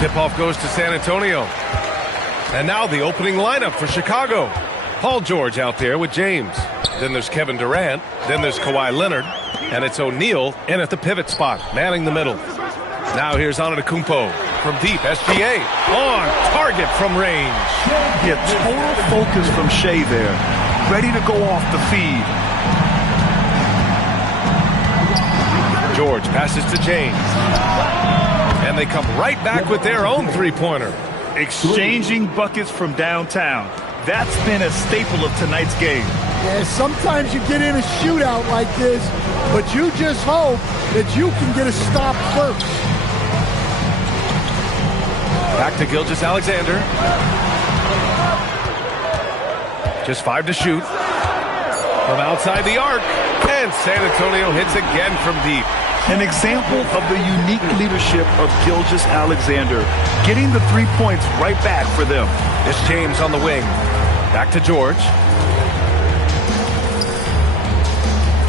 Tip-off goes to San Antonio. And now the opening lineup for Chicago. Paul George out there with James. Then there's Kevin Durant. Then there's Kawhi Leonard. And it's O'Neal in at the pivot spot, manning the middle. Now here's Antetokounmpo from deep. SGA on target from range. Yeah, total focus from Shea there. Ready to go off the feed. George passes to James. And they come right back with their own three-pointer. Exchanging buckets from downtown. That's been a staple of tonight's game. Yeah, sometimes you get in a shootout like this, but you just hope that you can get a stop first. Back to Gilgeous-Alexander. Just 5 to shoot. From outside the arc. And San Antonio hits again from deep. An example of the unique leadership of Gilgeous-Alexander, getting the 3 points right back for them. It's James on the wing. Back to George.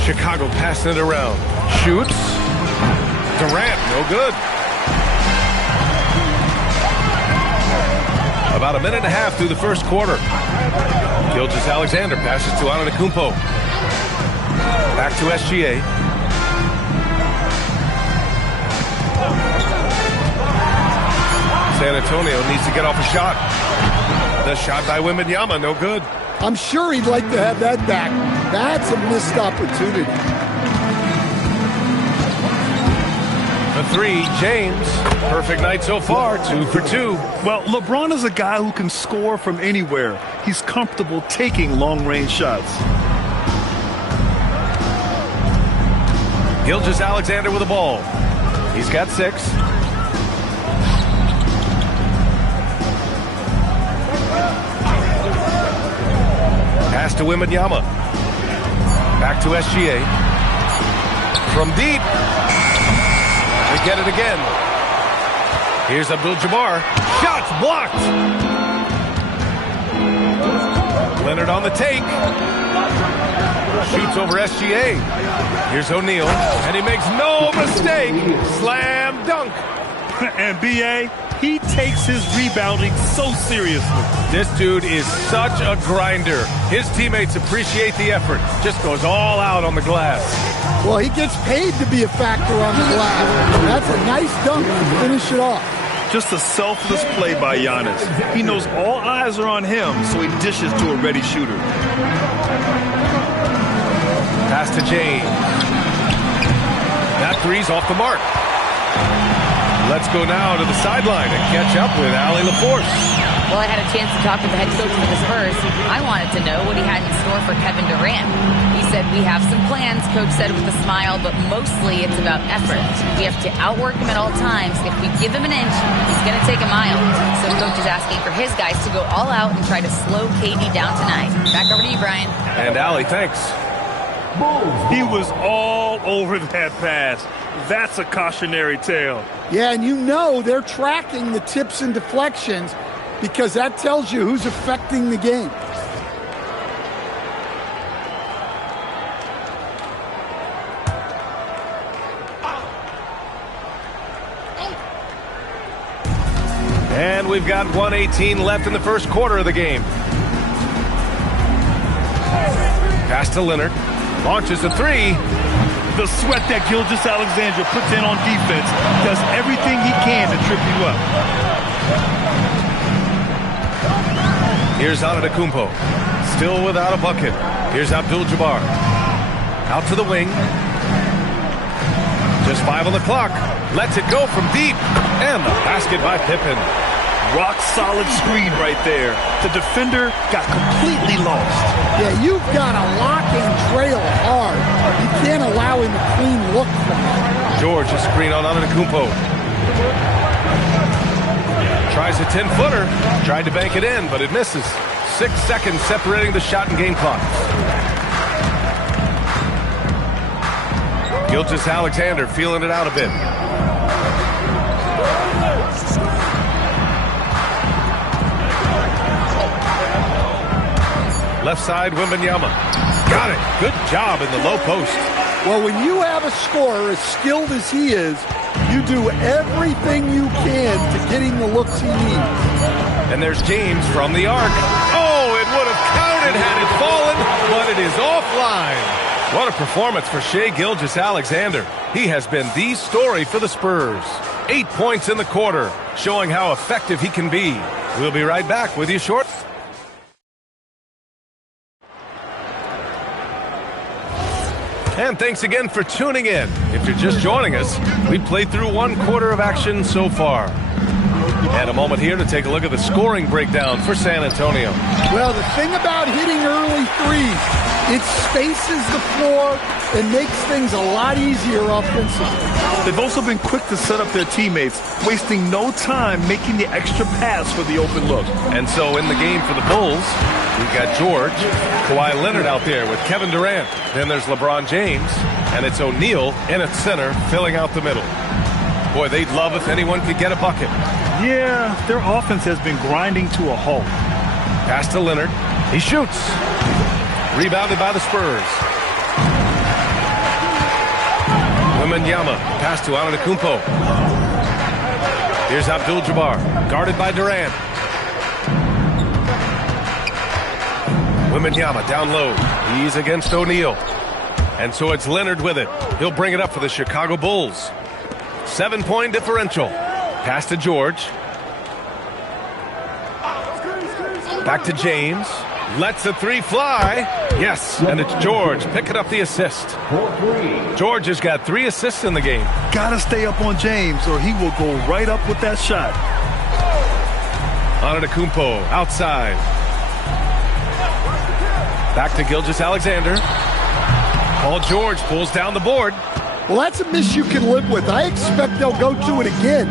Chicago passing it around. Shoots. Durant, no good. About a minute and a half through the first quarter. Gilgeous-Alexander passes to Antetokounmpo. Back to SGA. San Antonio needs to get off a shot. The shot by Wembanyama, no good. I'm sure he'd like to have that back. That's a missed opportunity. The three, James. Perfect night so far, 2 for 2. Well, LeBron is a guy who can score from anywhere. He's comfortable taking long-range shots. Gilgeous-Alexander with the ball. He's got 6. Pass to Wembanyama. Back to SGA. From deep. We get it again. Here's Abdul-Jabbar. Shots blocked. Leonard on the take. Shoots over SGA. Here's O'Neal. And he makes no mistake. Slam dunk. And B.A., he takes his rebounding so seriously. This dude is such a grinder. His teammates appreciate the effort. Just goes all out on the glass. Well, he gets paid to be a factor on the glass. That's a nice dunk to finish it off. Just a selfless play by Giannis. He knows all eyes are on him, so he dishes to a ready shooter. Pass to James. That three's off the mark. Let's go now to the sideline and catch up with Allie LaForce. Well, I had a chance to talk with the head coach for the Spurs. I wanted to know what he had in store for Kevin Durant. He said, we have some plans, Coach said with a smile, but mostly it's about effort. We have to outwork him at all times. If we give him an inch, he's going to take a mile. So Coach is asking for his guys to go all out and try to slow KD down tonight. Back over to you, Brian. And Allie, thanks. He was all over that pass. That's a cautionary tale. Yeah, and you know they're tracking the tips and deflections because that tells you who's affecting the game. And we've got 1:18 left in the first quarter of the game. Pass to Leonard. Launches a three. The sweat that Gilgeous-Alexander puts in on defense does everything he can to trip you up. Here's Antetokounmpo. Still without a bucket. Here's Abdul-Jabbar. Out to the wing. Just 5 on the clock. Lets it go from deep. And the basket by Pippen. Rock solid screen right there. The defender got completely lost. Yeah, you've got to lock and trail hard. You can't allow him a clean look from it. George, a screen on Antetokounmpo. Tries a 10-footer. Tried to bank it in, but it misses. 6 seconds separating the shot and game clock. Gilgeous-Alexander feeling it out a bit. Left side, Wembanyama. Got it. Good job in the low post. Well, when you have a scorer as skilled as he is, You do everything you can to get him the looks he needs. And there's James from the arc. Oh, it would have counted had it fallen, but it is offline. What a performance for Shai Gilgeous-Alexander. He has been the story for the Spurs. 8 points in the quarter, showing how effective he can be. We'll be right back with you shortly. And thanks again for tuning in. If you're just joining us, we played through 1 quarter of action so far. And a moment here to take a look at the scoring breakdown for San Antonio. Well, the thing about hitting early threes, it spaces the floor and makes things a lot easier offensively. They've also been quick to set up their teammates, wasting no time making the extra pass for the open look. And so in the game for the Bulls, we've got George, Kawhi Leonard out there with Kevin Durant. Then there's LeBron James, and it's O'Neal in at center, filling out the middle. Boy, they'd love if anyone could get a bucket. Yeah, their offense has been grinding to a halt. Pass to Leonard. He shoots. Rebounded by the Spurs. Wembanyama. Pass to Antetokounmpo. Here's Abdul-Jabbar. Guarded by Durant. Wembanyama down low. He's against O'Neal. And so it's Leonard with it. He'll bring it up for the Chicago Bulls. 7-point differential. Pass to George. Back to James. Lets the three fly. Yes, and it's George picking up the assist. George has got 3 assists in the game. Gotta stay up on James or he will go right up with that shot. Antetokounmpo outside. Back to Gilgeous-Alexander. Paul George pulls down the board. Well, that's a miss you can live with. I expect they'll go to it again,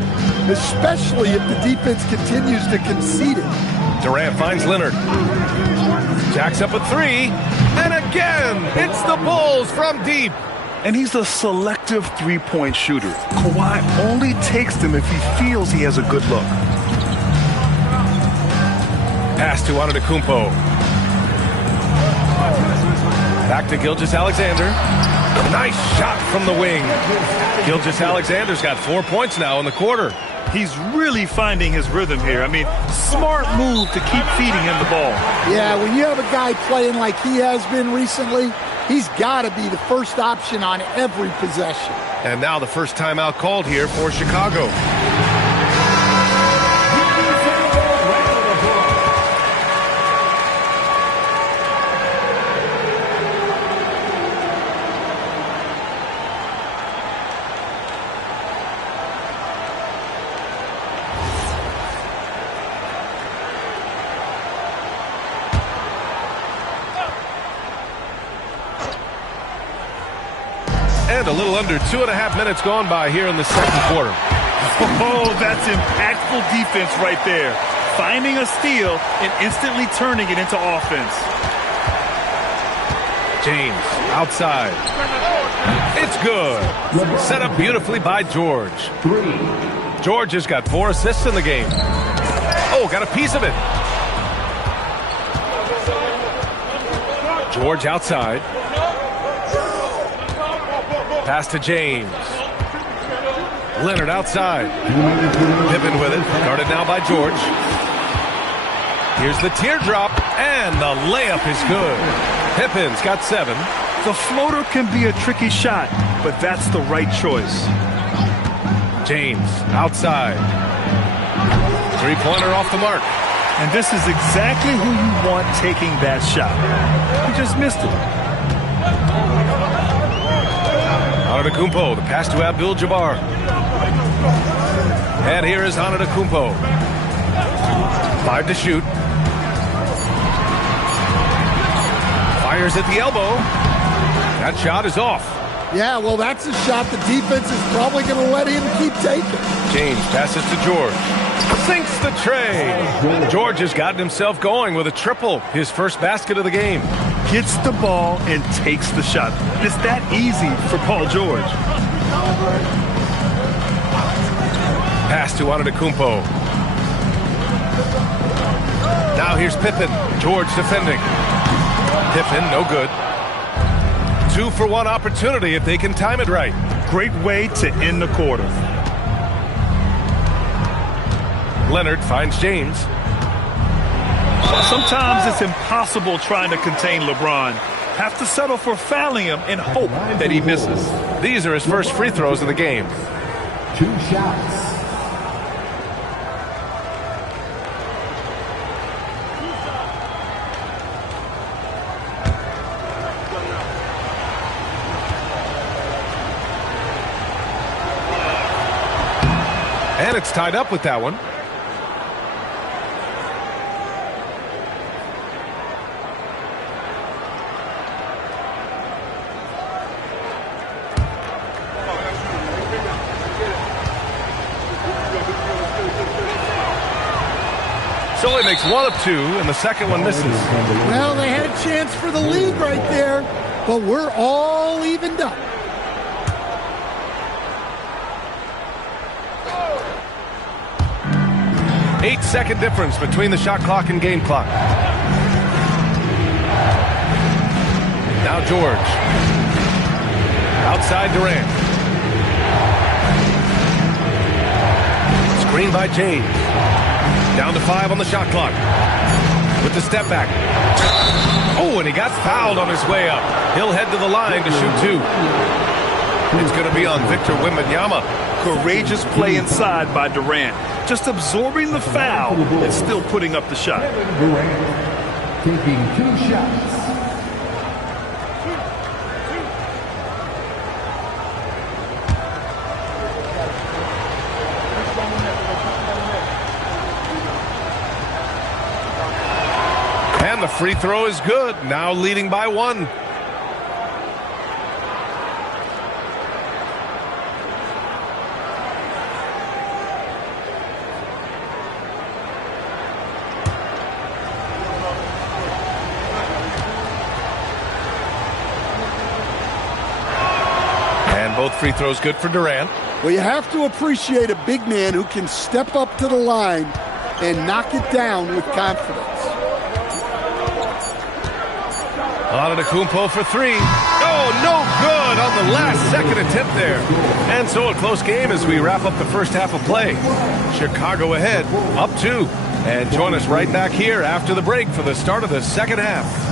especially if the defense continues to concede it. Durant finds Leonard. Jacks up a 3. And again, it's the Bulls from deep. And he's a selective three-point shooter. Kawhi only takes them if he feels he has a good look. Pass to Antetokounmpo. Back to Gilgeous-Alexander. Nice shot from the wing. Gilgeous-Alexander's got 4 points now in the quarter. He's really finding his rhythm here. I mean, smart move to keep feeding him the ball. Yeah, when you have a guy playing like he has been recently, he's got to be the first option on every possession. And now the first timeout called here for Chicago. And a little under 2.5 minutes gone by here in the second quarter. Oh, that's impactful defense right there. Finding a steal and instantly turning it into offense. James outside. It's good. Set up beautifully by George. George has got 4 assists in the game. Oh, got a piece of it. George outside. Pass to James. Leonard outside. Pippen with it. Guarded now by George. Here's the teardrop, and the layup is good. Pippen's got 7. The floater can be a tricky shot, but that's the right choice. James outside. Three-pointer off the mark. And this is exactly who you want taking that shot. He just missed it. Antetokounmpo, the pass to Abdul-Jabbar. And here is Antetokounmpo. 5 to shoot. Fires at the elbow. That shot is off. Yeah, well, that's a shot the defense is probably going to let him keep taking. James passes to George. Sinks the tray. George has gotten himself going with a triple. His first basket of the game. Gets the ball and takes the shot. It's that easy for Paul George. Pass to Antetokounmpo. Now here's Pippen. George defending. Pippen, no good. 2-for-1 opportunity if they can time it right. Great way to end the quarter. Leonard finds James. Sometimes it's impossible trying to contain LeBron. Have to settle for fouling him and hope that he misses. These are his first free throws of the game. 2 shots. And it's tied up with that one. So he makes 1 of 2, and the second one misses. Well, they had a chance for the lead right there, but we're all evened up. Eight-second difference between the shot clock and game clock. Now George. Outside Durant. Screen by James. Down to 5 on the shot clock. With the step back. Oh, and he got fouled on his way up. He'll head to the line to shoot 2. It's going to be on Victor Wembanyama. Courageous play inside by Durant. Just absorbing the foul and still putting up the shot. Durant taking 2 shots. And the free throw is good. Now leading by 1. Both free throws good for Durant. Well, you have to appreciate a big man who can step up to the line and knock it down with confidence. Antetokounmpo for 3. Oh, no good on the last second attempt there. And so a close game as we wrap up the first half of play. Chicago ahead, up 2. And join us right back here after the break for the start of the second half.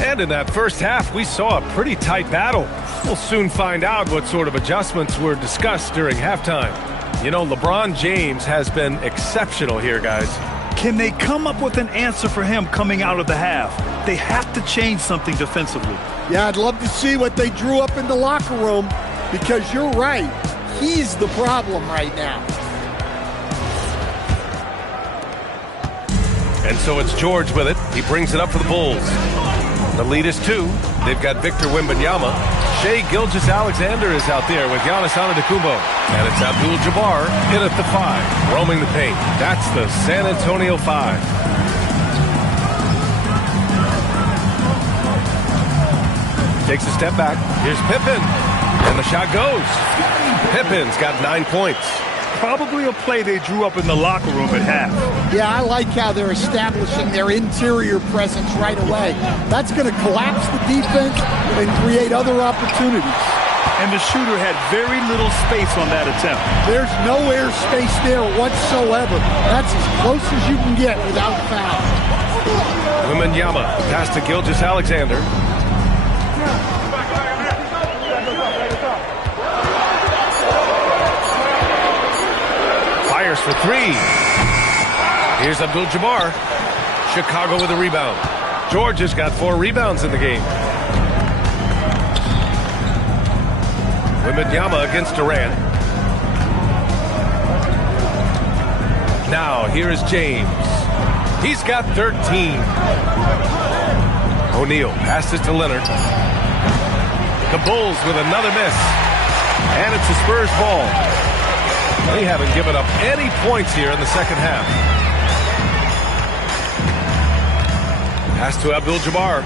And in that first half, we saw a pretty tight battle. We'll soon find out what sort of adjustments were discussed during halftime. You know, LeBron James has been exceptional here, guys. Can they come up with an answer for him coming out of the half? They have to change something defensively. Yeah, I'd love to see what they drew up in the locker room, because you're right. He's the problem right now. And so it's George with it. He brings it up for the Bulls. The lead is 2. They've got Victor Wembanyama. Shai Gilgeous-Alexander is out there with Giannis Antetokounmpo. And it's Abdul-Jabbar in at the 5, roaming the paint. That's the San Antonio 5. Takes a step back. Here's Pippen. And the shot goes. Pippen's got 9 points. Probably a play they drew up in the locker room at half. Yeah, I like how they're establishing their interior presence right away. That's going to collapse the defense and create other opportunities. And the shooter had very little space on that attempt. There's no air space there whatsoever. That's as close as you can get without foul. Wembanyama pass to Gilgeous-Alexander. Fires for 3. Here's Abdul-Jabbar. Chicago with a rebound. George has got 4 rebounds in the game. Wembanyama against Durant. Now, here is James. He's got 13. O'Neal passes to Leonard. The Bulls with another miss. And it's the Spurs ball. They haven't given up any points here in the second half. Pass to Abdul-Jabbar.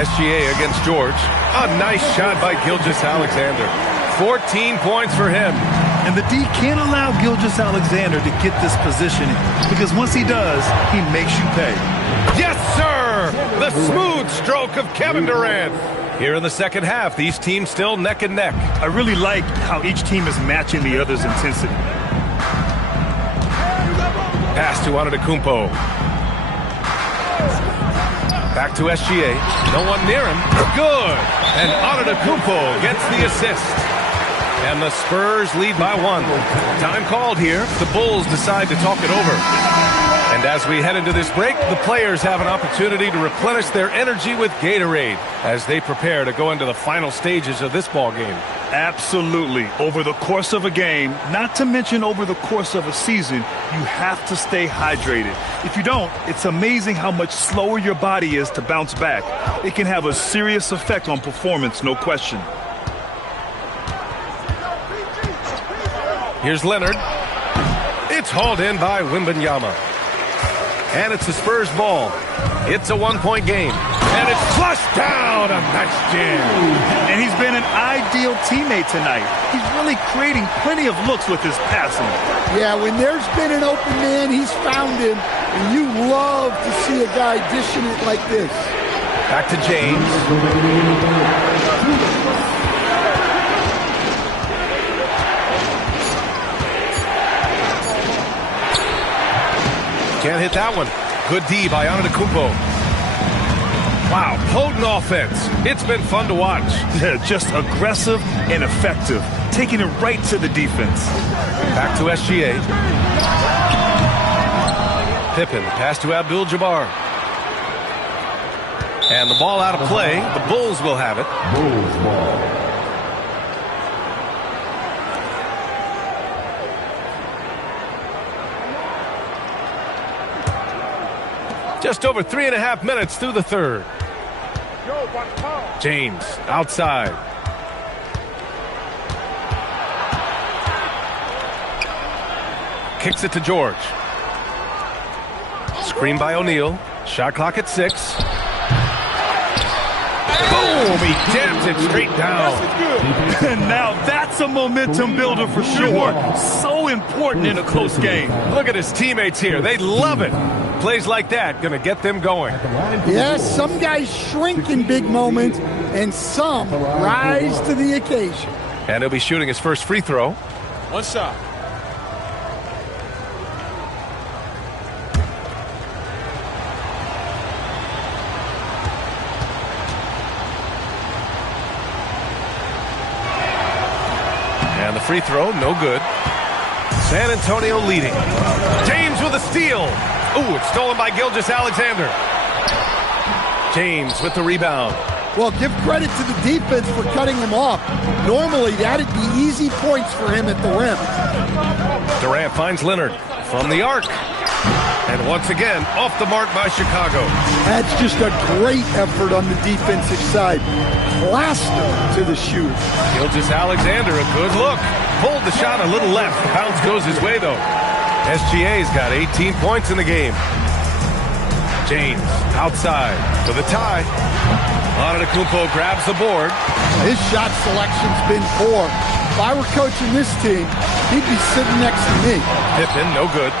SGA against George. A nice shot by Gilgeous-Alexander. 14 points for him. And the D can't allow Gilgeous-Alexander to get this positioning, because once he does, he makes you pay. Yes, sir! The smooth stroke of Kevin Durant. Here in the second half, these teams still neck and neck. I really like how each team is matching the other's intensity. Pass to Antetokounmpo. Back to SGA. No one near him. Good! And Antetokounmpo gets the assist. And the Spurs lead by 1. Time called here. The Bulls decide to talk it over. And as we head into this break, the players have an opportunity to replenish their energy with Gatorade as they prepare to go into the final stages of this ball game. Absolutely. Over the course of a game, not to mention over the course of a season, you have to stay hydrated. If you don't, it's amazing how much slower your body is to bounce back. It can have a serious effect on performance, no question. Here's Leonard. It's hauled in by Wembanyama. And it's the Spurs ball. It's a 1-point game. And it's flushed down. A nice jam. And he's been an ideal teammate tonight. He's really creating plenty of looks with his passing. Yeah, when there's been an open man, he's found him. And you love to see a guy dishing it like this. Back to James. Can't hit that one. Good D by Antetokounmpo. Wow, potent offense. It's been fun to watch. Yeah, just aggressive and effective. Taking it right to the defense. Back to SGA. Pippen, pass to Abdul-Jabbar. And the ball out of play. The Bulls will have it. Bulls ball. Just over 3.5 minutes through the third. James outside. Kicks it to George. Screen by O'Neal. Shot clock at 6. Boom! He jams it straight down. And now that's a momentum builder for sure. So important in a close game. Look at his teammates here. They love it. Plays like that going to get them going. Yes, some guys shrink in big moments, and some rise to the occasion. And he'll be shooting his first free throw. One shot. And the free throw, no good. San Antonio leading. James with a steal. Ooh, it's stolen by Gilgeous-Alexander. James with the rebound. Well, give credit to the defense for cutting him off. Normally, that'd be easy points for him at the rim. Durant finds Leonard from the arc. And once again, off the mark by Chicago. That's just a great effort on the defensive side. Plaster to the shoot. Gilgeous-Alexander, a good look. Pulled the shot a little left. The bounce goes his way, though. SGA's got 18 points in the game. James outside for the tie. Antetokounmpo grabs the board. His shot selection's been poor. If I were coaching this team, he'd be sitting next to me. Pippen, no good.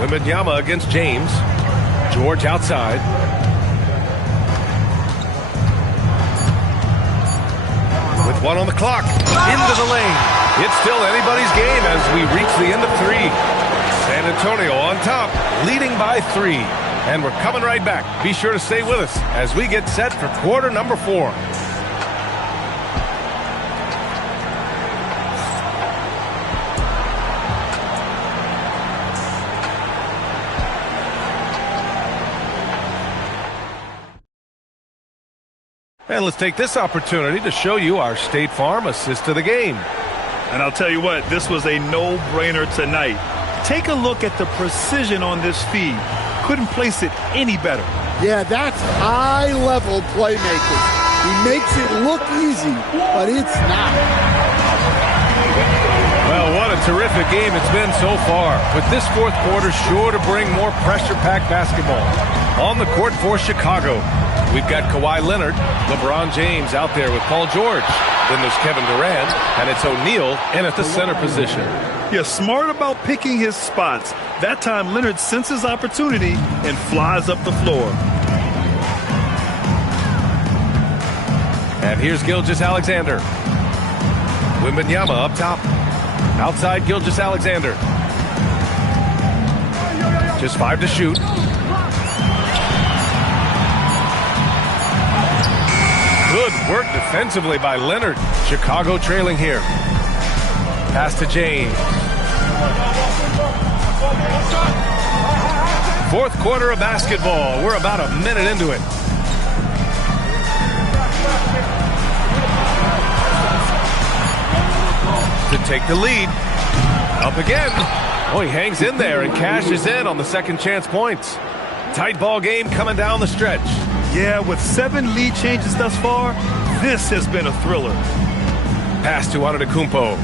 Wembanyama against James. George outside. With 1 on the clock. Into the lane. It's still anybody's game as we reach the end of 3. San Antonio on top, leading by 3. And we're coming right back. Be sure to stay with us as we get set for quarter number 4. And let's take this opportunity to show you our State Farm assist of the game. And I'll tell you what, this was a no-brainer tonight. Take a look at the precision on this feed. Couldn't place it any better. Yeah, that's high-level playmaking. He makes it look easy, but it's not. Well, what a terrific game it's been so far. With this fourth quarter sure to bring more pressure-packed basketball. On the court for Chicago, we've got Kawhi Leonard, LeBron James out there with Paul George. Then there's Kevin Durant, and it's O'Neal in at the center position. Yeah, smart about picking his spots. That time, Leonard senses opportunity and flies up the floor. And here's Gilgeous-Alexander. Wembanyama up top. Outside Gilgeous-Alexander. Just 5 to shoot. Good work defensively by Leonard. Chicago trailing here. Pass to James. Fourth quarter of basketball. We're about a minute into it. To take the lead. Up again. Oh, he hangs in there and cashes in on the second chance points. Tight ball game coming down the stretch. Yeah, with 7 lead changes thus far, this has been a thriller. Pass to Antetokounmpo.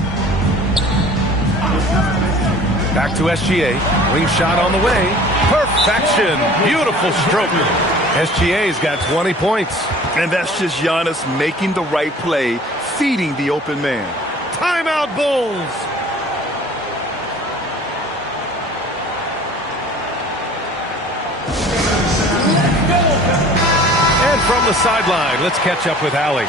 Back to SGA. Wing shot on the way. Perfection. Beautiful stroke. SGA's got 20 points. And that's just Giannis making the right play, feeding the open man. Timeout, Bulls. And from the sideline, let's catch up with Allie.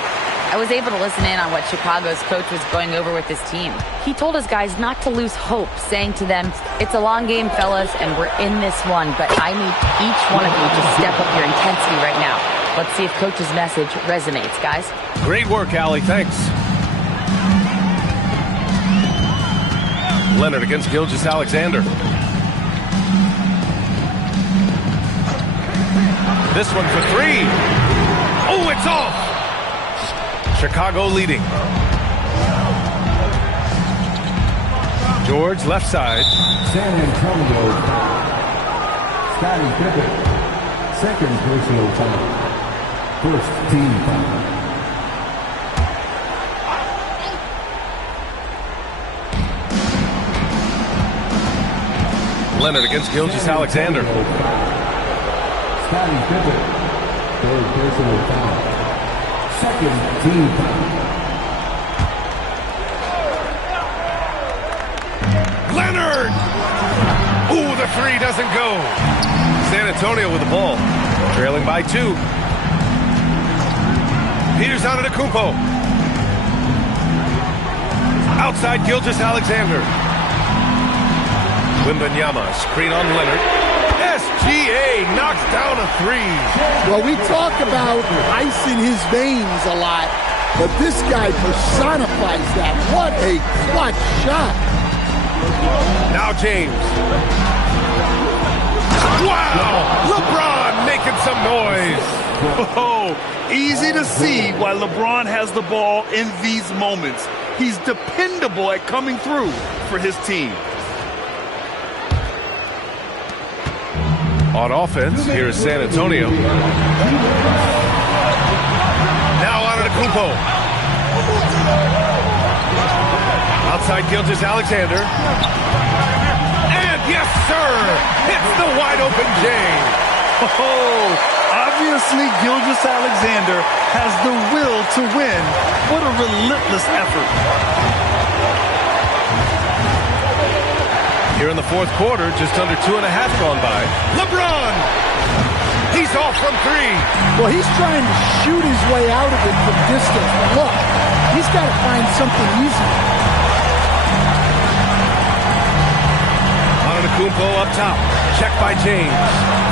I was able to listen in on what Chicago's coach was going over with his team. He told his guys not to lose hope, saying to them, it's a long game, fellas, and we're in this one, but I need each one of you to step up your intensity right now. Let's see if coach's message resonates, guys. Great work, Allie. Thanks. Leonard against Gilgeous-Alexander. This one for 3. Oh, it's off! Chicago leading. George left side. San Antonio. Scottie Pippen. Second personal foul. First team foul. Leonard against Gilgeous-Alexander. Scottie Pippen. Third personal foul. Second team foul. Leonard! Ooh, the 3 doesn't go. San Antonio with the ball. Trailing by 2. Peters Antetokounmpo. Outside Gilgeous-Alexander. Wembanyama, screen on Leonard. SGA knocks down a 3. Well, we talk about ice in his veins a lot, but this guy personifies that. What a clutch shot. Now James. Wow! LeBron making some noise. Oh, easy to see why LeBron has the ball in these moments. He's dependable at coming through for his team. On offense, here is San Antonio. Now Antetokounmpo. Outside Gilgeous-Alexander. And yes, sir! Hits the wide open J. Oh, obviously Gilgeous-Alexander has the will to win. What a relentless effort. Here in the fourth quarter, just under 2.5 gone by. LeBron! He's off from 3. Well, he's trying to shoot his way out of it from distance. But look, he's got to find something easy. Antetokounmpo up top. Check by James.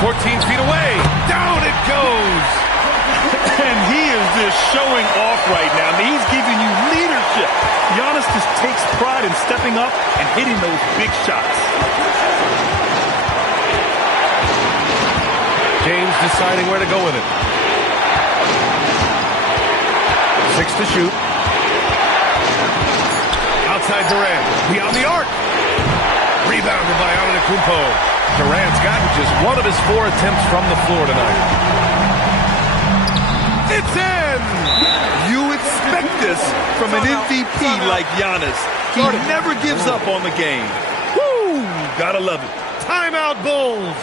14 feet away. Down it goes. And he is just showing off right now. I mean, he's giving you leadership. Giannis just takes pride in stepping up and hitting those big shots. James deciding where to go with it. 6 to shoot. Outside Durant. Beyond the arc. Rebounded by Antetokounmpo. Durant's gotten just one of his 4 attempts from the floor tonight. It's in! You expect this from an MVP like Giannis. He never gives up on the game. Woo! Gotta love it. Timeout, Bulls!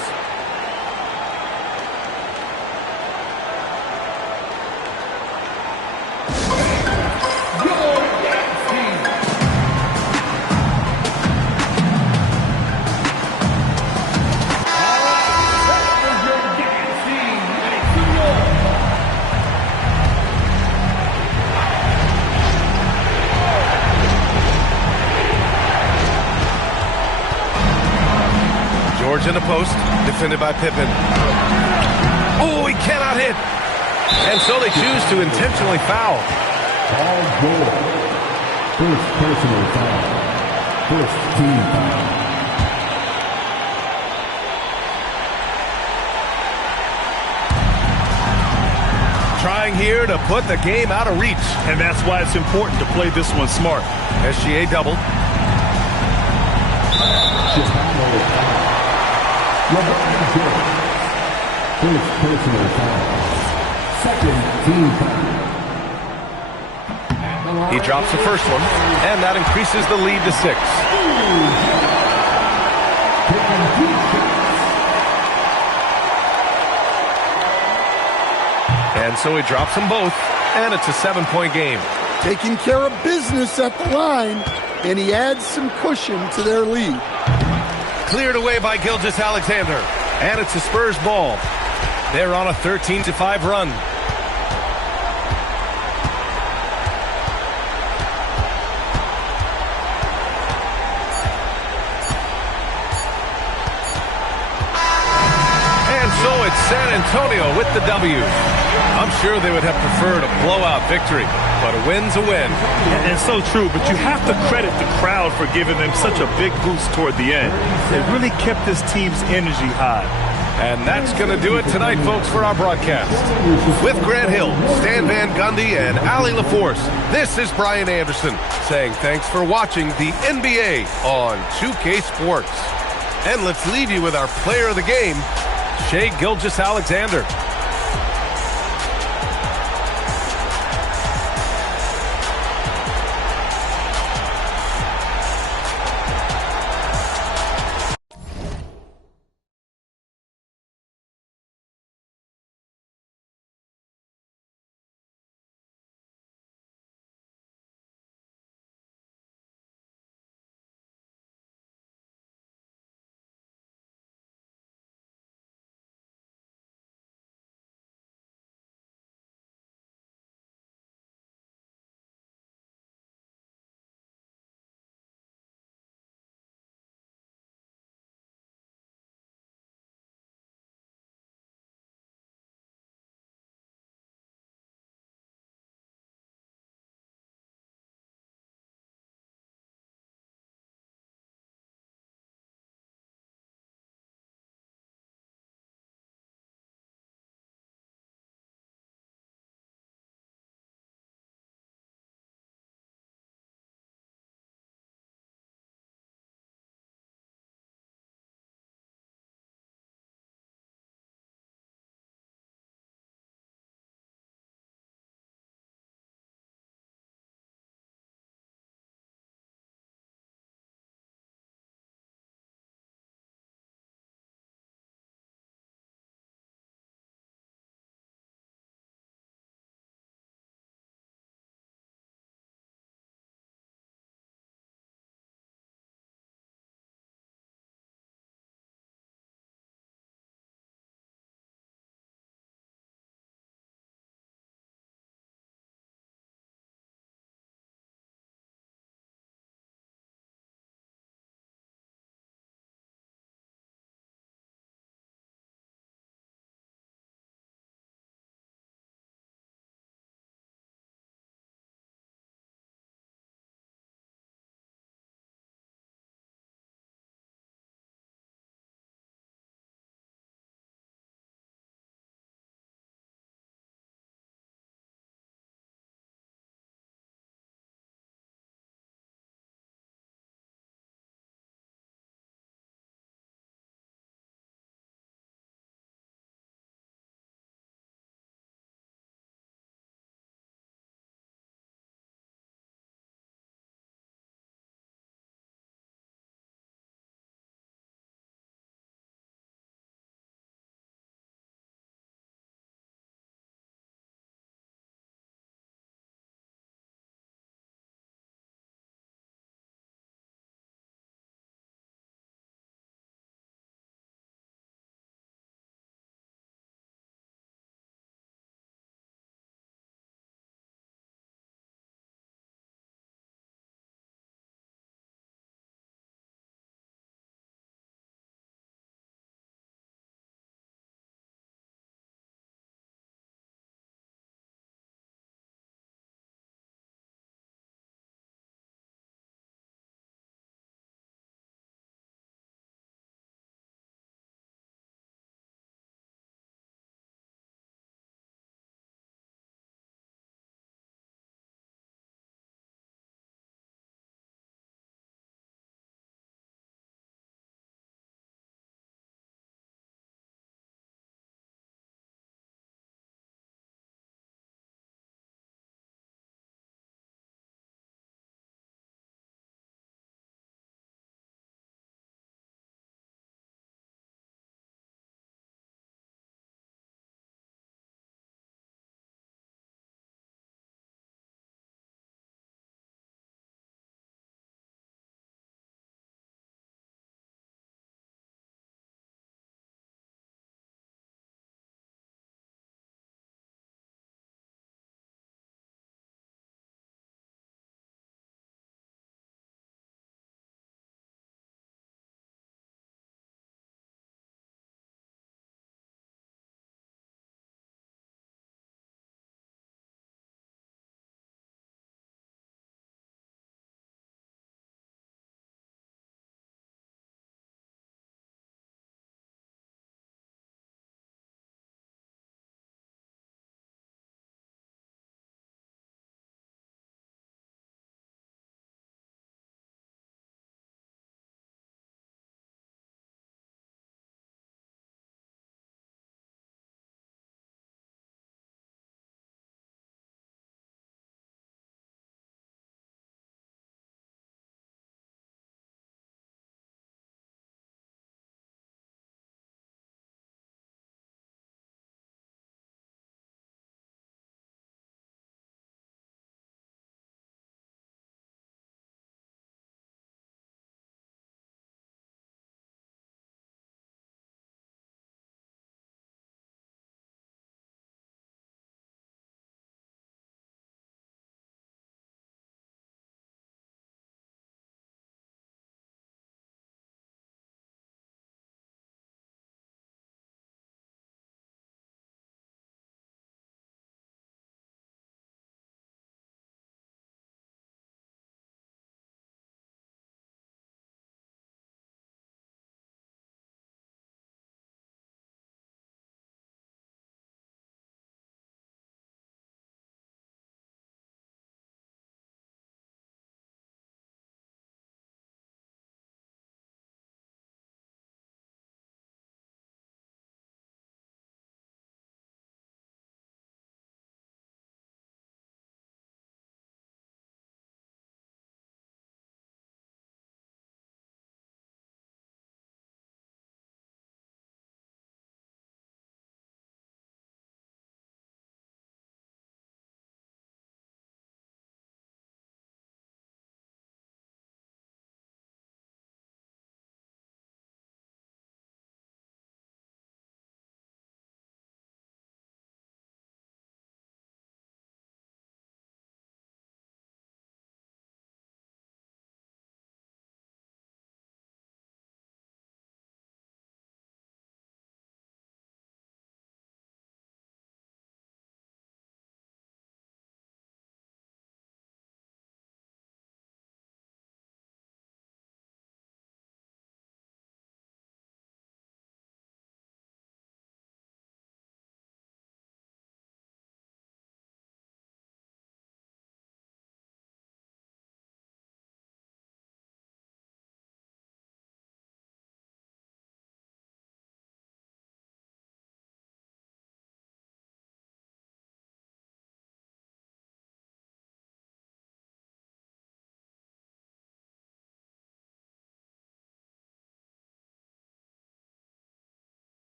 George in the post, defended by Pippen. Oh, he cannot hit. And so they choose to intentionally foul. Paul George. First personal foul. First team foul. Trying here to put the game out of reach. And that's why it's important to play this one smart. SGA doubled. Chicago foul. LeBron James. First personal foul. Second team foul. He drops the first one, and that increases the lead to 6. And so he drops them both, and it's a 7-point game. Taking care of business at the line, and he adds some cushion to their lead. Cleared away by Gilgeous-Alexander, and it's the Spurs ball. They're on a 13-5 run. And so it's San Antonio with the W. I'm sure they would have preferred a blowout victory, but a win's a win. And so true, but you have to credit the crowd for giving them such a big boost toward the end. It really kept this team's energy high. And that's going to do it tonight, folks, for our broadcast. With Grant Hill, Stan Van Gundy, and Allie LaForce, this is Brian Anderson saying thanks for watching the NBA on 2K Sports. And let's leave you with our player of the game, Shai Gilgeous-Alexander.